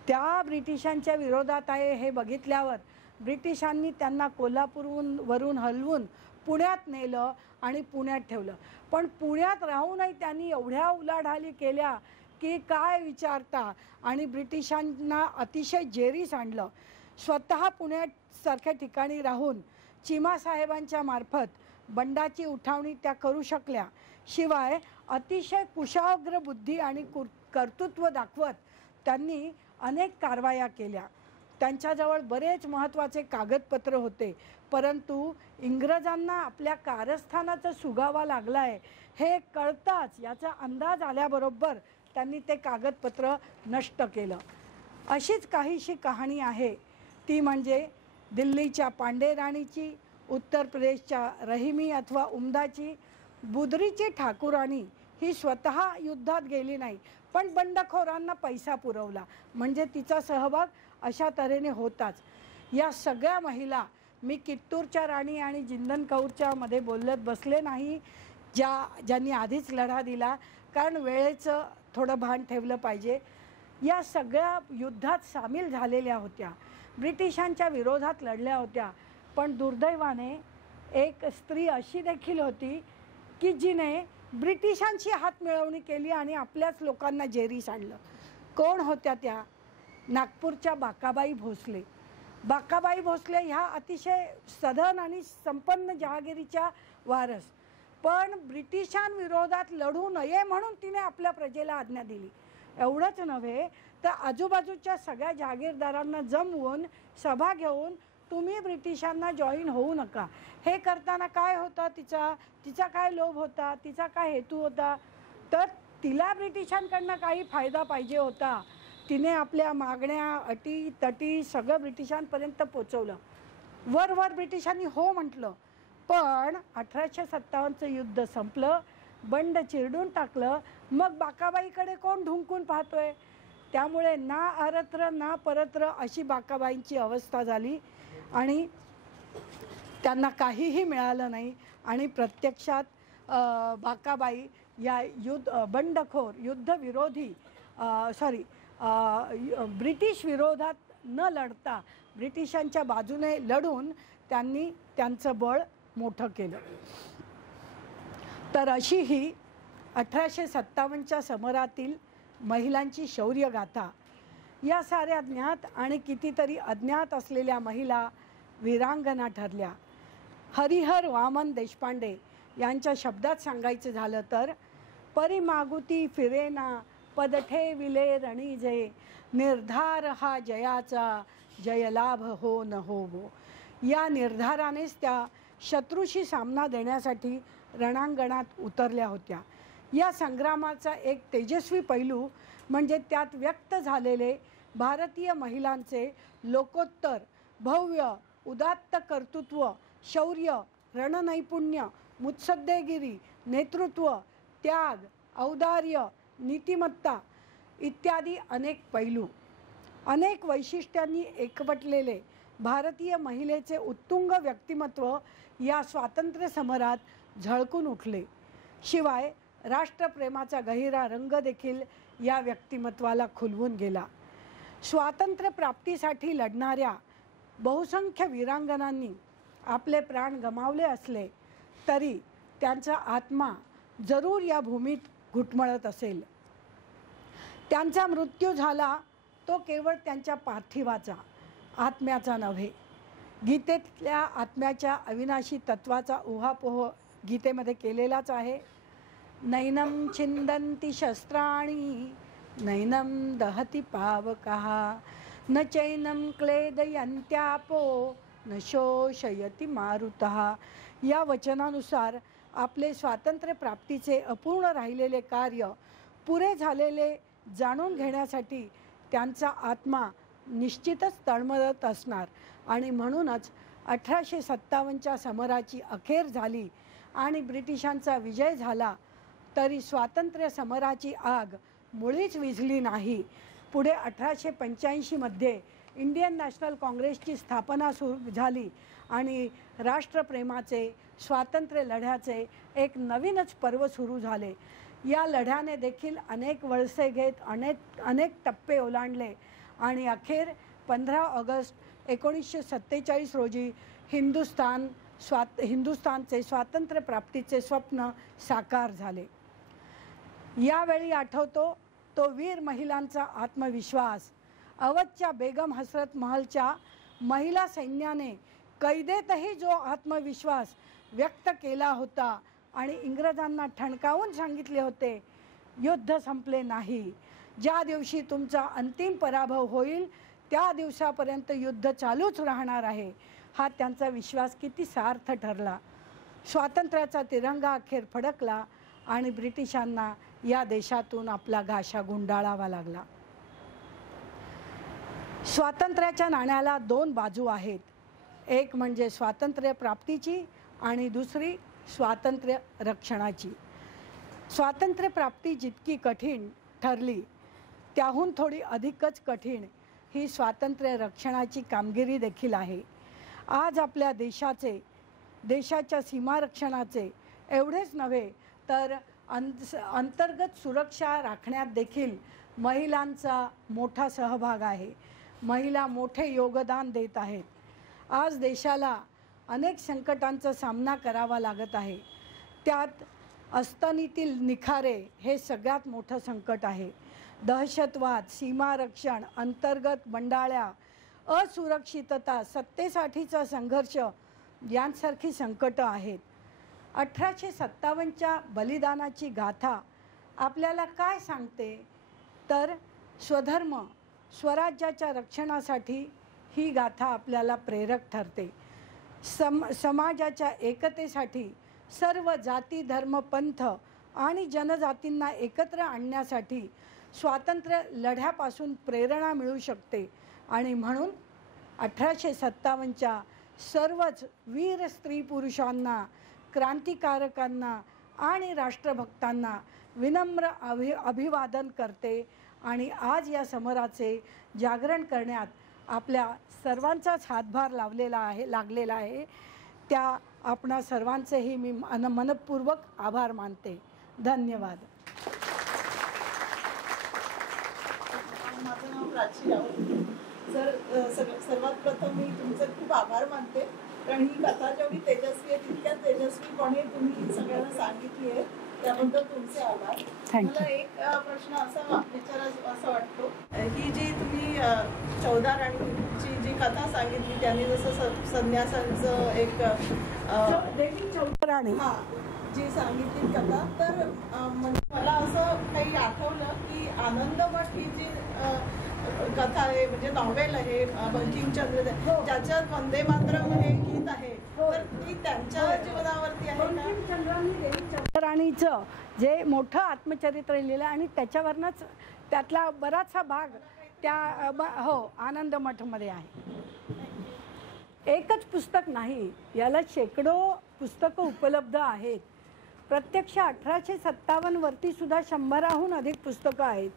त्या ब्रिटिशांच्या विरोधात आहे हे बघितल्यावर ब्रिटिशांनी त्यांना कोल्हापूरवरून हलवून पुण्यात नेलं आणि पुण्यात ठेवलं. पण पुण्यात राहूनही त्यांनी एवढ्या उलाढाली केल्या की काय विचारता आणि ब्रिटिशांना अतिशय जेरीस आणलं. स्वतः पुण्यासारख्या ठिकाणी राहून चिमासाहेबांच्या मार्फत बंडाची उठावणी त्या करू शकल्या. शिवाय अतिशय कुशाग्र बुद्धी आणि कर्तृत्व दाखवत त्यांनी अनेक कारवाया केल्या. त्यांच्याजवळ बरेच महत्त्वाचे कागदपत्र होते, परंतु इंग्रजांना आपल्या कारस्थानाचा सुगावा लागलाय हे कळताच याचा अंदाज आल्याबरोबर त्यांनी ते कागदपत्र नष्ट केलं. अशीच काहीशी कहाणी आहे. ती म्हणजे दिल्लीच्या पांडे राणीची, उत्तर प्रदेशच्या रहिमी अथवा उमदाची. बुदरीची ठाकूराणी ही स्वतः युद्धात गेली नाही, पण बंडखोरांना पैसा पुरवला म्हणजे तिचा सहभाग अशा तऱ्हेने होताच. या सगळ्या महिला, मी कित्तूरच्या राणी आणि जिंदन कौरच्या मध्ये बोलत बसले नाही, ज्यांनी आधीच लढा दिला, कारण वेळेचं थोडं भान ठेवलं पाहिजे. या सगळ्या युद्धात सामील झालेल्या होत्या, ब्रिटिशांच्या विरोधात लढल्या होत्या. पण दुर्दैवाने एक स्त्री अशी देखील होती की जिने ब्रिटिशांची हात मिळवणी केली आणि आपल्याच लोकांना जेरीस आणलं. कोण होत्या त्या? नागपूरच्या बाकाबाई भोसले. बाकाबाई भोसले ह्या अतिशय सधन आणि संपन्न जहागिरीच्या वारस, पण ब्रिटिशांविरोधात लढू नये म्हणून तिने आपल्या प्रजेला आज्ञा दिली. एवढंच नव्हे तर आजूबाजूच्या सगळ्या जहागीरदारांना जमवून सभा घेऊन तुम्ही ब्रिटिशांना जॉईन होऊ नका. हे करताना काय होतं, तिचा काय लोभ होता, तिचा काय हेतू होता, तर तिला ब्रिटिशांकडनं काही फायदा पाहिजे होता. तिने आपल्या मागण्या, अटी तटी सगळं ब्रिटिशांपर्यंत पोचवलं. वर ब्रिटिशांनी हो म्हटलं, पण 1857चं युद्ध संपलं, बंड चिरडून टाकलं. मग बाकाबाईकडे कोण ढुंकून पाहतोय? त्यामुळे ना अरत्र ना परत्र अशी बाकाबाईंची अवस्था झाली आणि त्यांना काहीही मिळालं नाही. आणि प्रत्यक्षात बाकाबाई या बंडखोर युद्धविरोधी ब्रिटिश विरोधात न लढता ब्रिटिशांच्या बाजूने लढून त्यांनी त्यांचं बळ मोठं केलं. तर अशी ही 1857च्या समरातील महिलांची शौर्यगाथा. या साऱ्या ज्ञात आणि कितीतरी अज्ञात असलेल्या महिला वीरांगना ठरल्या. हरिहर वामन देशपांडे यांच्या शब्दात सांगायचं झालं तर, परी मागुती फिरेना पदठे विले रणी जय, निर्धार हा जयाचा जयलाभ हो न होवो. या निर्धारानेच त्या शत्रूशी सामना देण्यासाठी रणांगणात उतरल्या होत्या. या संग्रामाचा एक तेजस्वी पैलू म्हणजे त्यात व्यक्त झालेले भारतीय महिलांचे लोकोत्तर भव्य उदात्त कर्तृत्व, शौर्य, रणनैपुण्य, मुत्सद्देगिरी, नेतृत्व, त्याग, औदार्य, नीतिमत्ता इत्यादी अनेक पैलू. अनेक वैशिष्ट्यांनी एकवटलेले भारतीय महिलेचे उत्तुंग व्यक्तिमत्व या स्वातंत्र्य समरात झळकून उठले. शिवाय राष्ट्रप्रेमाचा गहिरा रंग देखील या व्यक्तिमत्वाला खुलवून गेला. स्वातंत्र्य प्राप्तीसाठी लढणाऱ्या बहुसंख्य वीरांगनांनी आपले प्राण गमावले असले तरी त्यांचा आत्मा जरूर या भूमीत घुटमळत असेल. त्यांचा मृत्यू झाला तो केवळ त्यांच्या पार्थिवाचा, आत्म्याचा नव्हे. गीतेतल्या आत्म्याच्या अविनाशी तत्वाचा उहापोह गीतेमध्ये केलेलाच आहे. नैनम छिंदन्ति शस्त्राणि नैनम दहति पावकः न चैनम क्लेदयन्त्यापो न शोषयति मारुतः. या वचनानुसार आपले स्वातंत्र्य प्राप्तीचे अपूर्ण राहिलेले कार्य पुरे झालेले जाणून घेण्यासाठी त्यांचा आत्मा निश्चितच तळमळत असणार. आणि म्हणूनच 1857च्या समराची अखेर झाली आणि ब्रिटिशांचा विजय झाला तरी स्वातंत्र्य समराची आग मुळीच विझली नाही. पुढे 1885मध्ये इंडियन नॅशनल काँग्रेसची स्थापना सुरू झाली आणि राष्ट्रप्रेमाचे, स्वातंत्र्य लढ्याचे एक नवीनच पर्व सुरू झाले. या लढ्याने देखील अनेक वळसे घेत अनेक टप्पे ओलांडले आणि अखेर 15 ऑगस्ट 1947 रोजी हिंदुस्थानचे स्वातंत्र्य प्राप्तीचे स्वप्न साकार झाले. यावेळी आठवतो तो वीर महिलांचा आत्मविश्वास. अवधच्या बेगम हसरत महलच्या महिला सैन्याने कैदेतही जो आत्मविश्वास व्यक्त केला होता आणि इंग्रजांना ठणकावून सांगितले होते, युद्ध संपले नाही. ज्या दिवशी तुमचा अंतिम पराभव होईल त्या दिवसापर्यंत युद्ध चालूच राहणार आहे. हा त्यांचा विश्वास किती सार्थ ठरला. स्वातंत्र्याचा तिरंगा अखेर फडकला आणि ब्रिटिशांना या देशातून आपला गाशा गुंडाळावा लागला. स्वातंत्र्याच्या नाण्याला 2 बाजू आहेत. एक म्हणजे स्वातंत्र्य प्राप्तीची आणि दुसरी स्वातंत्र्य रक्षणाची. स्वातंत्र्य प्राप्ती जितकी कठीण ठरली त्याहून थोडी अधिकच कठीण ही स्वातंत्र्य रक्षणाची कामगिरी देखील आहे. आज आपल्या देशाच्या सीमारक्षणाचे एवढेच नव्हे तर अंतर्गत सुरक्षा राखण्यात देखील महिलांचा मोठा सहभाग आहे. महिला मोठे योगदान देत आहेत. आज देशाला अनेक संकटांचा सामना करावा लागत आहे. त्यात अस्तनीतील निखारे हे सगळ्यात मोठं संकट आहे. दहशतवाद, सीमारक्षण, अंतर्गत बंडाळ्या, असुरक्षितता, सत्तेसाठीचा संघर्ष यांसारखी संकटं आहेत. 1857च्या बलिदानाची गाथा आपल्याला काय सांगते तर स्वधर्म स्वराज्याच्या रक्षणासाठी ही गाथा आपल्याला प्रेरक ठरते. समाजाच्या एकतेसाठी सर्व जाती धर्म पंथ आणि जनजातींना एकत्र आणण्यासाठी स्वातंत्र्य लढ्यापासून प्रेरणा मिळू शकते. आणि म्हणून 1857च्या सर्वच वीर स्त्री पुरुषांना, क्रांतिकारकांना आणि राष्ट्रभक्तांना विनम्र अभिवादन करते. आणि आज या समराचे जागरण करण्यात आपल्या सर्वांचाच हातभार लागलेला आहे. त्या आपणा सर्वांचेही मी मनपूर्वक आभार मानते. धन्यवाद. माझं नाव प्राची राऊत. सर्वात प्रथम मी तुमचं खूप आभार मानते, कारण ही कथा जेवढी तेजस्वी आहे तितक्या तेजस्वीपणे तुम्ही सगळ्यांना सांगितली आहे, त्याबद्दल तुमचे आभार. मला एक प्रश्न असा विचारायचा असं वाटतो, ही जी तुम्ही 14 राणीची जी कथा सांगितली त्यांनी जसं संन्यासांचं एक देवी 14 राणी जी सांगितली कथा, तर म्हणजे मला असं काही आठवलं की आनंदमठ ही जी कथा आहे म्हणजे नॉव्हेल आहे बंकिमचंद्र ज्याच्यात वंदे मातरम हे गीत आहे, तर ती त्यांच्या जीवनावरती आहे का? बंकिमचंद्रांनी देवी 14 राणीचं जे मोठं आत्मचरित्र लिहिलं आणि त्याच्यावरनंच त्यातला बराचसा भाग त्या आनंद मठमध्ये आहे. एकच पुस्तक नाही, याला शेकडो पुस्तकं उपलब्ध आहेत. प्रत्यक्ष 1857 वरती सुद्धा 100हून अधिक पुस्तकं आहेत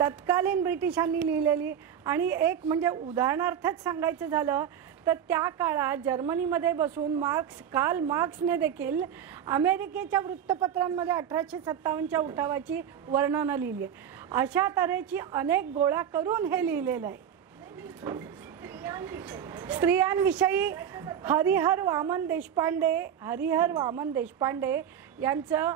तत्कालीन ब्रिटिशांनी लिहिलेली. आणि एक म्हणजे उदाहरणार्थच सांगायचं झालं तर त्या काळात जर्मनीमध्ये बसून कार्ल मार्क्सने देखील अमेरिकेच्या वृत्तपत्रांमध्ये 1857च्या उठावाची वर्णनं लिहिली आहे. अशा तऱ्हेची अनेक गोळा करून हे लिहिलेलं आहे. स्त्रियांविषयी हरिहर वामन देशपांडे यांचं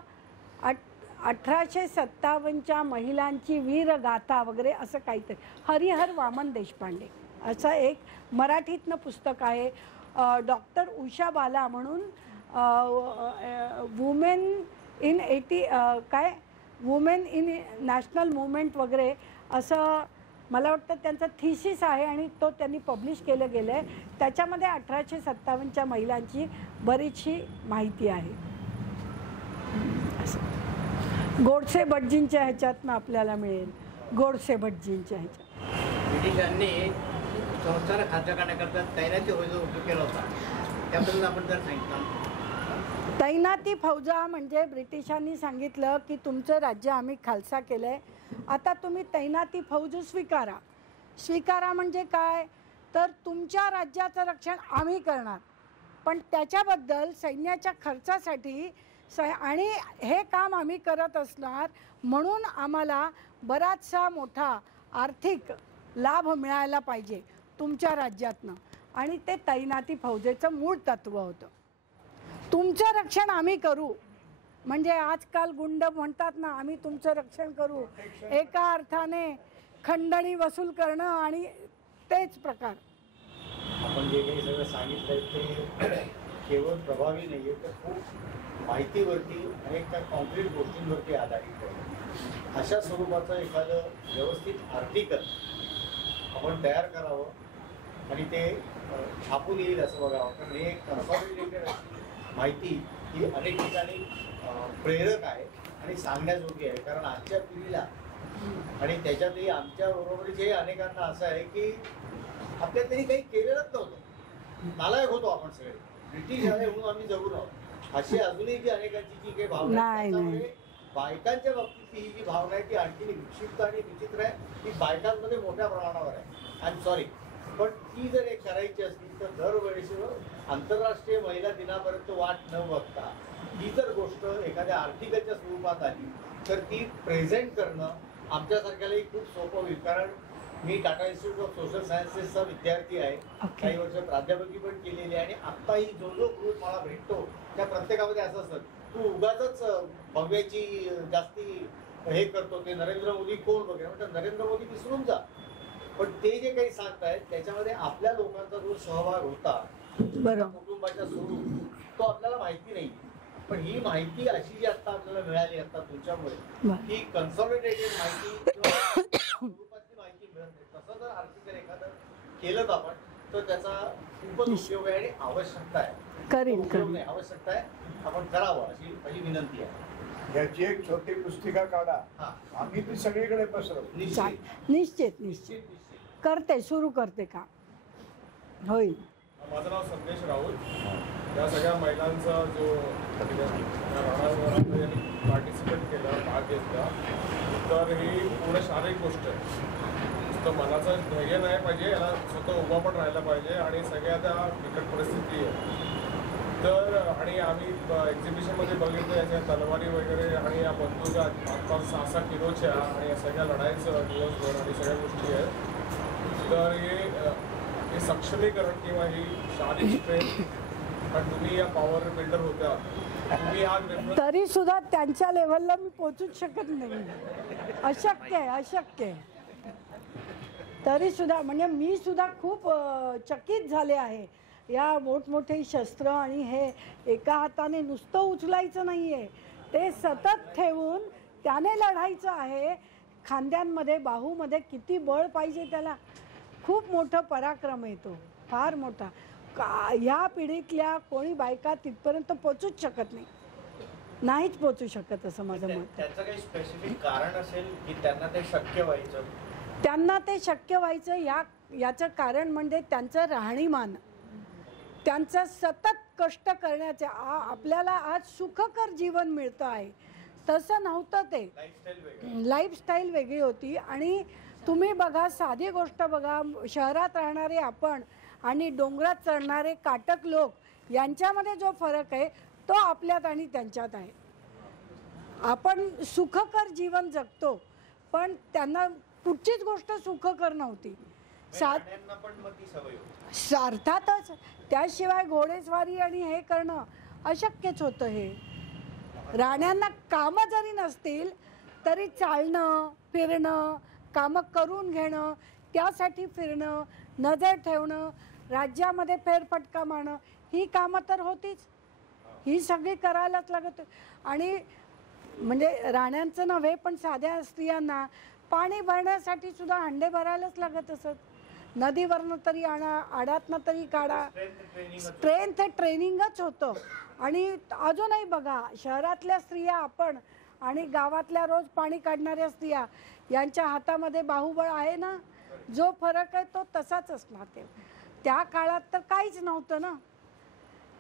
1857च्या महिलांची वीरगाथा वगैरे असं काहीतरी, हरिहर वामन देशपांडे असं एक मराठीतनं पुस्तक आहे. डॉक्टर उषा बाला म्हणून वुमेन इन नॅशनल मुवमेंट वगैरे असं मला वाटतं त्यांचा थिसिस आहे आणि तो त्यांनी पब्लिश केलं गेलं आहे. त्याच्यामध्ये 1857च्या महिलांची बरीचशी माहिती आहे. गोडसे भटजींच्या ह्याच्यातनं आपल्याला मिळेल. गोडसे भटजींच्या ह्याच्यात ब्रिटिशांनी संस्थान खातं करण्याकरता तैनाती फौजा उपयोग केला होता, त्याबद्दल आपण जर सांगितलं. तैनाती फौजा म्हणजे ब्रिटिशांनी सांगितलं की तुमचं राज्य आम्ही खालसा केलं आहे, आता तुम्ही तैनाती फौज स्वीकारा. म्हणजे काय तर तुमच्या राज्याचं रक्षण आम्ही करणार, पण त्याच्याबद्दल सैन्याच्या खर्चासाठी आणि हे काम आम्ही करत असणार म्हणून आम्हाला बराचसा मोठा आर्थिक लाभ मिळायला पाहिजे तुमच्या राज्यातनं. आणि ते तैनाती फौजेचं मूळ तत्व होतं. तुमचं रक्षण आम्ही करू म्हणजे आजकाल गुंड म्हणतात ना आम्ही तुमचं रक्षण करू, एका अर्थाने खंडणी वसूल करणं आणि तेच प्रकार. आपण जे काही सगळं सांगितलंय ते केवळ प्रभावी नाही आहे, तर खूप माहितीवरती आणि त्या कॉन्क्रीट गोष्टींवरती आधारित आहे. अशा स्वरूपाचं एखादं व्यवस्थित आर्टिकल आपण तयार करावं आणि ते छापून येईल असं बघावं. कारण हे कन्सॉलिडेटेड माहिती ही अनेक ठिकाणी प्रेरक आहे आणि सांगण्याजोगी आहे. कारण आजच्या पिढीला आणि त्याच्यातही आमच्या बरोबरीचे अनेकांना असं आहे की आपल्या तरी काही केलेलंच नव्हतं, नालायक होतो आपण सगळे, ब्रिटिश आले म्हणून आम्ही जगून आहोत अशी अजूनही जी अनेकांची जी काही भावना आहे. त्यामुळे बायकांच्या बाबतीत ही जी भावना आहे ती आणखी विक्षिप्त आणि विचित्र आहे. ती बायकांमध्ये मोठ्या प्रमाणावर आहे. आय एम सॉरी, पण ती जर एक करायची असली तर दरवेळेस आंतरराष्ट्रीय महिला दिनापर्यंत वाट न बघता ही जर गोष्ट एखाद्या आर्टिकलच्या स्वरूपात आली तर ती प्रेझेंट करणं आमच्यासारख्यालाही खूप सोपं होईल. कारण मी टाटा इन्स्टिट्यूट ऑफ सोशल सायन्सेसचा विद्यार्थी आहे, काही वर्ष प्राध्यापकी पण केलेली आहे. आणि आत्ताही जो ग्रुप मला भेटतो त्या प्रत्येकामध्ये असं असतं, तू उगाच भव्याची जास्ती हे करतो, ते नरेंद्र मोदी कोण वगैरे. म्हणजे नरेंद्र मोदी विसरून जा, पण ते जे काही सांगतायत त्याच्यामध्ये आपल्या लोकांचा जो सहभाग होता बरोबर. कुटुंबाच्या सोडून तो आपल्याला माहिती नाही. पण ही माहिती अशी जी आता आपल्याला मिळाली आता तुमच्यामुळे बरं. ही कन्सॉलिडेटेड माहिती किंवा स्वरूपातली माहिती मिळत नाही. तसं जर आर्थिक एखादं केलं आपण तर त्याचा खूपच उपयोग आहे आणि आवश्यकता आहे. उपयोग नाही, आवश्यकता आहे. आपण करावं अशी माझी विनंती आहे. याची एक छोटी पुस्तिका काढा, आम्ही ती सगळीकडे पसरवू. निश्चित करते, सुरू करते का होईल. माझं नाव संदेश राऊत. या सगळ्या महिलांचा जो राणावर पार्टिसिपेट केला, भाग घेतला, तर ही पूर्ण शारीरिक गोष्ट आहे. नुसतं मनाचं धैर्य नाही पाहिजे, याला स्वतः उभा पण राहायला पाहिजे आणि सगळ्या त्या बिकट परिस्थिती आहे. तर आणि आम्ही एक्झिबिशनमध्ये बघितलं याच्या तलवारी वगैरे आणि या बंदुका 5-6 किलोच्या आणि या सगळ्या लढाईचं दिवसभर आणि सगळ्या गोष्टी आहेत. तर हे सक्षमीकरण किंवा ही शारीरिक स्ट्रेंथ, कारण तुम्ही या पॉवर बिल्डर होत्या, तुम्ही आज तरी सुद्धा त्यांच्या लेवलला मी पोचूच शकत नाही. अशक्य आहे. तरी सुद्धा म्हणजे मी सुद्धा खूप चकित झाले आहे. या मोठमोठे शस्त्र आणि हे एका हाताने नुसतं उचलायचं नाही आहे, ते सतत ठेवून त्याने लढायचं आहे. खांद्यांमध्ये बाहूमध्ये किती बळ पाहिजे त्याला. खूप मोठं पराक्रम येतो, फार मोठा. ह्या पिढीतल्या कोणी बायका तिथपर्यंत पोचूच शकत नाहीच पोचू शकत असं माझं मत. त्याचं काही स्पेसिफिक कारण असेल की त्यांना ते शक्य व्हायचं? त्यांना ते शक्य व्हायचं याचं कारण म्हणजे त्यांचं राहणीमान, त्यांचं सतत कष्ट करण्याचे. आपल्याला आज सुखकर जीवन मिळतं आहे, तसं नव्हतं ते. लाईफस्टाईल वेगळी होती. आणि तुम्ही बघा, साधी गोष्ट बघा, शहरात राहणारे आपण आणि डोंगरात चढणारे काटक लोक यांच्यामध्ये जो फरक आहे तो आपल्यात आणि त्यांच्यात आहे. आपण सुखकर जीवन जगतो, पण त्यांना कुठचीच गोष्ट सुखकर नव्हती. अर्थातच. त्याशिवाय घोडेस्वारी आणि हे करणं अशक्यच होतं. हे राण्यांना कामं जरी नसतील तरी चालणं, फिरणं, कामं करून घेणं, त्यासाठी फिरणं, नजर ठेवणं, राज्यामध्ये फेरफटका मारणं, ही कामं तर होतीच. ही सगळी करायलाच लागत. आणि म्हणजे राण्यांचं नव्हे, पण साध्या स्त्रियांना पाणी भरण्यासाठी सुद्धा हंडे भरायलाच लागत असत. नदीवरनं तरी आणा, आडातनं तरी काढा. स्ट्रेंथ ट्रेनिंगच होतं. आणि अजूनही बघा, शहरातल्या स्त्रिया आपण आणि गावातल्या रोज पाणी काढणाऱ्या स्त्रिया यांच्या हातामध्ये बाहुबळ आहे ना. जो फरक आहे तो तसाच असणार. ते त्या काळात तर काहीच नव्हतं ना.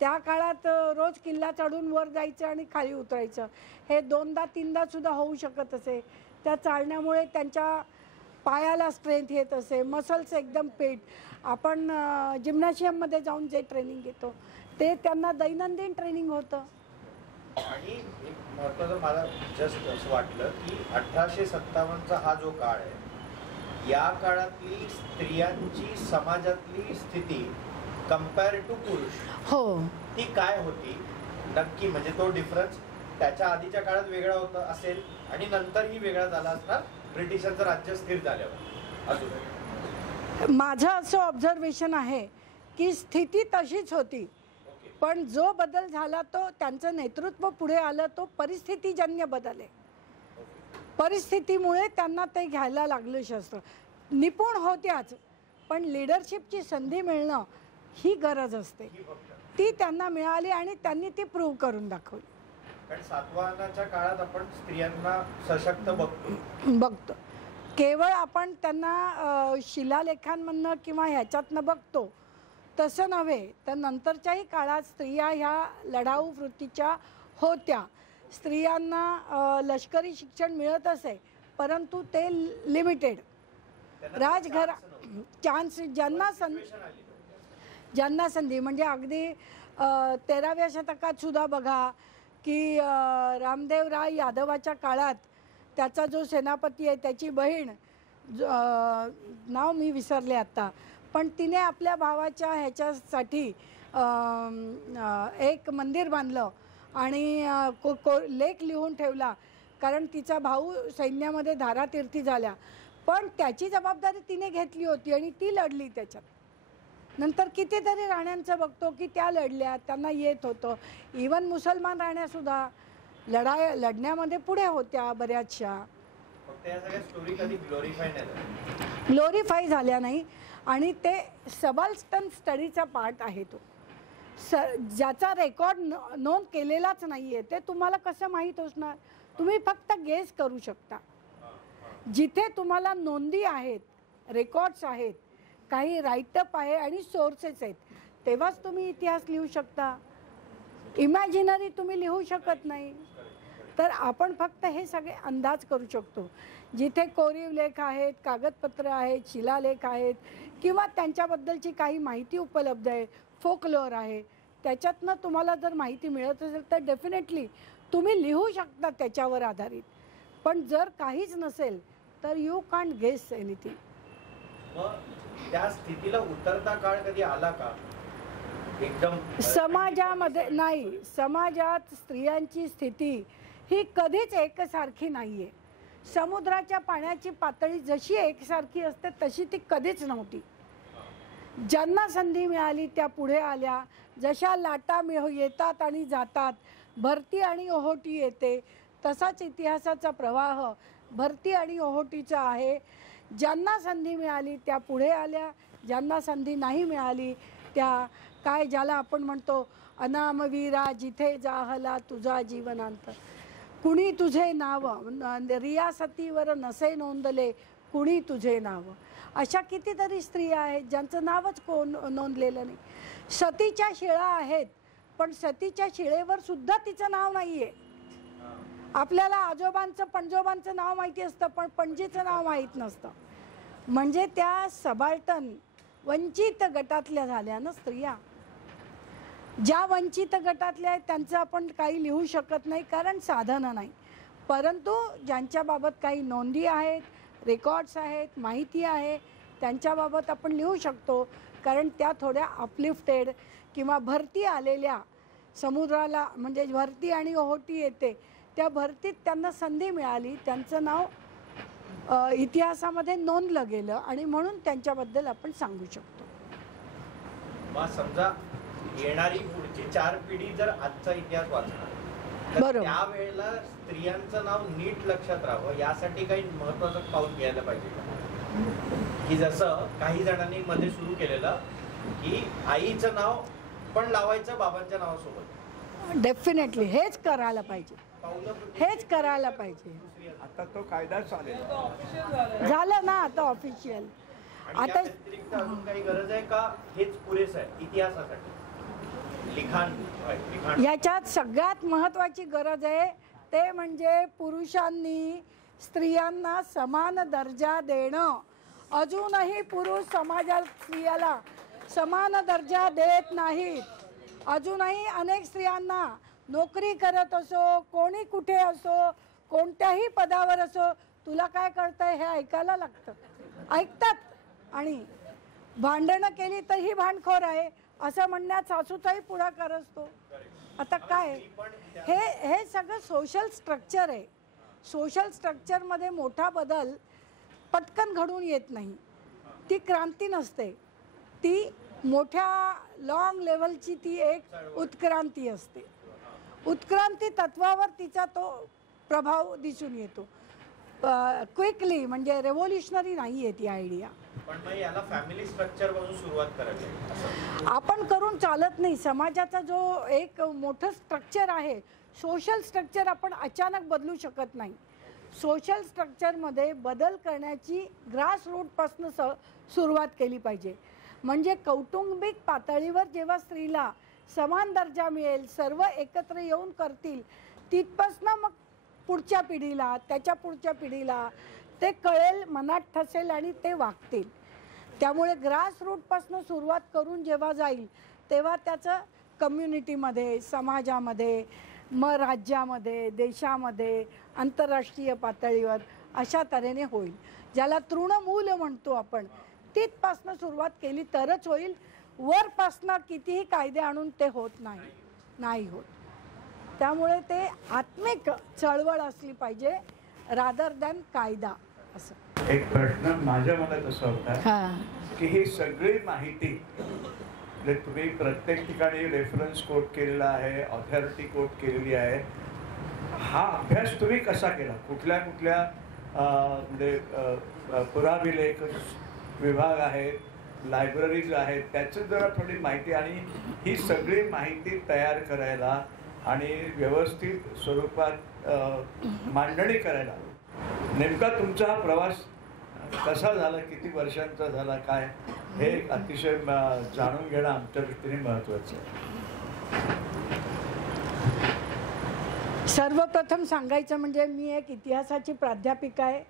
त्या काळात रोज किल्ला चढून वर जायचं आणि खाली उतरायचं. हे 2दा-3दा सुद्धा होऊ शकत असे. त्या चालण्यामुळे त्यांच्या पायाला स्ट्रेंथ येत असे, मसल्स एकदम पेट. आपण जिम्नॅशियममध्ये जाऊन जे ट्रेनिंग घेतो ते त्यांना दैनंदिन ट्रेनिंग होतं. आणि एक महत्त्वाचं मला जस्ट असं वाटलं की 1857चा हा जो काळ आहे, या काळातली स्त्रियांची समाजातली स्थिती कम्पेअर टू पुरुष, हो, ती काय होती नक्की? म्हणजे तो डिफरन्स त्याच्या आधीच्या काळात वेगळा होता असेल आणि नंतरही वेगळा झाला असणार ब्रिटिशांचं राज्य स्थिर झाल्यावर. अजून माझं असं ऑब्झर्वेशन आहे की स्थिती तशीच होती, पण जो बदल झाला तो त्यांचं नेतृत्व पुढे आलं, तो परिस्थितीजन्य बदल आहे. परिस्थितीमुळे त्यांना ते घ्यायला लागलं शस्त्र. निपुण होत्याच, पण लिडरशिपची संधी मिळणं ही गरज असते. ती त्यांना मिळाली आणि त्यांनी ती प्रूव्ह करून दाखवली. कारण सातवाहनाच्या काळात आपण स्त्रियांना सशक्त बघतो. केवळ आपण त्यांना शिलालेखांमधनं किंवा ह्याच्यातनं बघतो तसं नव्हे, तर नंतरच्याही काळात स्त्रिया ह्या लढाऊ वृत्तीच्या होत्या. स्त्रियांना लष्करी शिक्षण मिळत असे, परंतु ते लिमिटेड. राजघर चान्स ज्यांना संधी म्हणजे अगदी 13व्या शतकात सुद्धा बघा की रामदेवराय यादवाच्या काळात त्याचा जो सेनापती आहे त्याची बहीण, नाव मी विसरले आत्ता, पण तिने आपल्या भावाच्या ह्याच्यासाठी एक मंदिर बांधलं आणि लेख लिहून ठेवला, कारण तिचा भाऊ सैन्यामध्ये धारातीर्थी झाल्या. पण त्याची जबाबदारी तिने घेतली होती आणि ती लढली त्याच्यात. नंतर कितीतरी राण्यांचं बघतो की त्या लढल्या, त्यांना येत होतं. इवन मुसलमान राण्यासुद्धा लढण्यामध्ये पुढे होत्या बऱ्याचशा. फक्त या सगळ्या स्टोरी कधी ग्लोरीफाय नाही झाल्या. ग्लोरीफाय झाल्या नाही आणि ते सबल्स्टन स्टडीचा पार्ट आहे तो. ज्याचा रेकॉर्ड नोंद केलेलाच नाही आहे ते तुम्हाला कसं माहीत असणार? तुम्ही फक्त गेस करू शकता. जिथे तुम्हाला नोंदी आहेत, रेकॉर्ड्स आहेत, काही राईटअप आहे आणि सोर्सेस आहेत, तेव्हाच तुम्ही इतिहास लिहू शकता. इमॅजिनरी तुम्ही लिहू शकत नाही. तर आपण फक्त हे सगळे अंदाज करू शकतो. जिथे कोरीव लेख आहेत, कागदपत्र आहेत, शिलालेख आहेत किंवा त्यांच्याबद्दलची काही माहिती उपलब्ध आहे, फोकलोअर आहे, त्याच्यातनं तुम्हाला जर माहिती मिळत असेल तर डेफिनेटली तुम्ही लिहू शकता त्याच्यावर आधारित. पण जर काहीच नसेल तर यू कांट गेस एनिथिंग. मग त्या स्थितीला उतरता काळ कधी आला का? एकदम समाजामध्ये नाही, समाजात स्त्रियांची स्थिती ही कधीच एकसारखी नाही आहे. समुद्राच्या पाण्याची पातळी जशी एकसारखी असते तशी ती कधीच नव्हती. ज्यांना संधी मिळाली त्या पुढे आल्या. जशा लाटा येतात आणि जातात, भरती आणि ओहोटी येते, तसाच इतिहासाचा प्रवाह भरती आणि ओहोटीचा आहे. ज्यांना संधी मिळाली त्या पुढे आल्या, ज्यांना संधी नाही मिळाली त्या काय ज्याला आपण म्हणतो अनामवीरा जिथे जाहला तुझा जीवनांत, कुणी तुझे नाव रियासतीवर नसे नोंदले, कुणी तुझे नाव. अशा कितीतरी स्त्रिया आहेत ज्यांचं नावच कोण नोंदलेलं नाही. सतीच्या शिळा आहेत पण सतीच्या शिळेवर सुद्धा तिचं नाव नाही आहे. आपल्याला आजोबांचं पणजोबांचं नाव माहिती असतं पण पणजीचं नाव माहीत नसतं. म्हणजे त्या सबाल्टन वंचित गटातल्या झाल्या ना स्त्रिया. ज्या वंचित गटातल्या आहेत त्यांचं आपण काही लिहू शकत नाही कारण साधनं नाही. परंतु ज्यांच्याबाबत काही नोंदी आहेत, रेकॉर्ड्स आहेत, माहिती आहे, त्यांच्याबाबत आपण लिहू शकतो. कारण त्या थोड्या अपलिफ्टेड किंवा भरती आलेल्या समुद्राला म्हणजे भरती आणि ओहोटी येते त्या भरतीत त्यांना संधी मिळाली, त्यांचं नाव इतिहासामध्ये नोंदलं गेलं आणि म्हणून त्यांच्याबद्दल आपण सांगू शकतो. मग समजा येणारी पुढची 4 पिढी जर आजचा इतिहास वाचणार तर बरोबर. त्यावेळेला स्त्रियांचं नाव नीट लक्षात राहावं यासाठी काही महत्वाचं पाऊल घ्यायला पाहिजे का? की जसं काही जणांनी मध्ये सुरू केलेलं की आईचं नाव पण लावायचं बाबांच्या नावासोबत. डेफिनेटली हेच करायला पाहिजे, हेच करायला पाहिजे. आता तो कायदाच आलेला झालं ना आता ऑफिशियल. आता व्यतिरिक्त अजून काही गरज आहे का? हेच पुरेसं आहे इतिहासासाठी? लिखाण याच्यात सगळ्यात महत्त्वाची गरज आहे ते म्हणजे पुरुषांनी स्त्रियांना समान दर्जा देणं. अजूनही पुरुष समाजात स्त्रियाला समान दर्जा देत नाहीत. अजूनही अनेक स्त्रियांना नोकरी करत असो, कोणी कुठे असो, कोणत्याही पदावर असो, तुला काय कळतंय हे ऐकायला लागतं. ऐकतात आणि भांडणं केली तर ही भांडखोर आहे असं म्हणण्यात सासूचाही पुढाकार असतो. आता काय हे सगळं सोशल स्ट्रक्चर आहे. सोशल स्ट्रक्चरमध्ये मोठा बदल पटकन घडून येत नाही. ती क्रांती नसते, ती मोठ्या लॉंग लेवलची ती एक उत्क्रांती असते. उत्क्रांती तत्वावर तिचा तो प्रभाव दिसून येतो. क्विकली म्हणजे रेव्होल्युशनरी नाही आहे ती आयडिया. पण मग याला फॅमिली स्ट्रक्चर पासून सुरुवात करायची. आपण करून चालत नाही. समाजाचा जो एक मोठं स्ट्रक्चर आहे, सोशल स्ट्रक्चर आपण अचानक बदलू शकत नाही. सोशल स्ट्रक्चरमध्ये बदल करण्याची ग्रासरूटपासून सुरुवात केली पाहिजे. म्हणजे कौटुंबिक पातळीवर जेव्हा स्त्रीला समान दर्जा मिळेल, सर्व एकत्र येऊन करतील, तिथपासून मग पुढच्या पिढीला, त्याच्या पुढच्या पिढीला ते कळेल, मनात ठसेल आणि ते वागतील. त्यामुळे ग्रासरूटपासून सुरुवात करून जेव्हा जाईल तेव्हा त्याचं कम्युनिटीमध्ये, समाजामध्ये, मग राज्यामध्ये, देशामध्ये, आंतरराष्ट्रीय पातळीवर अशा तऱ्हेने होईल. ज्याला तृणमूल म्हणतो आपण, तिथपासनं सुरुवात केली तरच होईल. वरपासनं कितीही कायदे आणून ते होत नाही होत. त्यामुळे ते आत्मिक चळवळ असली पाहिजे रादर दॅन कायदा असं. एक प्रश्न माझ्या मनात असा होता हां की ही सगळी माहिती म्हणजे तुम्ही प्रत्येक ठिकाणी रेफरन्स कोट केलेला आहे, ऑथॉरिटी कोट केलेली आहे, हा अभ्यास तुम्ही कसा केला? कुठल्या कुठल्या म्हणजे पुराभिलेख विभाग आहेत, लायब्ररीज आहेत, त्याचं जरा थोडी माहिती आणि ही सगळी माहिती तयार करायला आणि व्यवस्थित स्वरूपात मांडणी करायला नेमका तुमचा हा प्रवास कसा झाला, किती वर्षांचा झाला, काय हे अतिशय जाणून घेणं आमच्या दृष्टीने महत्त्वाचं आहे. सर्वप्रथम सांगायचं म्हणजे मी एक इतिहासाची प्राध्यापिका आहे.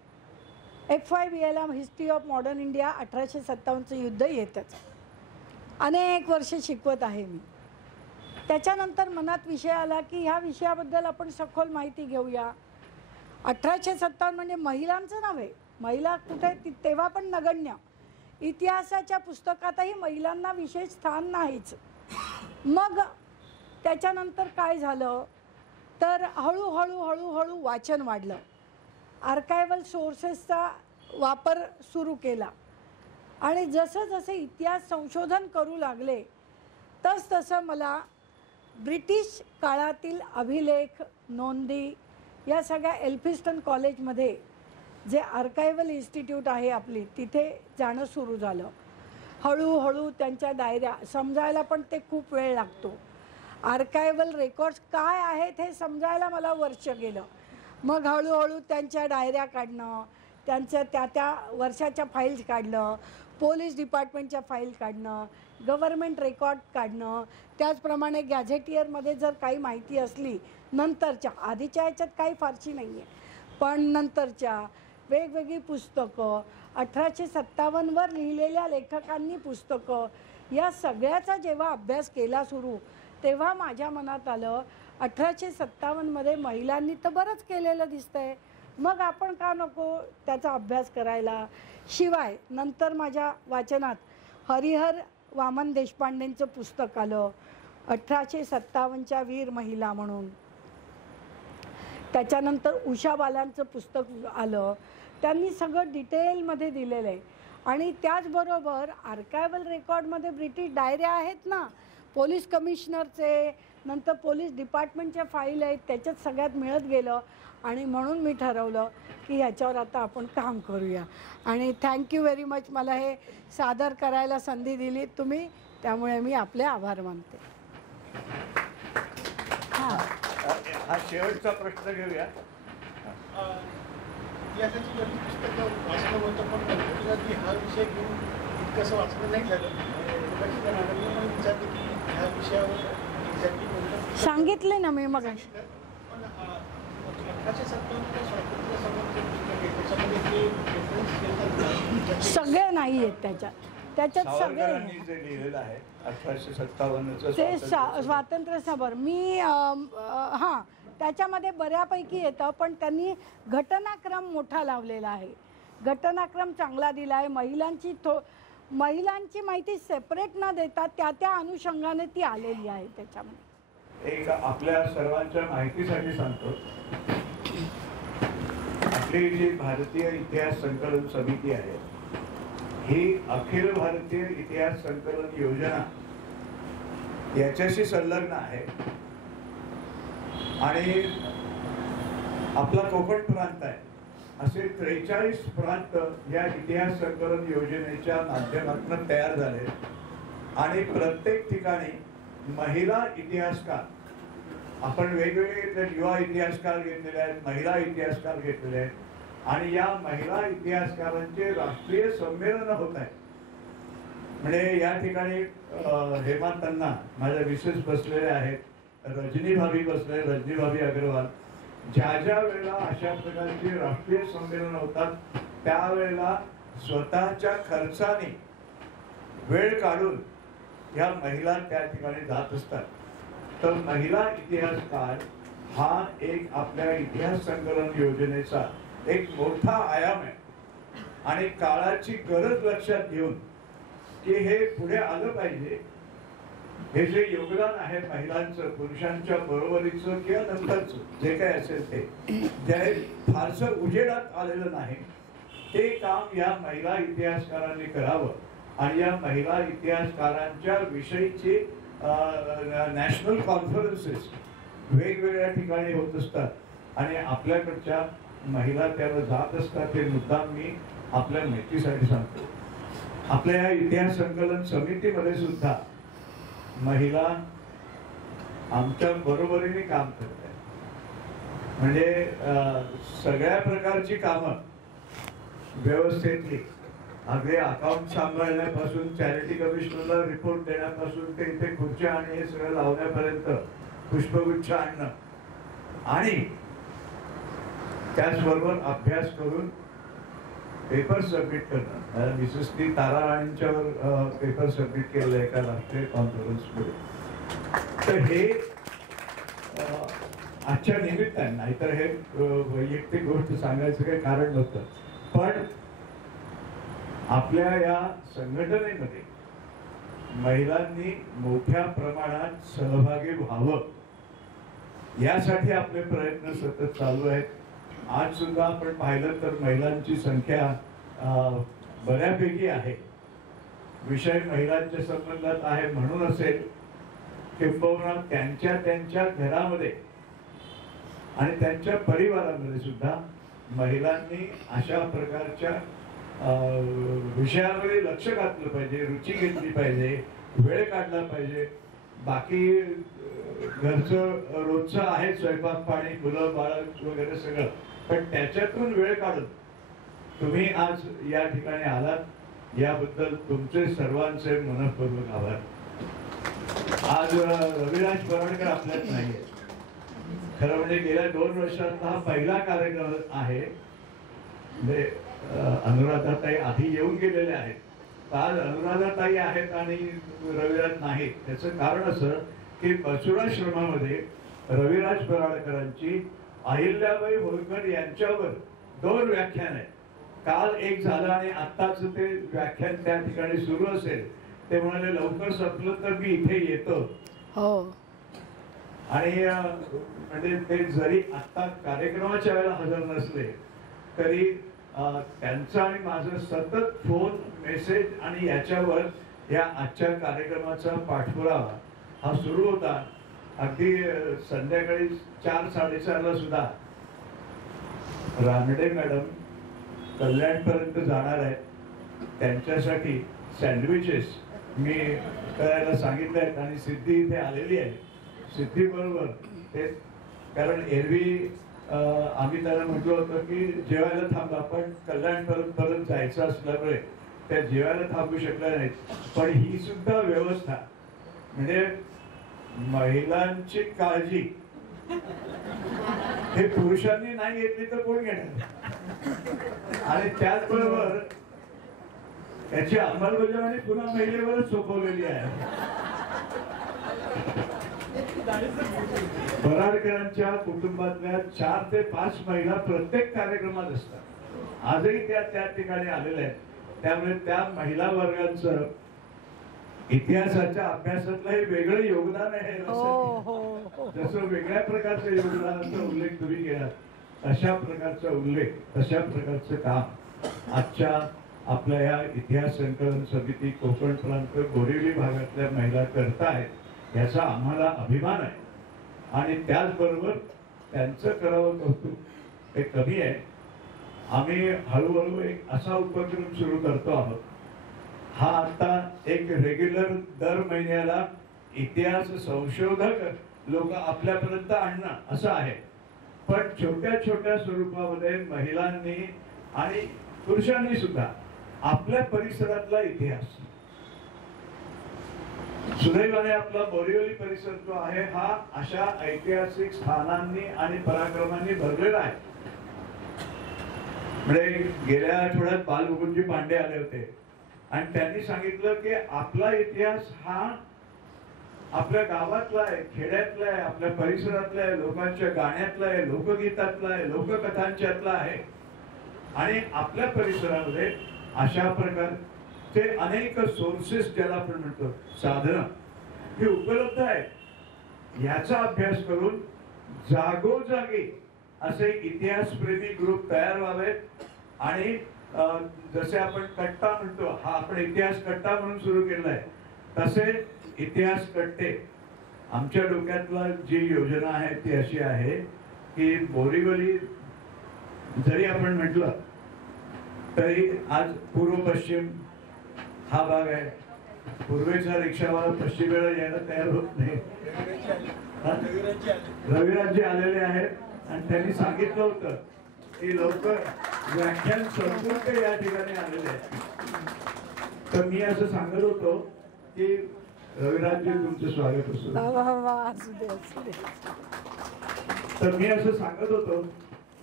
FYBAला हिस्ट्री ऑफ मॉडर्न इंडिया 1857चं युद्ध येतच अनेक वर्ष शिकवत आहे मी. त्याच्यानंतर मनात विषय आला की ह्या विषयाबद्दल आपण सखोल माहिती घेऊया. 1857 म्हणजे महिलांचं नव्हे, महिला कुठे तेव्हा पण नगण्य. इतिहासाच्या पुस्तकातही महिलांना विशेष स्थान नाहीच. मग त्याच्यानंतर काय झालं तर हळूहळू वाचन वाढलं, आर्कायवल सोर्सेसचा वापर सुरू केला आणि जसं जसं इतिहास संशोधन करू लागले तसं मला ब्रिटिश काळातील अभिलेख नोंदी या सगळ्या एल्फिस्टन कॉलेजमध्ये जे आर्कायवल इन्स्टिट्यूट आहे आपली तिथे जाणं सुरू झालं. हळूहळू त्यांच्या डायऱ्या समजायला पण ते खूप वेळ लागतो. आर्कायवल रेकॉर्ड्स काय आहेत हे समजायला मला वर्ष गेलं. मग हळूहळू त्यांच्या डायऱ्या काढणं, त्यांच्या त्या वर्षाच्या फाईल्स काढलं, पोलीस डिपार्टमेंटच्या फाईल काढणं, गव्हर्मेंट रेकॉर्ड काढणं, त्याचप्रमाणे गॅझेटियरमध्ये जर काही माहिती असली नंतरच्या, आधीच्या ह्याच्यात काही फारशी नाही आहे पण नंतरच्या वेगवेगळी पुस्तकं, 1857वर लिहिलेल्या लेखकांनी पुस्तकं, या सगळ्याचा जेव्हा अभ्यास केला सुरू तेव्हा माझ्या मनात आलं 1857मध्ये महिलांनी तर बरंच केलेलं दिसतंय, मग आपण का नको त्याचा अभ्यास करायला. शिवाय नंतर माझ्या वाचनात हरिहर वामन देशपांडेंचं पुस्तक आलं 1857च्या वीर महिला म्हणून. त्याच्यानंतर उषा बालांचं पुस्तक आलं, त्यांनी सगळं डिटेलमध्ये दिलेलं आहे. आणि त्याचबरोबर आर्कायवल रेकॉर्डमध्ये ब्रिटिश डायऱ्या आहेत ना, पोलीस कमिशनरचे, नंतर पोलीस डिपार्टमेंटच्या फाईल आहेत, त्याच्यात सगळ्यात मिळत गेलं आणि म्हणून मी ठरवलं की ह्याच्यावर आता आपण काम करूया. आणि थँक्यू व्हेरी मच मला हे सादर करायला संधी दिली तुम्ही, त्यामुळे मी आपले आभार मानते. हां हा शेवटचा प्रश्न घेऊया. इतिहासाची बरीच पुस्तकं वाचलं होतं पण कधी हा विषय घेऊन इतकंसं वाचलं नाही झालं. विचारते की ह्या विषयावर एक्झॅक्टली कोणतं सांगितले ना मी मग. पण 1857 स्वातंत्र्य संबंधित पुस्तक आहे त्याच्यामध्ये जे रेफरन्स केलं सगळे नाही आहेत त्याच्यात सगळे सावरकरांनी जे लिहिलेलं आहे 1857चं ते स्वातंत्र्य समर मी हां त्याच्यामध्ये बऱ्यापैकी येतं पण त्यांनी घटनाक्रम मोठा लावलेला आहे, घटनाक्रम चांगला दिला आहे. महिलांची माहिती सेपरेट न देता त्या अनुषंगाने ती आलेली आहे त्याच्यामध्ये. एक आपल्या सर्वांच्या माहितीसाठी सांगतो, आपली जी भारतीय इतिहास संकलन समिती आहे ही अखिल भारतीय इतिहास संकलन योजना याच्याशी संलग्न आहे. आणि आपला कोकण प्रांत आहे, असे 43 प्रांत या इतिहास संकलन योजनेच्या माध्यमातून तयार झाले. आणि प्रत्येक ठिकाणी महिला इतिहासकार, आपण वेगवेगळे युवा इतिहासकार घेतलेले आहेत, महिला इतिहासकार घेतलेले आहेत आणि या महिला इतिहासकारांचे राष्ट्रीय संमेलन होत आहे. म्हणजे या ठिकाणी हेमा तन्ना माझ्या मिसेस बसलेले आहेत, रजनी भाभी बसले, रजनी भाभी अग्रवाल. ज्या वेळेला अशा प्रकारचे राष्ट्रीय संमेलन होतात त्यावेळेला स्वतःच्या खर्चाने वेळ काढून ह्या महिला त्या ठिकाणी जात असतात. तर महिला इतिहासकार हा एक आपल्या इतिहास संकलन योजनेचा एक मोठा आयाम आहे. आणि काळाची गरज लक्षात घेऊन की हे पुढे आलं पाहिजे, हे जे योगदान आहे महिलांचं, पुरुषांच्या बरोबरीचं किंवा नंतरचं जे काय असेल ते फारसं उजेडात आलेलं नाही. ते काम या महिला इतिहासकारांनी करावं आणि या महिला इतिहासकारांच्या विषयीची नॅशनल कॉन्फरन्सेस वेगवेगळ्या ठिकाणी होत असतात आणि आपल्याकडच्या महिला त्यावर जात असतात. ते मुद्दाम मी आपल्या माहितीसाठी सांगतो. आपल्या या इतिहास संकलन समितीमध्ये सुद्धा महिला आमच्या बरोबरीने काम करत आहेत. म्हणजे सगळ्या प्रकारची कामं व्यवस्थेतली, अगदी अकाउंट सांभाळण्यापासून चॅरिटी कमिशनरला रिपोर्ट देण्यापासून ते इथे खुर्च्या आणि हे सगळं लावण्यापर्यंत, पुष्पगुच्छ आणणं आणि त्याचबरोबर अभ्यास करून पेपर सबमिट करणं. मिसेस तारा राणींच्यावर पेपर सबमिट केलं एका राष्ट्रीय कॉन्फरन्समध्ये. तर हे आजच्या निमित्ताने, नाहीतर हे वैयक्तिक गोष्ट सांगायचं काही कारण नव्हतं, पण आपल्या या संघटनेमध्ये महिलांनी मोठ्या प्रमाणात सहभागी व्हावं यासाठी आपले प्रयत्न सतत चालू आहेत. आज सुद्धा आपण पाहिलं तर महिलांची संख्या बऱ्यापैकी आहे. विषय महिलांच्या संबंधात आहे म्हणून असेल किंबहुना त्यांच्या घरामध्ये आणि त्यांच्या परिवारामध्ये सुद्धा महिलांनी अशा प्रकारच्या विषयामध्ये लक्ष घातलं पाहिजे, रुची घेतली पाहिजे, वेळ काढला पाहिजे. बाकी घरचं रोजचं आहे स्वयंपाक पाणी, मुलं बाळ वगैरे सगळं, पण त्याच्यातून वेळ काढून तुम्ही आज या ठिकाणी आलात याबद्दल तुमचे सर्वांचे मनःपूर्वक आभार. आज रविराज पराडकर आपल्यात नाहीये. खरं म्हणजे गेल्या 2 वर्षात हा पहिला कार्यक्रम आहे. म्हणजे अनुराधाताई आधी येऊन गेलेले आहेत. आज अनुराधाताई आहेत आणि रविराज नाही. त्याचं कारण असं की बसुराश्रमामध्ये रविराज पराडकरांची अहिल्याबाई होळकर यांच्यावर 2 व्याख्यान आहेत. काल एक झालं आणि आत्ताच ते व्याख्यान त्या ठिकाणी सुरू असेल. ते म्हणाले लवकर संपलं तर मी इथे येतो. हो. आणि म्हणजे ते जरी आता कार्यक्रमाच्या वेळेला हजर नसले तरी त्यांचं आणि माझं सतत फोन मेसेज आणि याच्यावर या आजच्या कार्यक्रमाचा पाठपुरावा हा सुरू होता. अगदी संध्याकाळी 4-4:30 सुद्धा रानडे मॅडम कल्याणपर्यंत जाणार आहेत. त्यांच्यासाठी सँडविचेस मी करायला सांगितले आहेत आणि सिद्धी इथे आलेली आहे. सिद्धी बरोबर ते, कारण एरवी आम्ही त्यांना म्हटलं होतं की जेवायला थांबा, पण कल्याणपर्यंत जायचं असल्यामुळे त्या जेवायला थांबू शकल्या नाहीत. पण ही सुद्धा व्यवस्था म्हणजे महिलांची काळजी हे पुरुषांनी नाही घेतली तर कोण घेणार. आणि त्याचबरोबर त्याची अंमलबजावणी पुन्हा महिलेवरच सोपवलेली आहे. पराडकरांच्या कुटुंबातल्या 4 ते 5 महिला प्रत्येक कार्यक्रमात असतात. आजही त्या ठिकाणी आलेल्या आहेत. त्यामुळे त्या महिला वर्गाचं इतिहासाच्या अभ्यासातलं हे वेगळं योगदान आहे. जसं वेगळ्या प्रकारच्या योगदानाचा उल्लेख तुम्ही केला तशा प्रकारचा उल्लेख, तशा प्रकारचं काम आजच्या आपल्या या इतिहास संकलन समिती कोकण प्रांत बोरिवली भागातल्या महिला करतायत याचा आम्हाला अभिमान आहे. आणि त्याचबरोबर त्यांचं करावं कौतुक हे कमी आहे. आम्ही हळूहळू एक असा उपक्रम सुरू करतो आहोत. हा आता एक रेग्युलर दर महिन्याला इतिहास संशोधक लोक आपल्यापर्यंत आणणं असं आहे. पण छोट्या छोट्या स्वरूपामध्ये महिलांनी आणि पुरुषांनी सुद्धा आपल्या परिसरातला इतिहास, सुदैवाने आपला बोरिवली परिसर जो आहे हा अशा ऐतिहासिक स्थानांनी आणि पराक्रमांनी भरलेला आहे. म्हणजे गेल्या आठवड्यात बालमुकुंदजी पांडे आले होते आणि त्यांनी सांगितलं की आपला इतिहास हा आपल्या गावातला आहे, खेड्यातला आहे, आपल्या परिसरातला आहे, लोकांच्या गाण्यातला आहे, लोकगीतातला आहे, लोककथांच्यातला आहे. आणि आपल्या परिसरामध्ये अशा प्रकारचे अनेक सोर्सेस ज्याला आपण म्हणतो साधनं हे उपलब्ध आहेत. याचा अभ्यास करून जागोजागी असे इतिहासप्रेमी ग्रुप तयार व्हावेत आणि जसे आपण कट्टा म्हणतो, हा आपण इतिहास कट्टा म्हणून सुरू केला आहे, तसे इतिहास कट्टे आमच्या डोक्यातला जी योजना आहे ती अशी आहे की बोरीवली जरी आपण म्हटलं तरी आज पूर्व पश्चिम हा भाग आहे. पूर्वेचा रिक्षावाला पश्चिमेला यायला तयार होत नाही. रविराजजी आलेले आहेत आणि त्यांनी सांगितलं होतं की लवकर व्याख्यान संपून ते या ठिकाणी आलेले आहेत. तर मी असं सांगत होतो की रविराजजी तुमचं स्वागत असो. तर मी असं सांगत होतो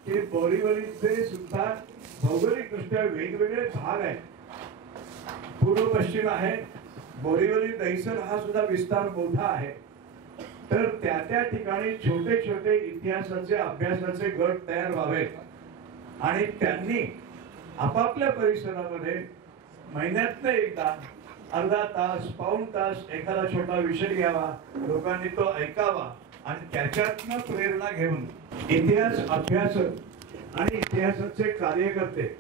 की बोरीवलीचे सुद्धा भौगोलिकदृष्ट्या वेगवेगळे भाग आहेत. पूर्व पश्चिम आहे, बोरीवली दहिसर हा सुद्धा विस्तार मोठा आहे. तर त्या त्या ठिकाणी छोटे छोटे इतिहासाचे अभ्यासाचे गट तयार व्हावेत आणि त्यांनी आपापल्या परिसरामध्ये महिन्यातनं एकदा अर्धा तास पाऊण तास एखादा छोटा विषय घ्यावा, लोकांनी तो ऐकावा आणि त्याच्यातनं प्रेरणा घेऊन इतिहास अभ्यासक आणि इतिहासाचे कार्यकर्ते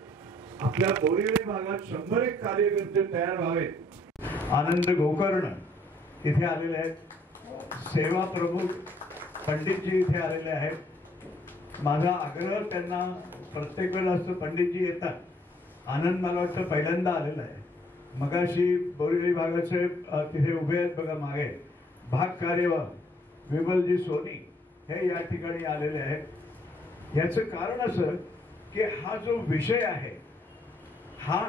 आपल्या बोरीवली भागात 101 कार्यकर्ते तयार व्हावेत. आनंद गोकर्ण इथे आलेले आहेत, सेवा प्रमुख पंडितजी इथे आलेले आहेत. माझा आग्रह त्यांना प्रत्येक वेळेला असतो, पंडितजी येतात. आनंद मला वाटतं पहिल्यांदा आलेला आहे. मगाशी बोरीवली भागाचे तिथे उभे आहेत बघा मागे, भाग कार्यवाह विमलजी सोनी हे या ठिकाणी आलेले आहेत. याचं कारण असं की हा जो विषय आहे हा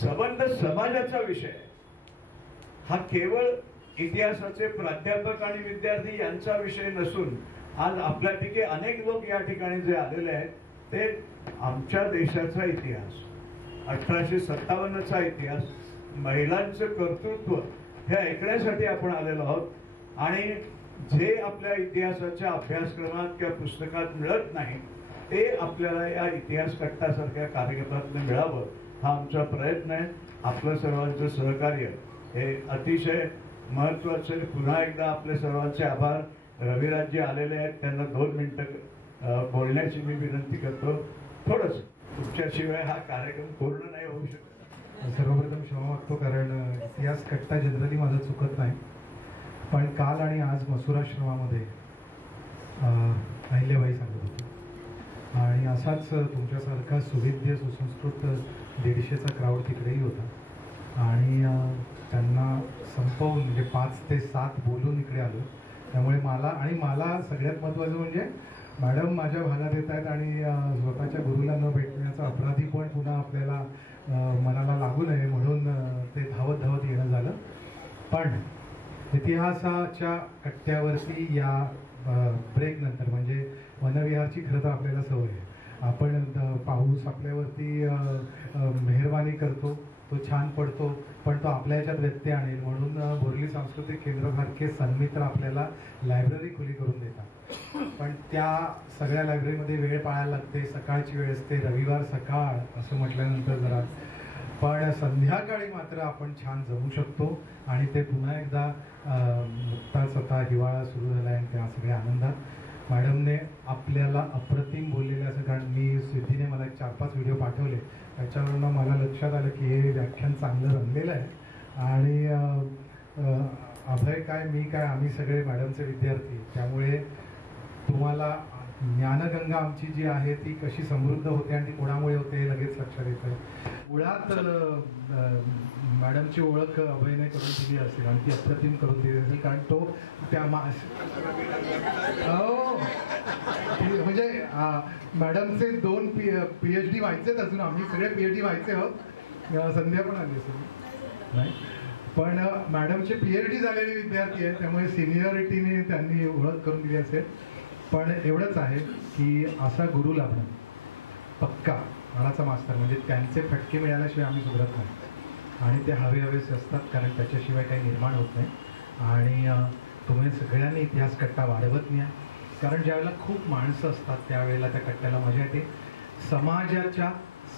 संबंध समाजाचा विषय आहे. हा केवळ इतिहासाचे प्राध्यापक आणि विद्यार्थी यांचा विषय नसून आज आपल्यापैकी अनेक लोक या ठिकाणी जे आलेले आहेत ते आमच्या देशाचा इतिहास, 1857चा इतिहास, महिलांचं कर्तृत्व हे ऐकण्यासाठी आपण आलेलो आहोत. आणि जे आपल्या इतिहासाच्या अभ्यासक्रमात किंवा पुस्तकात मिळत नाही ते आपल्याला या इतिहास कट्टासारख्या कार्यक्रमातून मिळावं हा आमचा प्रयत्न आहे. आपलं सर्वांचं सहकार्य हे अतिशय महत्वाचं. पुन्हा एकदा आपले सर्वांचे आभार. रविराजजी आलेले आहेत, त्यांना 2 मिनिटं बोलण्याची मी विनंती करतो. थोडंसं तुमच्याशिवाय हा कार्यक्रम पूर्ण नाही होऊ शकत. सर्वप्रथम क्षमा मागतो कारण इतिहास कट्टा जनरली माझं चुकत नाही, पण काल आणि आज मसुराश्रमामध्ये अहिल्याबाई सांगत होती आणि असाच तुमच्यासारखा सुविद्य सुसंस्कृत 150चा क्राऊड तिकडेही होता आणि त्यांना संपवून म्हणजे 5 ते 7 बोलून इकडे आलो. त्यामुळे मला सगळ्यात महत्त्वाचं म्हणजे मॅडम माझ्या भागात येत आहेत आणि स्वतःच्या गुरुला न भेटण्याचा अपराधी पण पुन्हा आपल्याला मनाला लागू नये म्हणून ते धावत धावत येणं झालं. पण इतिहासाच्या कट्ट्यावरती या ब्रेक नंतर म्हणजे वनविहारची खरं तर आपल्याला सवय आहे. आपण पाऊस आपल्यावरती मेहरबानी करतो, तो छान पडतो, पण तो आपल्या ह्याच्यात व्यत्यय आणेल म्हणून बोरीवली सांस्कृतिक केंद्रासारखे सन्मित्र आपल्याला लायब्ररी खुली करून देतात. पण त्या सगळ्या लायब्ररीमध्ये वेळ पाळायला लागते. सकाळची वेळ असते, रविवार सकाळ असं म्हटल्यानंतर जरा, पण संध्याकाळी मात्र आपण छान जमू शकतो आणि ते पुन्हा एकदा नुकताच आता हिवाळा सुरू झाला आहे त्या सगळ्या आनंदात मॅडमने आपल्याला अप्रतिम बोललेलं असं. कारण मी सिद्धीने मला 4-5 व्हिडिओ पाठवले, त्याच्यावरून मला लक्षात आलं की हे व्याख्यान चांगलं रंगलेलं आहे आणि अभय काय मी काय आम्ही सगळे मॅडमचे विद्यार्थी, त्यामुळे तुम्हाला ज्ञानगंगा आमची जी आहे ती कशी समृद्ध होते आणि ती कोणामुळे होते हे लगेच लक्षात येतं. मुळात मॅडमची ओळख अभयने करून दिली असेल आणि ती अप्रतिम करून दिली असेल कारण तो त्या म्हणजे मॅडमचे 2 PhD व्हायचेच अजून, आम्ही सगळे PhD व्हायचे आहोत. संध्या पण आली असेल नाही, पण मॅडमचे PhD झालेले विद्यार्थी आहेत त्यामुळे सिनियरिटीने त्यांनी ओळख करून दिली असेल. पण एवढंच आहे की असा गुरु लाभणं पक्का मनाचा मास्तर म्हणजे त्यांचे फटके मिळाल्याशिवाय आम्ही सुधरत नाही आणि ते हवेसे असतात कारण त्याच्याशिवाय काही निर्माण होत नाही. आणि तुम्ही सगळ्यांनी इतिहास कट्टा वाढवत न्या कारण ज्यावेळेला खूप माणसं असतात त्यावेळेला त्या कट्ट्याला मजा येते. समाजाच्या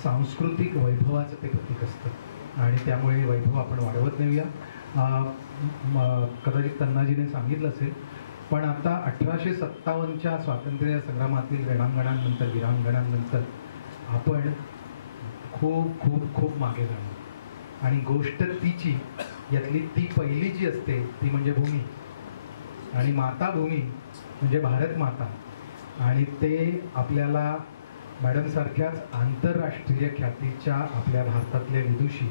सांस्कृतिक वैभवाचं ते प्रतीक असतं आणि त्यामुळे वैभव आपण वाढवत नेऊया. कदाचित तन्नाजीने सांगितलं असेल पण आता 1857च्या स्वातंत्र्य संग्रामातील रणांगणांनंतर वीरांगणांनंतर आपण खूप खूप खूप मागे जाणार. आणि गोष्ट तिची यातली ती पहिली जी असते ती म्हणजे भूमी, आणि माता भूमी म्हणजे भारत माता. आणि ते आपल्याला मॅडमसारख्याच आंतरराष्ट्रीय ख्यातीच्या आपल्या भारतातल्या विदुषी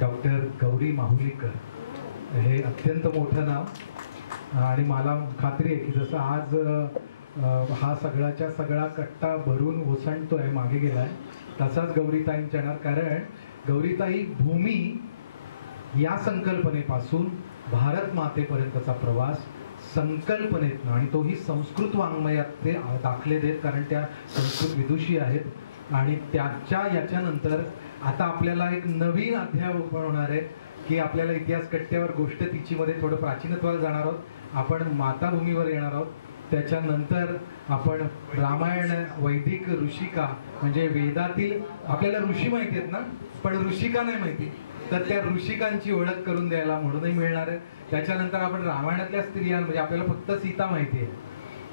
डॉक्टर गौरी माहुलीकर हे अत्यंत मोठं नाव. आणि मला खात्री आहे की जसं आज हा सगळ्याच्या सगळा कट्टा भरून ओसंडतोय, मागे गेलाय, तसाच गौरीताईंच्या येणार. कारण गौरीताई भूमी या संकल्पनेपासून भारत मातेपर्यंतचा प्रवास संकल्पनेतनं, आणि तोही संस्कृत वाङ्मयात ते दाखले देत, कारण त्या संस्कृत विदुषी आहेत. आणि त्याच्या याच्यानंतर आता आपल्याला एक नवीन अध्याय ओपन होणार आहे की आपल्याला इतिहास कट्ट्यावर गोष्ट तिचीमध्ये थोडं प्राचीनत्वाला जाणार आहोत, आपण माताभूमीवर येणार आहोत. त्याच्यानंतर आपण रामायण, वैदिक ऋषिका म्हणजे वेदातील आपल्याला ऋषी माहिती आहेत ना, पण ऋषिका नाही माहिती, तर त्या ऋषिकांची ओळख करून द्यायला म्हणूनही मिळणार आहे. त्याच्यानंतर आपण रामायणातल्या स्त्रिया, म्हणजे आपल्याला फक्त सीता माहिती आहे,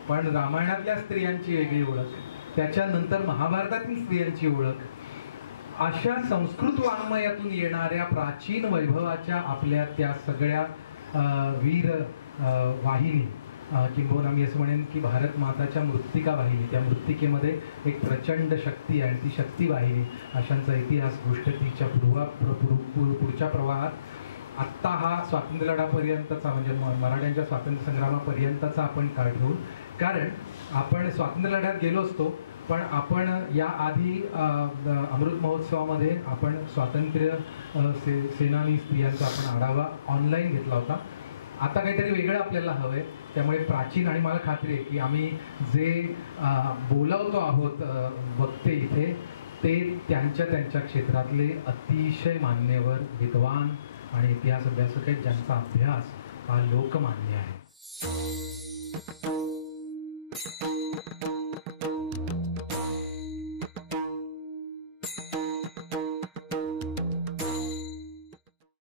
पण रामायणातल्या स्त्रियांची वेगळी ओळख, त्याच्यानंतर महाभारतातील स्त्रियांची ओळख, अशा संस्कृत वाङ्मयातून येणाऱ्या प्राचीन वैभवाच्या आपल्या त्या सगळ्या वीर वाहिनी, किंबहुना मी असं म्हणेन की भारत माताच्या मृत्तिका वाहिनी, त्या मृत्तिकेमध्ये एक प्रचंड शक्ती आहे आणि ती शक्ती वाहिनी, अशांचा इतिहास गोष्ट तिच्या पुढच्या प्रवाहात आत्ता हा स्वातंत्र्य लढ्यापर्यंतचा म्हणजे मराठ्यांच्या स्वातंत्र्य संग्रामापर्यंतचा आपण काळ घेऊ. कारण आपण स्वातंत्र्य लढ्यात गेलो असतो, पण आपण या आधी अमृत महोत्सवामध्ये आपण स्वातंत्र्य सेनानी स्त्रियांचा आपण आढावा ऑनलाईन घेतला होता. आता काहीतरी वेगळं आपल्याला हवं आहे, त्यामुळे प्राचीन, आणि मला खात्री आहे की आम्ही जे बोलवतो आहोत वक्ते इथे, ते त्यांच्या क्षेत्रातले अतिशय मान्यवर विद्वान आणि इतिहास अभ्यासक आहेत, ज्यांचा अभ्यास हा लोकमान्य आहे.